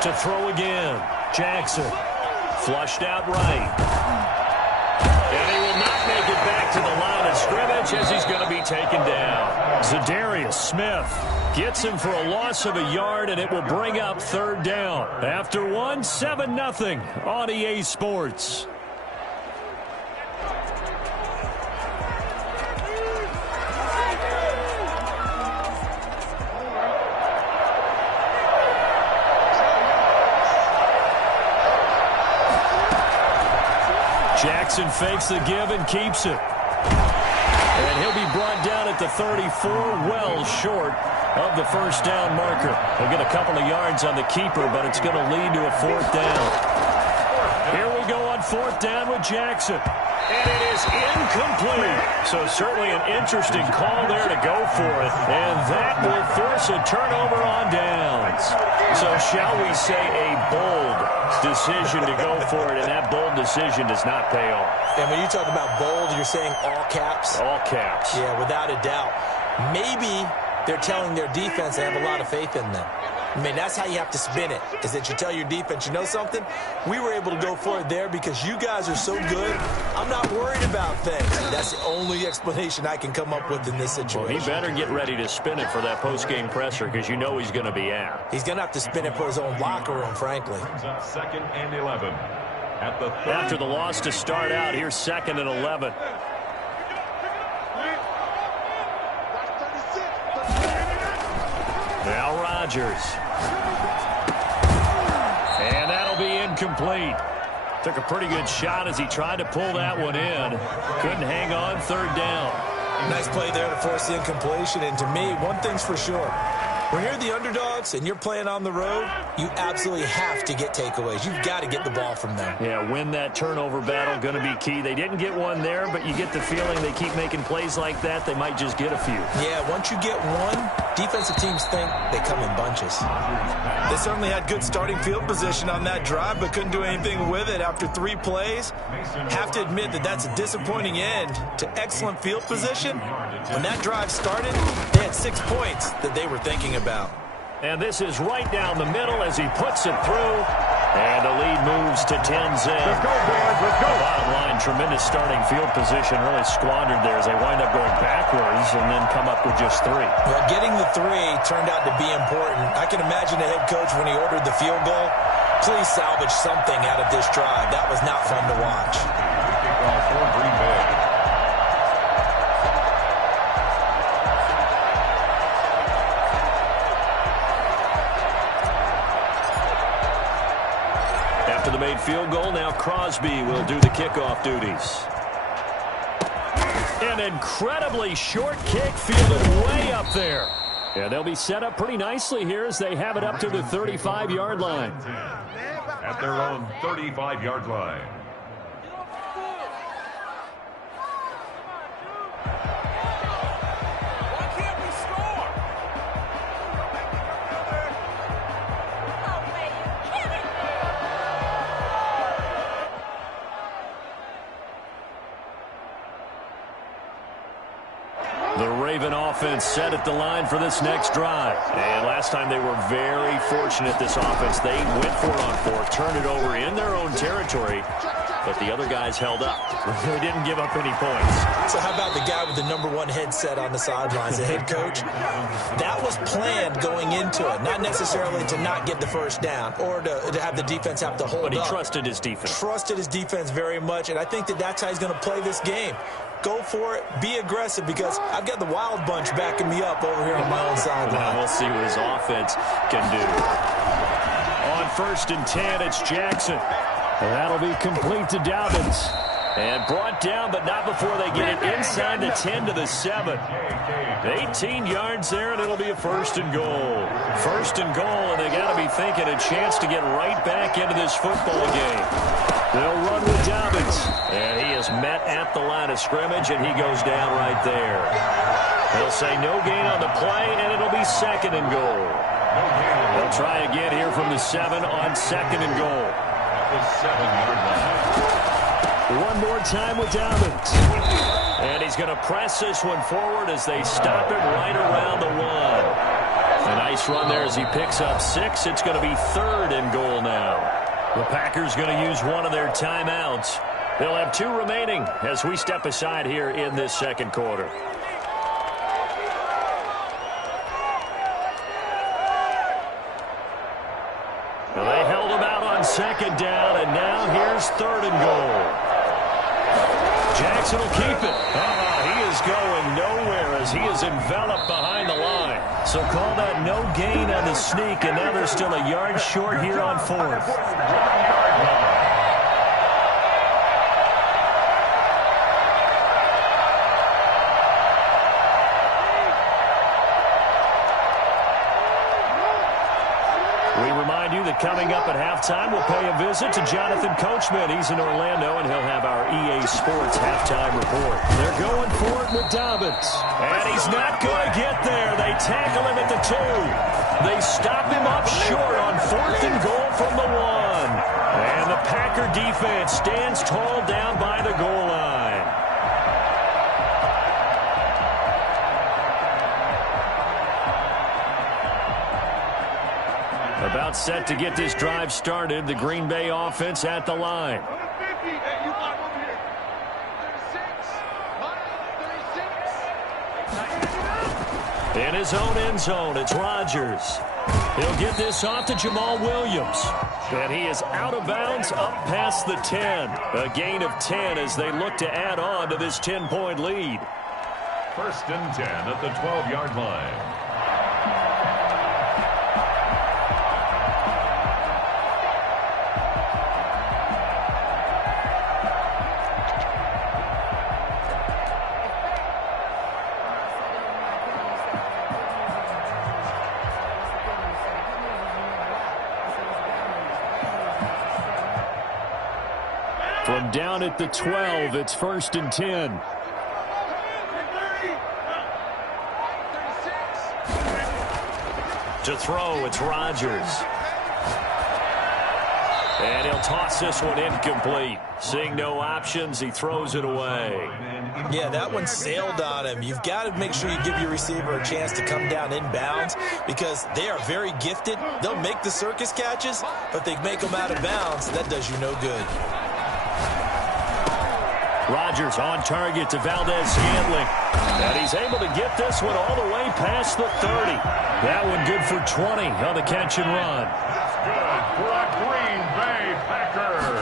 To throw again. Jackson. Flushed out right. And he will not make it back to the line of scrimmage as he's going to be taken down. Zadarius Smith gets him for a loss of a yard, and it will bring up 3rd down. After 7-0 on EA Sports. Jackson fakes the give and keeps it. And he'll be brought down at the 34, well short of the 1st down marker. He'll get a couple of yards on the keeper, but it's going to lead to a 4th down. Here we go on 4th down with Jackson. And it is incomplete. So certainly an interesting call there to go for it. And that will force a turnover on downs. So shall we say a bold decision to go for it, and that bold decision does not pay off. And when you talk about bold, you're saying all caps? All caps. Yeah, without a doubt. Maybe they're telling their defense they have a lot of faith in them. I mean, that's how you have to spin it, is that you tell your defense, you know something? We were able to go for it there because you guys are so good. I'm not worried about things. That's the only explanation I can come up with in this situation. Well, he better get ready to spin it for that post-game presser because you know he's going to be out. He's going to have to spin it for his own locker room, frankly. 2nd and 11. After the loss to start out, here's 2nd and 11. Now Rodgers. And that'll be incomplete. Took a pretty good shot as he tried to pull that one in. Couldn't hang on. 3rd down. Nice play there to force the incompletion. And to me, one thing's for sure. When you're the underdogs and you're playing on the road, you absolutely have to get takeaways. You've got to get the ball from them. Yeah, win that turnover battle, going to be key. They didn't get one there, but you get the feeling they keep making plays like that, they might just get a few. Yeah, once you get one, defensive teams think they come in bunches. They certainly had good starting field position on that drive, but couldn't do anything with it after 3 plays. Have to admit that that's a disappointing end to excellent field position. When that drive started, they had 6 points that they were thinking about. And this is right down the middle as he puts it through. And the lead moves to 10-zip. Let's go, boys. Let's go. Bottom line, tremendous starting field position, really squandered there as they wind up going backwards and then come up with just 3. Well, getting the 3 turned out to be important. I can imagine the head coach when he ordered the field goal. Please salvage something out of this drive. That was not fun to watch. Kickoff for Green Bay. After the made field goal, now Crosby will do the kickoff duties. An incredibly short kick fielded way up there. And they'll be set up pretty nicely here as they have it up to the 35-yard line. At their own 35-yard line. Raven offense set at the line for this next drive. And last time they were very fortunate, this offense. They went for it on fourth, turned it over in their own territory, but the other guys held up. They didn't give up any points. So how about the guy with the #1 headset on the sidelines, the head coach? That was planned going into it, not necessarily to not get the first down or to have the defense have to hold up. But he trusted his defense. Trusted his defense very much, and I think that's how he's going to play this game. Go for it. Be aggressive, because I've got the wild bunch backing me up over here on my own sideline. Now we'll see what his offense can do. On 1st and 10, it's Jackson. That'll be complete to Dobbins. And brought down, but not before they get it inside the 10 to the 7. 18 yards there, and it'll be a 1st and goal. 1st and goal, and they got to be thinking a chance to get right back into this football game. They'll run with Dobbins. And he is met at the line of scrimmage, and he goes down right there. They'll say no gain on the play, and it'll be 2nd and goal. They'll try again here from the 7 on 2nd and goal. The 7-yard line. One more time with Dobbins. And he's going to press this one forward as they stop him right around the 1. A nice run there as he picks up 6. It's going to be 3rd and goal now. The Packers going to use one of their timeouts. They'll have 2 remaining as we step aside here in this 2nd quarter. Well, they held him out on 2nd down, and now here's 3rd and goal. Jackson will keep it. He is going nowhere as he is enveloped behind the line. So call that no gain on the sneak, and now they're still a yard short here on 4th. Coming up at halftime, we'll pay a visit to Jonathan Coachman. He's in Orlando, and he'll have our EA Sports halftime report. They're going for it with Dobbins. And he's not going to get there. They tackle him at the 2. They stop him up short on 4th and goal from the 1. And the Packer defense stands tall down by the goal line. About set to get this drive started. The Green Bay offense at the line. In his own end zone, it's Rodgers. He'll get this off to Jamal Williams. And he is out of bounds up past the 10. A gain of 10 as they look to add on to this 10-point lead. 1st and 10 at the 12-yard line. From down at the 12, it's 1st and 10. To throw, it's Rodgers. And he'll toss this one incomplete. Seeing no options, he throws it away. Yeah, that one sailed on him. You've got to make sure you give your receiver a chance to come down inbounds, because they are very gifted. They'll make the circus catches, but they make them out of bounds. That does you no good. Rodgers on target to Valdez-Scantling. And he's able to get this one all the way past the 30. That one good for 20 on the catch and run. That's good for a Green Bay Packer.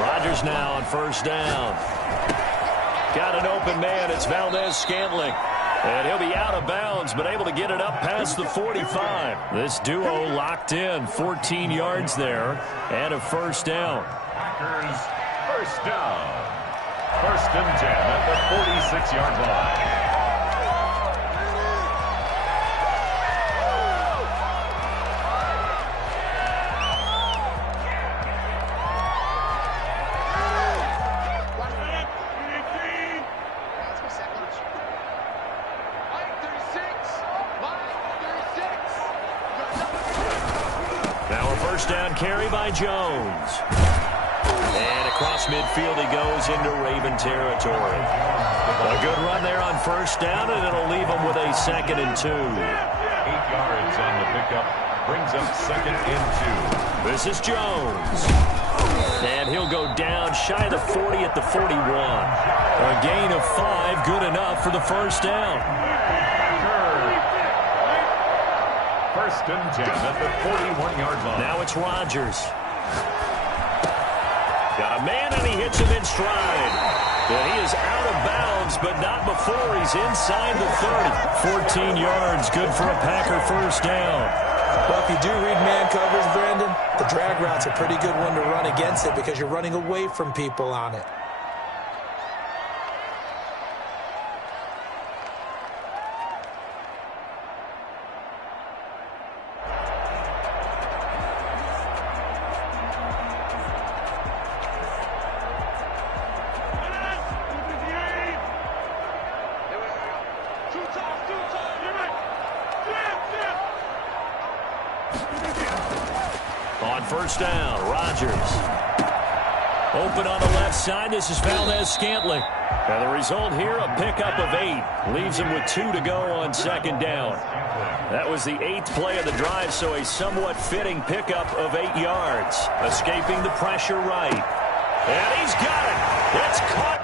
Rodgers now on 1st down. Got an open man. It's Valdez-Scantling. And he'll be out of bounds, but able to get it up past the 45. This duo locked in. 14 yards there and a 1st down. Packers 1st down. 1st and 10 at the 46-yard line. Now a 1st down carry by Jones. And across midfield he goes into Raven territory. A good run there on first down, and it'll leave them with a 2nd and 2. 8 yards on the pickup. Brings up 2nd and 2. This is Jones. And he'll go down shy of the 40 at the 41. A gain of 5, good enough for the first down. First and 10 at the 41-yard line. Now it's Rodgers. Got a man, and he hits him in stride. And he is out of bounds, but not before he's inside the 30. 14 yards, good for a Packer first down. Well, if you do read man coverage, Brandon, the drag route's a pretty good one to run against it because you're running away from people on it. On first down, Rodgers. Open on the left side. This is Valdez-Scantling. And the result here, a pickup of 8. Leaves him with 2 to go on 2nd down. That was the 8th play of the drive, so a somewhat fitting pickup of 8 yards. Escaping the pressure right. And he's got it. It's caught.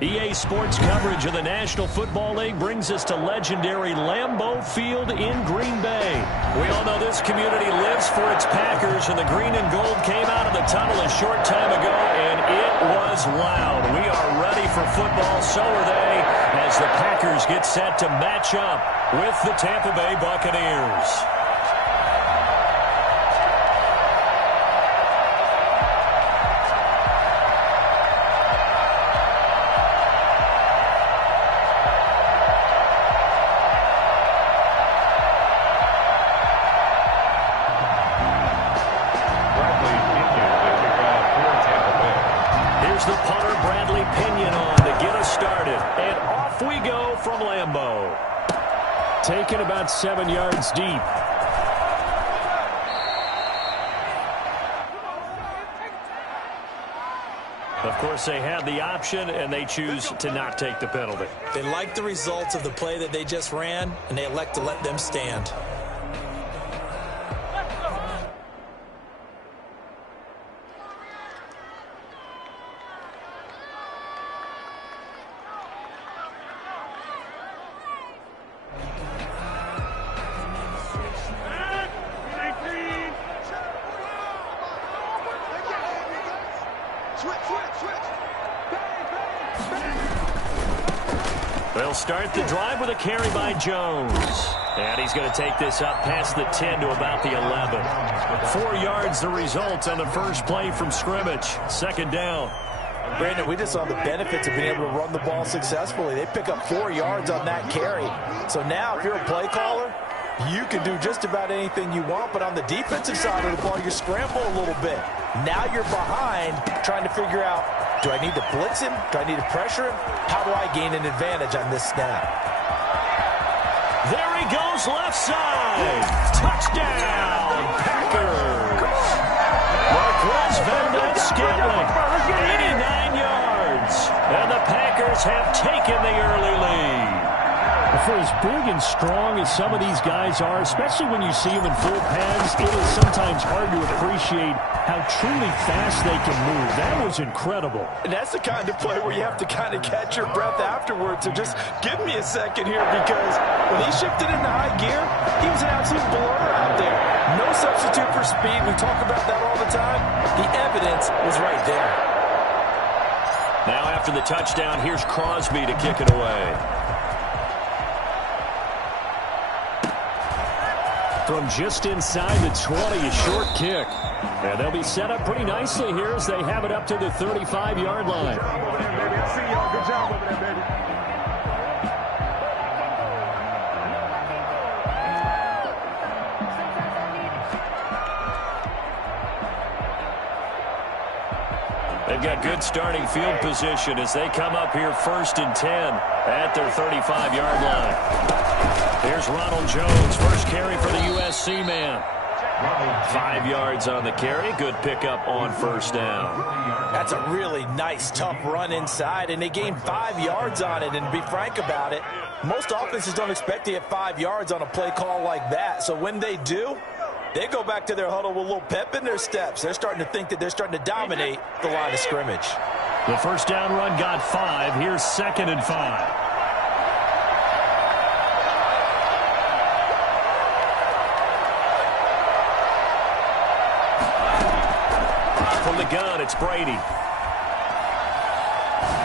EA Sports coverage of the National Football League brings us to legendary Lambeau Field in Green Bay. We all know this community lives for its Packers, and the green and gold came out of the tunnel a short time ago, and it was loud. We are ready for football, so are they, as the Packers get set to match up with the Tampa Bay Buccaneers. Taken about 7 yards deep. Of course, they had the option, and they choose to not take the penalty. They like the results of the play that they just ran, and they elect to let them stand. They'll start the drive with a carry by Jones. And he's going to take this up past the 10 to about the 11. 4 yards the result on the first play from scrimmage. Second down. Brandon, we just saw the benefits of being able to run the ball successfully. They pick up 4 yards on that carry. So now if you're a play caller, you can do just about anything you want, but on the defensive side of the ball, you scramble a little bit. Now you're behind trying to figure out, do I need to blitz him? Do I need to pressure him? How do I gain an advantage on this snap? There he goes, left side. Touchdown, Packers. Marquez Valdez-Scantling, 89 yards. And the Packers have taken the early lead. For as big and strong as some of these guys are, especially when you see them in full pads, it is sometimes hard to appreciate how truly fast they can move. That was incredible. And that's the kind of play where you have to kind of catch your breath afterwards. So just give me a second here, because when he shifted into high gear, he was an absolute blur out there. No substitute for speed. We talk about that all the time. The evidence was right there. Now after the touchdown, here's Crosby to kick it away. From just inside the 20, a short kick. And they'll be set up pretty nicely here as they have it up to the 35-yard line. Good job over there, baby. I see y'all. Good job over there, baby. They've got good starting field position as they come up here 1st and 10 at their 35-yard line. Here's Ronald Jones, first carry for the USC man. 5 yards on the carry. Good pickup on first down. That's a really nice, tough run inside, and they gained 5 yards on it. And to be frank about it, most offenses don't expect to get 5 yards on a play call like that. So when they do, they go back to their huddle with a little pep in their steps. They're starting to think that they're starting to dominate the line of scrimmage. The first down run got 5. Here's 2nd and 5. From the gun, it's Brady.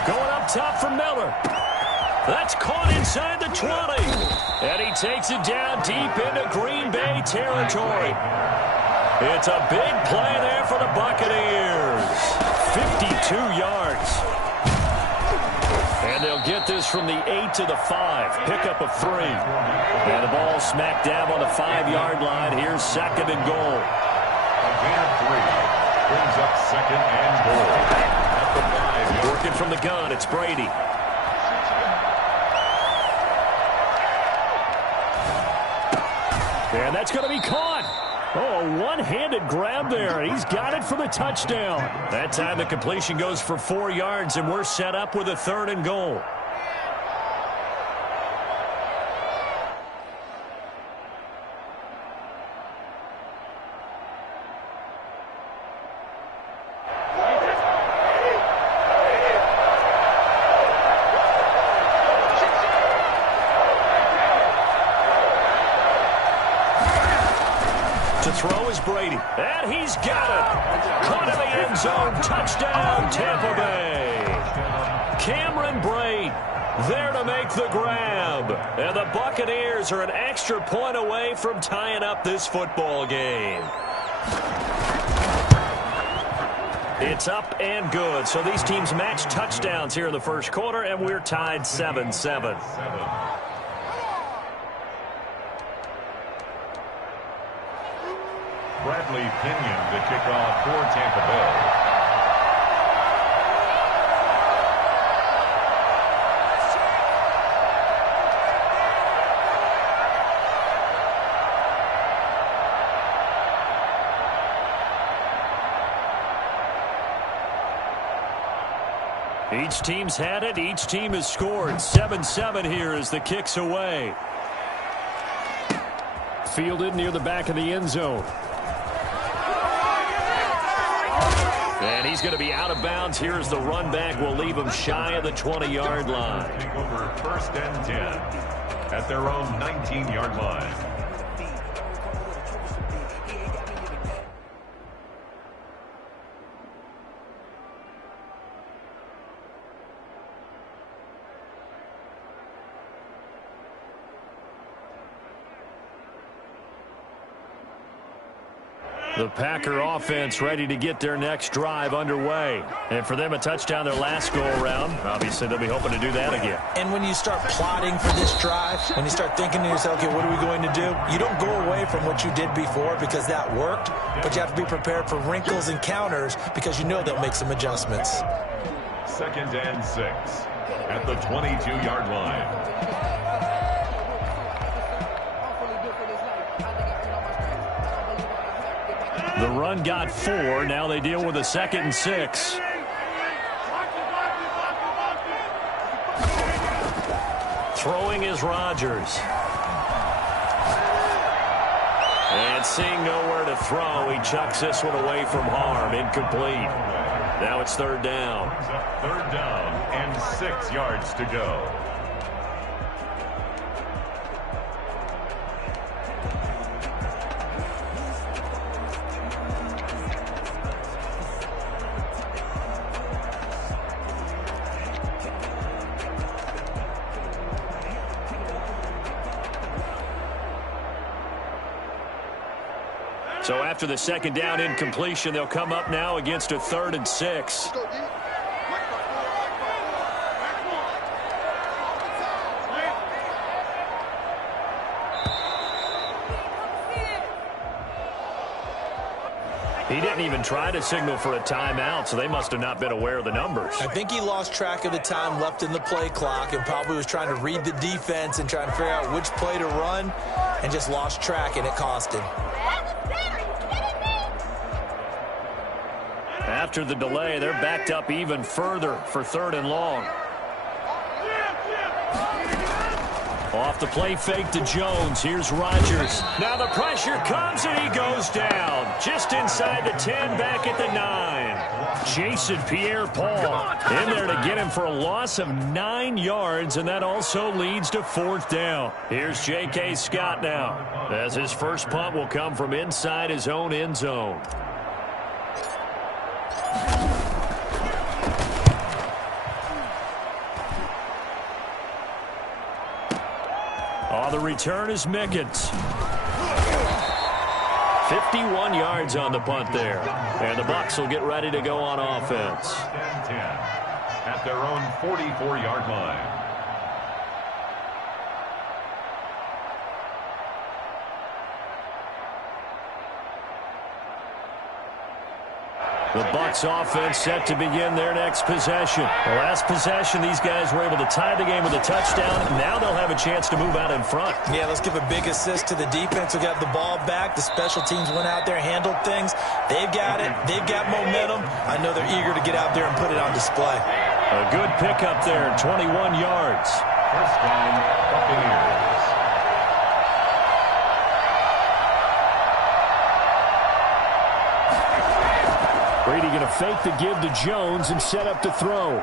Going up top for Miller. That's caught inside the 20. And he takes it down deep into Green Bay territory. It's a big play there for the Buccaneers. 52 yards. And they'll get this from the 8 to the 5. Pickup of 3. And the ball smack dab on the 5-yard line. Here's 2nd and goal. A gain of 3. Brings up 2nd and goal. At the 5. Working from the gun, it's Brady. And that's going to be caught. Oh, a one-handed grab there. He's got it for the touchdown. That time the completion goes for 4 yards, and we're set up with a 3rd and goal. To throw is Brady, and he's got it. Caught in the end zone, touchdown, Tampa Bay. Cameron Brate there to make the grab. And the Buccaneers are an extra point away from tying up this football game. It's up and good. So these teams match touchdowns here in the first quarter, and we're tied 7-7. Bradley Pinion to kick off for Tampa Bay. Each team's had it. Each team has scored. 7-7 here as the kick's away. Fielded near the back of the end zone. And he's going to be out of bounds. Here's the run back. We'll leave him shy of the 20-yard line. Take over 1st and 10 at their own 19-yard line. The Packer offense ready to get their next drive underway. And for them, a touchdown their last go-around. Obviously, they'll be hoping to do that again. And when you start plotting for this drive, when you start thinking to yourself, okay, what are we going to do? You don't go away from what you did before because that worked, but you have to be prepared for wrinkles and counters because you know they'll make some adjustments. 2nd and 6 at the 22-yard line. The run got 4. Now they deal with a 2nd and 6. Throwing is Rodgers. And seeing nowhere to throw, he chucks this one away from harm. Incomplete. Now it's 3rd down. 3rd down and 6 yards to go. So after the 2nd down incompletion, they'll come up now against a 3rd and 6. He didn't even try to signal for a timeout, so they must have not been aware of the numbers. I think he lost track of the time left in the play clock and probably was trying to read the defense and trying to figure out which play to run and just lost track, and it cost him. After the delay, they're backed up even further for 3rd and long. Off the play fake to Jones. Here's Rodgers. Now the pressure comes and he goes down. Just inside the 10, back at the 9. Jason Pierre-Paul in there to get him for a loss of 9 yards, and that also leads to 4th down. Here's J.K. Scott now, as his first punt will come from inside his own end zone. The return is Mickens. 51 yards on the punt there. And the Bucs will get ready to go on offense. 10 at their own 44-yard line. The Bucs offense set to begin their next possession. The last possession, these guys were able to tie the game with a touchdown. Now they'll have a chance to move out in front. Yeah, let's give a big assist to the defense who got the ball back. The special teams went out there, handled things. They've got it. They've got momentum. I know they're eager to get out there and put it on display. A good pickup there, 21 yards. 1st down, Buccaneers. Brady going to fake the give to Jones and set up to throw.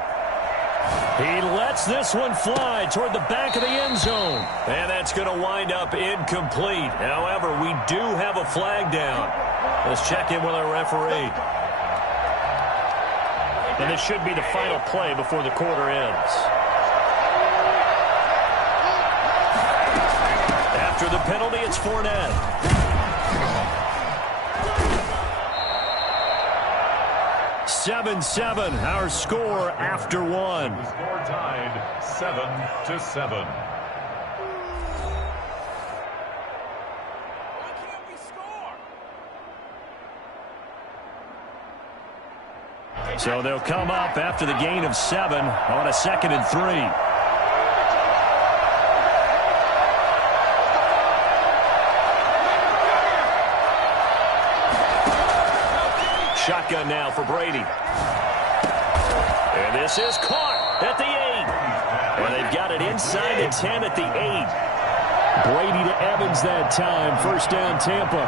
He lets this one fly toward the back of the end zone. And that's going to wind up incomplete. However, we do have a flag down. Let's check in with our referee. And this should be the final play before the quarter ends. After the penalty, it's Fournette. 7-7, our score after one. The score tied 7-7. So they'll come up after the gain of 7 on a 2nd and 3. Shotgun now for Brady. And this is caught at the 8. And they've got it inside the 10 at the 8. Brady to Evans that time. 1st down, Tampa.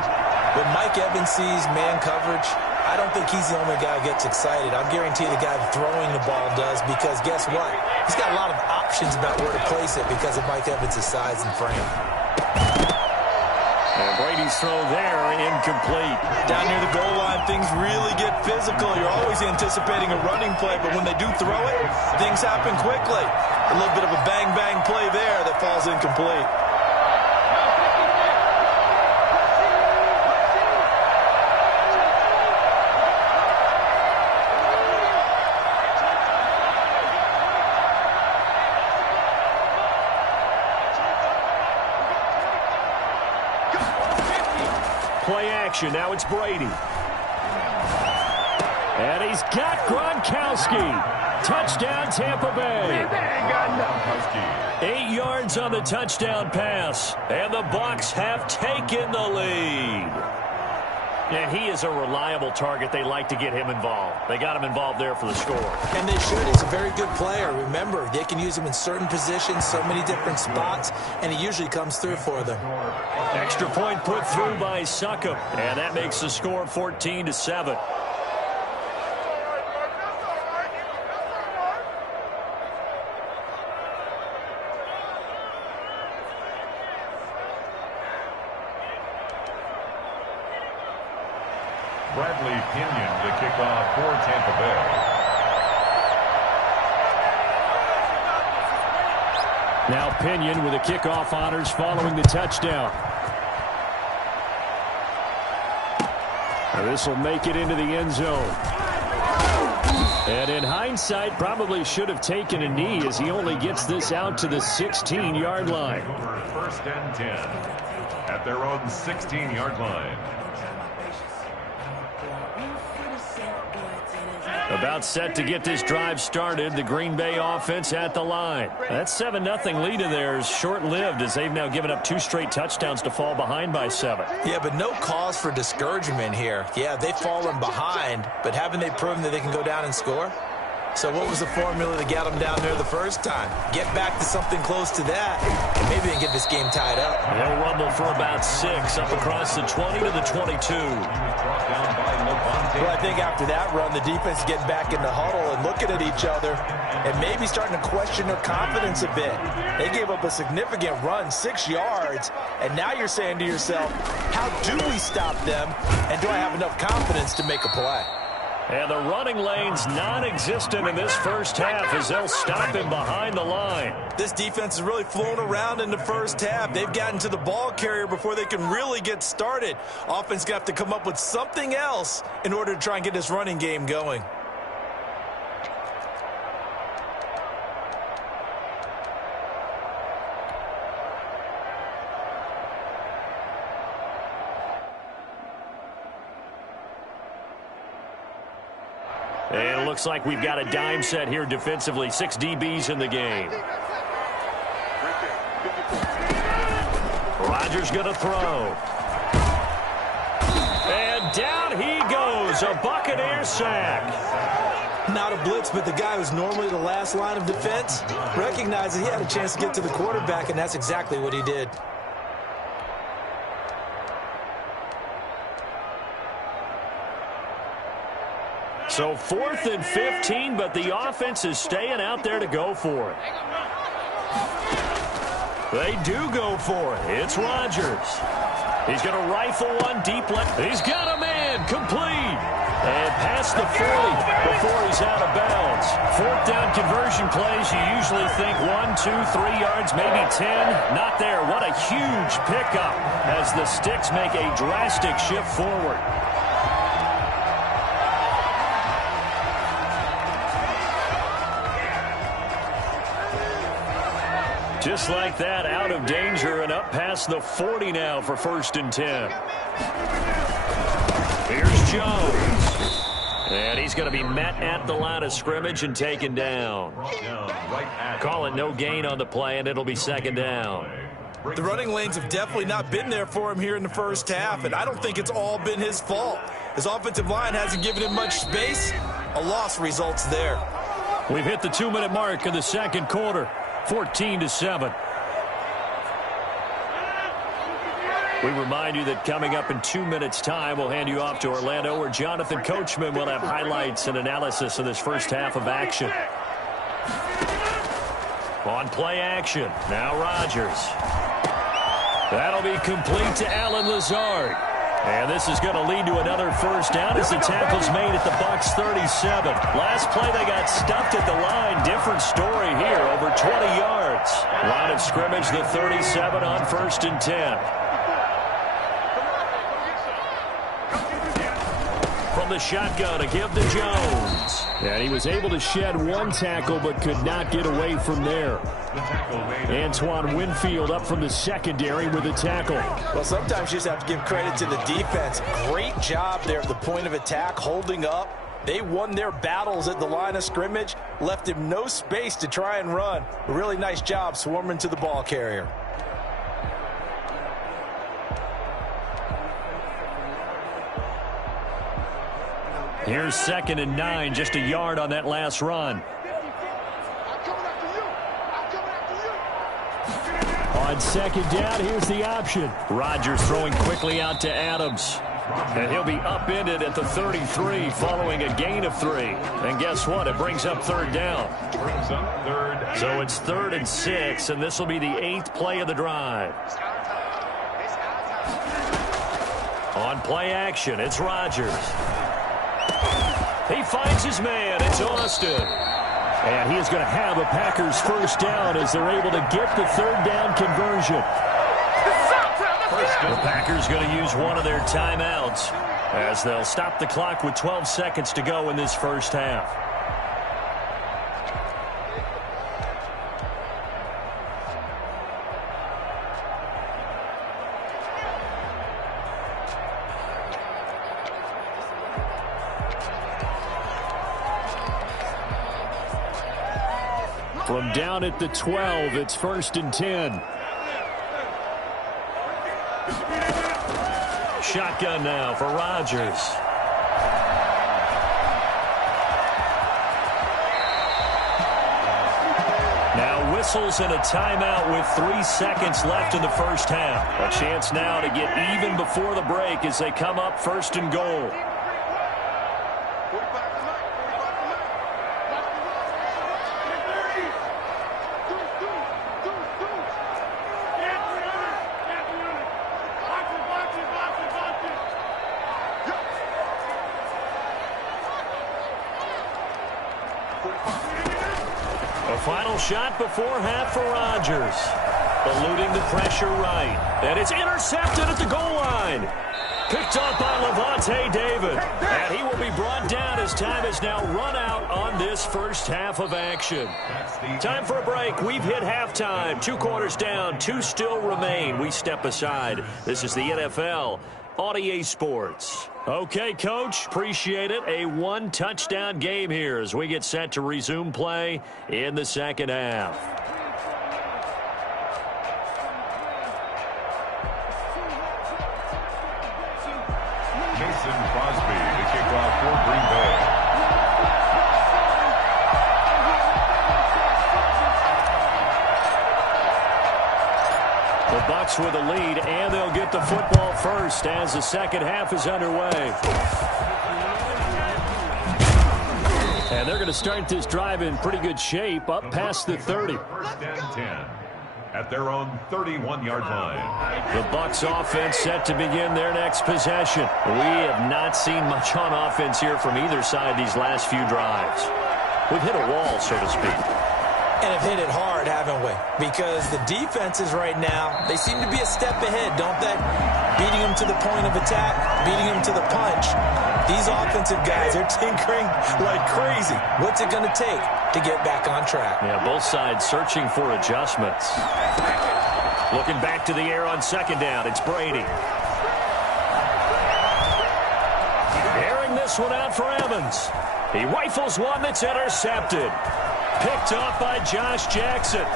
When Mike Evans sees man coverage, I don't think he's the only guy who gets excited. I'll guarantee the guy throwing the ball does, because guess what? He's got a lot of options about where to place it because of Mike Evans' size and frame. And Brady's throw there, incomplete. Down near the goal line, things really get physical. You're always anticipating a running play, but when they do throw it, things happen quickly. A little bit of a bang-bang play there that falls incomplete. . 2 play action. Now it's Brady. And he's got Gronkowski. Touchdown, Tampa Bay. 8 yards on the touchdown pass. And the Bucs have taken the lead. And he is a reliable target. They like to get him involved. They got him involved there for the score. And they should. He's a very good player. Remember, they can use him in certain positions, so many different spots, and he usually comes through for them. Extra point put through by Succop. And that makes the score 14-7. Bradley Pinion to kick off for Tampa Bay. Now Pinion with the kickoff honors following the touchdown. This will make it into the end zone. And in hindsight, probably should have taken a knee as he only gets this out to the 16-yard line. Over 1st and 10 at their own 16-yard line. About set to get this drive started. The Green Bay offense at the line. That 7-0 lead of theirs short-lived as they've now given up 2 straight touchdowns to fall behind by 7. Yeah, but no cause for discouragement here. Yeah, they've fallen behind, but haven't they proven that they can go down and score? So what was the formula to get them down there the first time? Get back to something close to that, and maybe they can get this game tied up. They'll rumble for about 6 up across the 20 to the 22. Well, I think after that run, the defense is getting back in the huddle and looking at each other and maybe starting to question their confidence a bit. They gave up a significant run, 6 yards, and now you're saying to yourself, how do we stop them, and do I have enough confidence to make a play? And the running lane's non-existent in this first half as they'll stop him behind the line. This defense has really flown around in the first half. They've gotten to the ball carrier before they can really get started. Offense got to come up with something else in order to try and get this running game going. And it looks like we've got a dime set here defensively. 6 DBs in the game. Rodgers going to throw. And down he goes. A Buccaneer sack. Not a blitz, but the guy who's normally the last line of defense recognized that he had a chance to get to the quarterback, and that's exactly what he did. So 4th and 15, but the offense is staying out there to go for it. They do go for it. It's Rodgers. He's going to rifle one deep left. He's got a man complete. And past the 40 before he's out of bounds. 4th down conversion plays, you usually think 1, 2, 3 yards, maybe 10. Not there. What a huge pickup as the sticks make a drastic shift forward. Just like that, out of danger and up past the 40 now for 1st and 10. Here's Jones. And he's going to be met at the line of scrimmage and taken down. Call it no gain on the play, and it'll be 2nd down. The running lanes have definitely not been there for him here in the first half, and I don't think it's all been his fault. His offensive line hasn't given him much space. A loss results there. We've hit the 2-minute mark of the 2nd quarter. 14-7. We remind you that coming up in 2 minutes' time, we'll hand you off to Orlando, where Jonathan Coachman will have highlights and analysis of this first half of action. On play action, now Rodgers. That'll be complete to Allen Lazard. And this is going to lead to another 1st down as the tackle's made at the Bucs 37. Last play, they got stuffed at the line. Different story here, over 20 yards. Line of scrimmage, the 37 on 1st and 10. From the shotgun, a give to Jones. And he was able to shed 1 tackle but could not get away from there. The tackle made. Antoine Winfield up from the secondary with a tackle. Well, sometimes you just have to give credit to the defense. Great job there at the point of attack, holding up. They won their battles at the line of scrimmage, left him no space to try and run. A really nice job swarming to the ball carrier. Here's 2nd and 9, just a yard on that last run. On 2nd down, here's the option. Rodgers throwing quickly out to Adams. And he'll be upended at the 33 following a gain of 3. And guess what? It brings up 3rd down. Brings up 3rd. So it's 3rd and 6, and this will be the 8th play of the drive. On play action, it's Rodgers. He finds his man. It's Austin. And he is going to have a Packers 1st down as they're able to get the 3rd down conversion. The Packers going to use one of their timeouts as they'll stop the clock with 12 seconds to go in this first half. From down at the 12, it's 1st and 10. Shotgun now for Rodgers. Now whistles and a timeout with 3 seconds left in the first half. A chance now to get even before the break as they come up 1st and goal. A final shot before half for Rodgers. Eluding the pressure right. And it's intercepted at the goal line. Picked up by Levante David. And he will be brought down as time has now run out on this first half of action. Time for a break. We've hit halftime. 2 quarters down. 2 still remain. We step aside. This is the NFL on EA Sports. Okay, Coach, appreciate it. A 1-touchdown game here as we get set to resume play in the second half. Mason Crosby to kick off for Green Bay. The Bucs with a lead, and they'll get the football first as the second half is underway. And they're going to start this drive in pretty good shape, up past the 30. 1st and 10 at their own 31-yard line. The Bucs offense set to begin their next possession. We have not seen much on offense here from either side these last few drives. We've hit a wall, so to speak. And have hit it hard, haven't we? Because the defenses right now, they seem to be a step ahead, don't they? Beating them to the point of attack, beating them to the punch. These offensive guys, they're tinkering like crazy. What's it going to take to get back on track? Yeah, both sides searching for adjustments. Looking back to the air on 2nd down, it's Brady. Airing this one out for Evans. He rifles one that's intercepted. Picked off by Josh Jackson.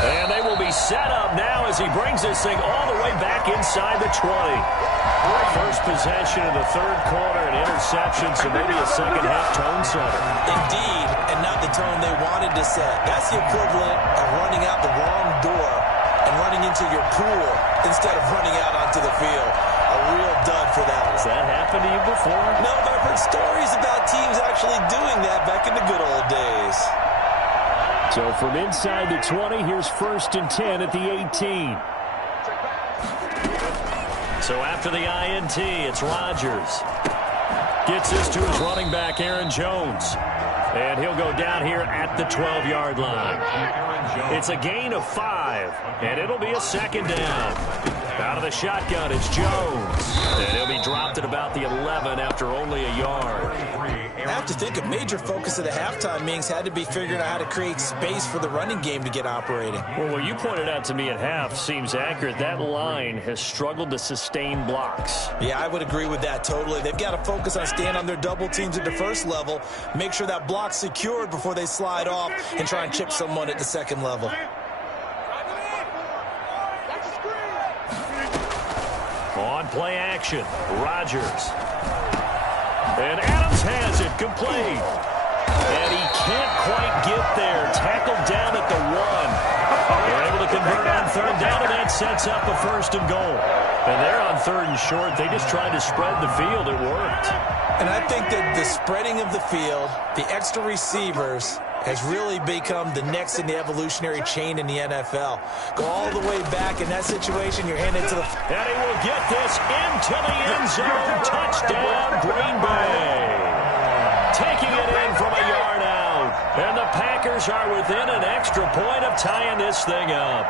And they will be set up now as he brings this thing all the way back inside the 20. First possession of the 3rd quarter, an interception, so maybe a second-half tone setter. Indeed, and not the tone they wanted to set. That's the equivalent of running out the wrong door and running into your pool instead of running out onto the field. A real dud for that one. Has that happened to you before? No, but I've heard stories about teams actually doing that back in the good old days. So from inside the 20, here's 1st and 10 at the 18. So after the INT, it's Rodgers. Gets this to his running back, Aaron Jones. And he'll go down here at the 12-yard line. It's a gain of 5, and it'll be a 2nd down. Out of the shotgun, it's Jones. And he'll be dropped at about the 11 after only a yard. I have to think a major focus of the halftime meetings had to be figuring out how to create space for the running game to get operating. Well, what you pointed out to me at half seems accurate. That line has struggled to sustain blocks. Yeah, I would agree with that totally. They've got to focus on staying on their double teams at the first level, make sure that block's secured before they slide off and try and chip someone at the second level. On play action, Rodgers. And Adams has it, complete. And he can't quite get there. Tackled down at the 1. They're able to convert on third down, and that sets up a 1st and goal. And they're on 3rd and short. They just tried to spread the field. It worked. And I think that the spreading of the field, the extra receivers, has really become the next in the evolutionary chain in the NFL. Go all the way back in that situation, you're handed to the... And he will get this into the end zone. Touchdown, Green Bay. Taking it in from a yard out. And the Packers are within an extra point of tying this thing up.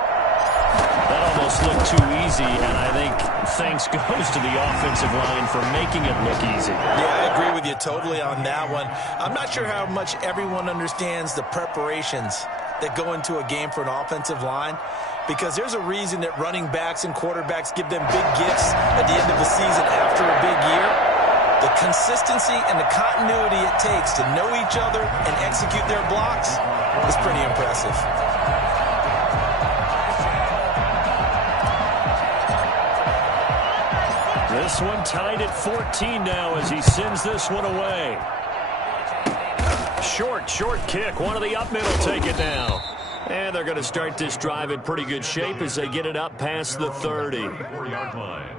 That almost looked too easy, and I think thanks goes to the offensive line for making it look easy. Yeah, I agree with you totally on that one. I'm not sure how much everyone understands the preparations that go into a game for an offensive line, because there's a reason that running backs and quarterbacks give them big gifts at the end of the season after a big year. The consistency and the continuity it takes to know each other and execute their blocks is pretty impressive. This one tied at 14 now as he sends this one away. Short kick. One of the up middle take it down. And they're going to start this drive in pretty good shape as they get it up past the 30. 4-yard line.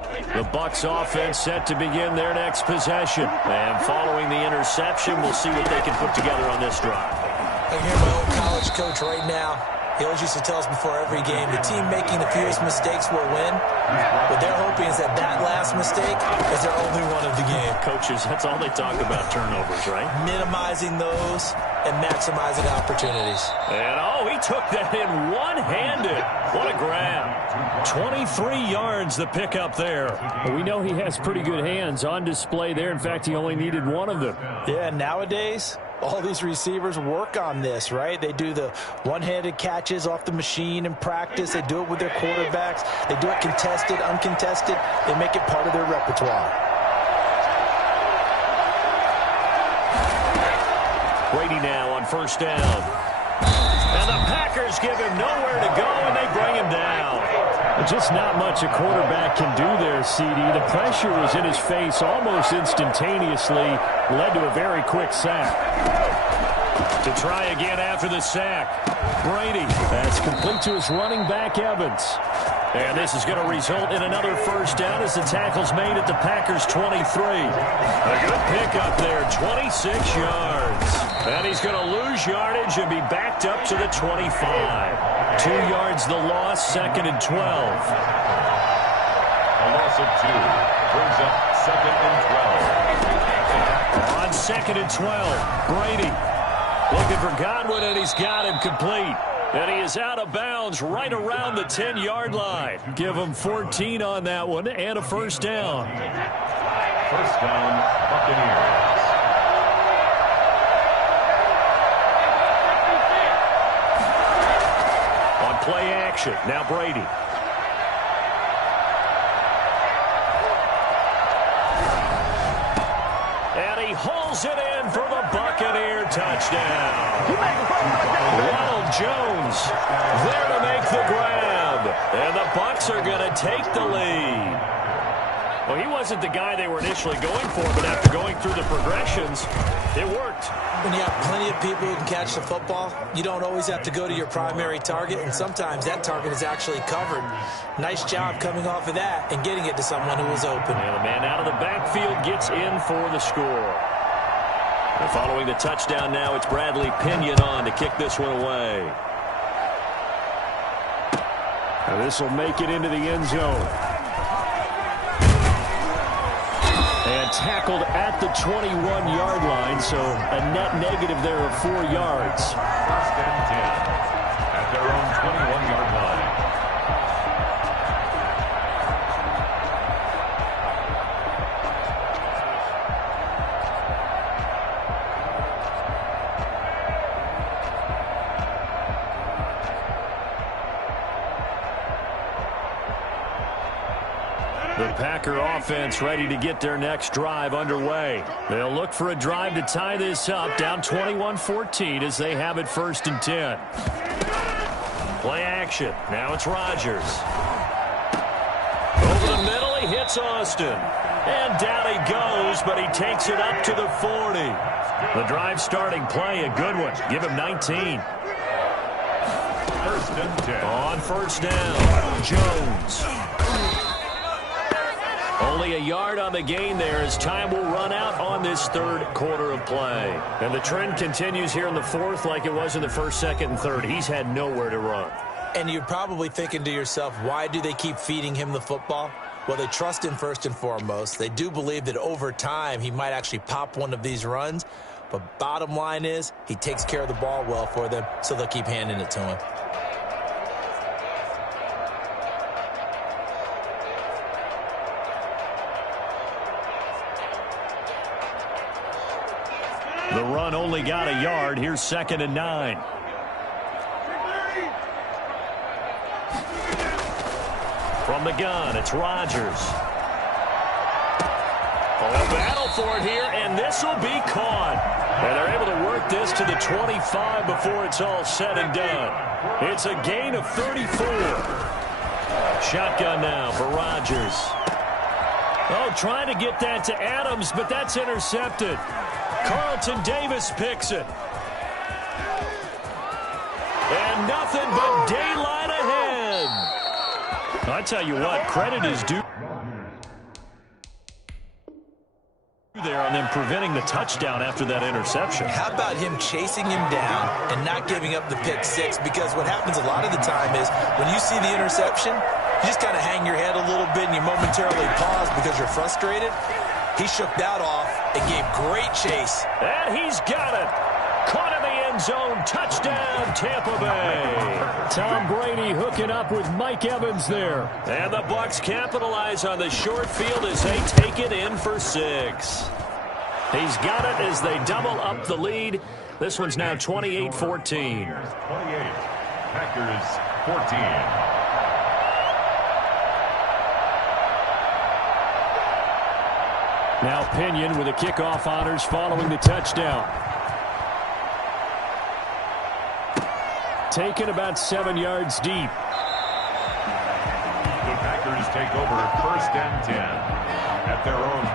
The Bucs offense set to begin their next possession. And following the interception, we'll see what they can put together on this drive. I hear my old college coach right now. He always used to tell us before every game, the team making the fewest mistakes will win. What they're hoping is that last mistake is their only one of the game. Coaches, that's all they talk about, turnovers, right? Minimizing those and maximizing opportunities. And, he took that in one-handed. What a grab. 23 yards the pickup there. Well, we know he has pretty good hands on display there. In fact, he only needed one of them. Yeah, nowadays, all these receivers work on this, right? They do the one-handed catches off the machine in practice. They do it with their quarterbacks. They do it contested, uncontested. They make it part of their repertoire. Brady now on 1st down. And the Packers give him nowhere to go, and they bring him down. Just not much a quarterback can do there, CD. The pressure was in his face almost instantaneously, led to a very quick sack. To try again after the sack. Brady. That's complete to his running back, Evans. And this is going to result in another 1st down as the tackle's made at the Packers' 23. A good pickup there, 26 yards. And he's going to lose yardage and be backed up to the 25. 2 yards the loss, 2nd and 12. A loss of 2 brings up 2nd and 12. On 2nd and 12, Brady looking for Godwin, and he's got him complete. And he is out of bounds right around the 10-yard line. Give him 14 on that one and a 1st down. 1st down, Buccaneers. On play action, now Brady. And he holds it in for the Buccaneer touchdown. Ronald Jones there to make the grab. And the Bucs are going to take the lead. Well, he wasn't the guy they were initially going for, but after going through the progressions, it worked. When you have plenty of people who can catch the football, you don't always have to go to your primary target, and sometimes that target is actually covered. Nice job coming off of that and getting it to someone who was open. And the man out of the backfield gets in for the score. And following the touchdown now, it's Bradley Pinion on to kick this one away. Now this will make it into the end zone. And tackled at the 21-yard line, so a net negative there of 4 yards. 1st and The Packer offense ready to get their next drive underway. They'll look for a drive to tie this up, down 21-14 as they have it 1st and 10. Play action. Now it's Rodgers. Over the middle, he hits Austin. And down he goes, but he takes it up to the 40. The drive starting play, a good one. Give him 19. 1st and 10. On 1st down, Jones. Only a yard on the gain there as time will run out on this 3rd quarter of play. And the trend continues here in the 4th like it was in the 1st, 2nd, and 3rd. He's had nowhere to run. And you're probably thinking to yourself, why do they keep feeding him the football? Well, they trust him first and foremost. They do believe that over time he might actually pop one of these runs. But bottom line is he takes care of the ball well for them, so they'll keep handing it to him. The run only got a yard. Here's 2nd and 9. From the gun, it's Rodgers. A battle for it here, and this will be caught. And they're able to work this to the 25 before it's all said and done. It's a gain of 34. Shotgun now for Rodgers. Oh, trying to get that to Adams, but that's intercepted. Carlton Davis picks it. And nothing but daylight ahead. I tell you what, credit is due there on them preventing the touchdown after that interception. How about him chasing him down and not giving up the pick 6? Because what happens a lot of the time is when you see the interception, you just kind of hang your head a little bit and you momentarily pause because you're frustrated. He shook that off and gave great chase. And he's got it. Caught in the end zone. Touchdown, Tampa Bay. Tom Brady hooking up with Mike Evans there. And the Bucs capitalize on the short field as they take it in for 6. He's got it as they double up the lead. This one's now 28-14. 28. Packers 14. Now Pinion with the kickoff honors following the touchdown. Taken about 7 yards deep. The Packers take over 1st and 10 at their own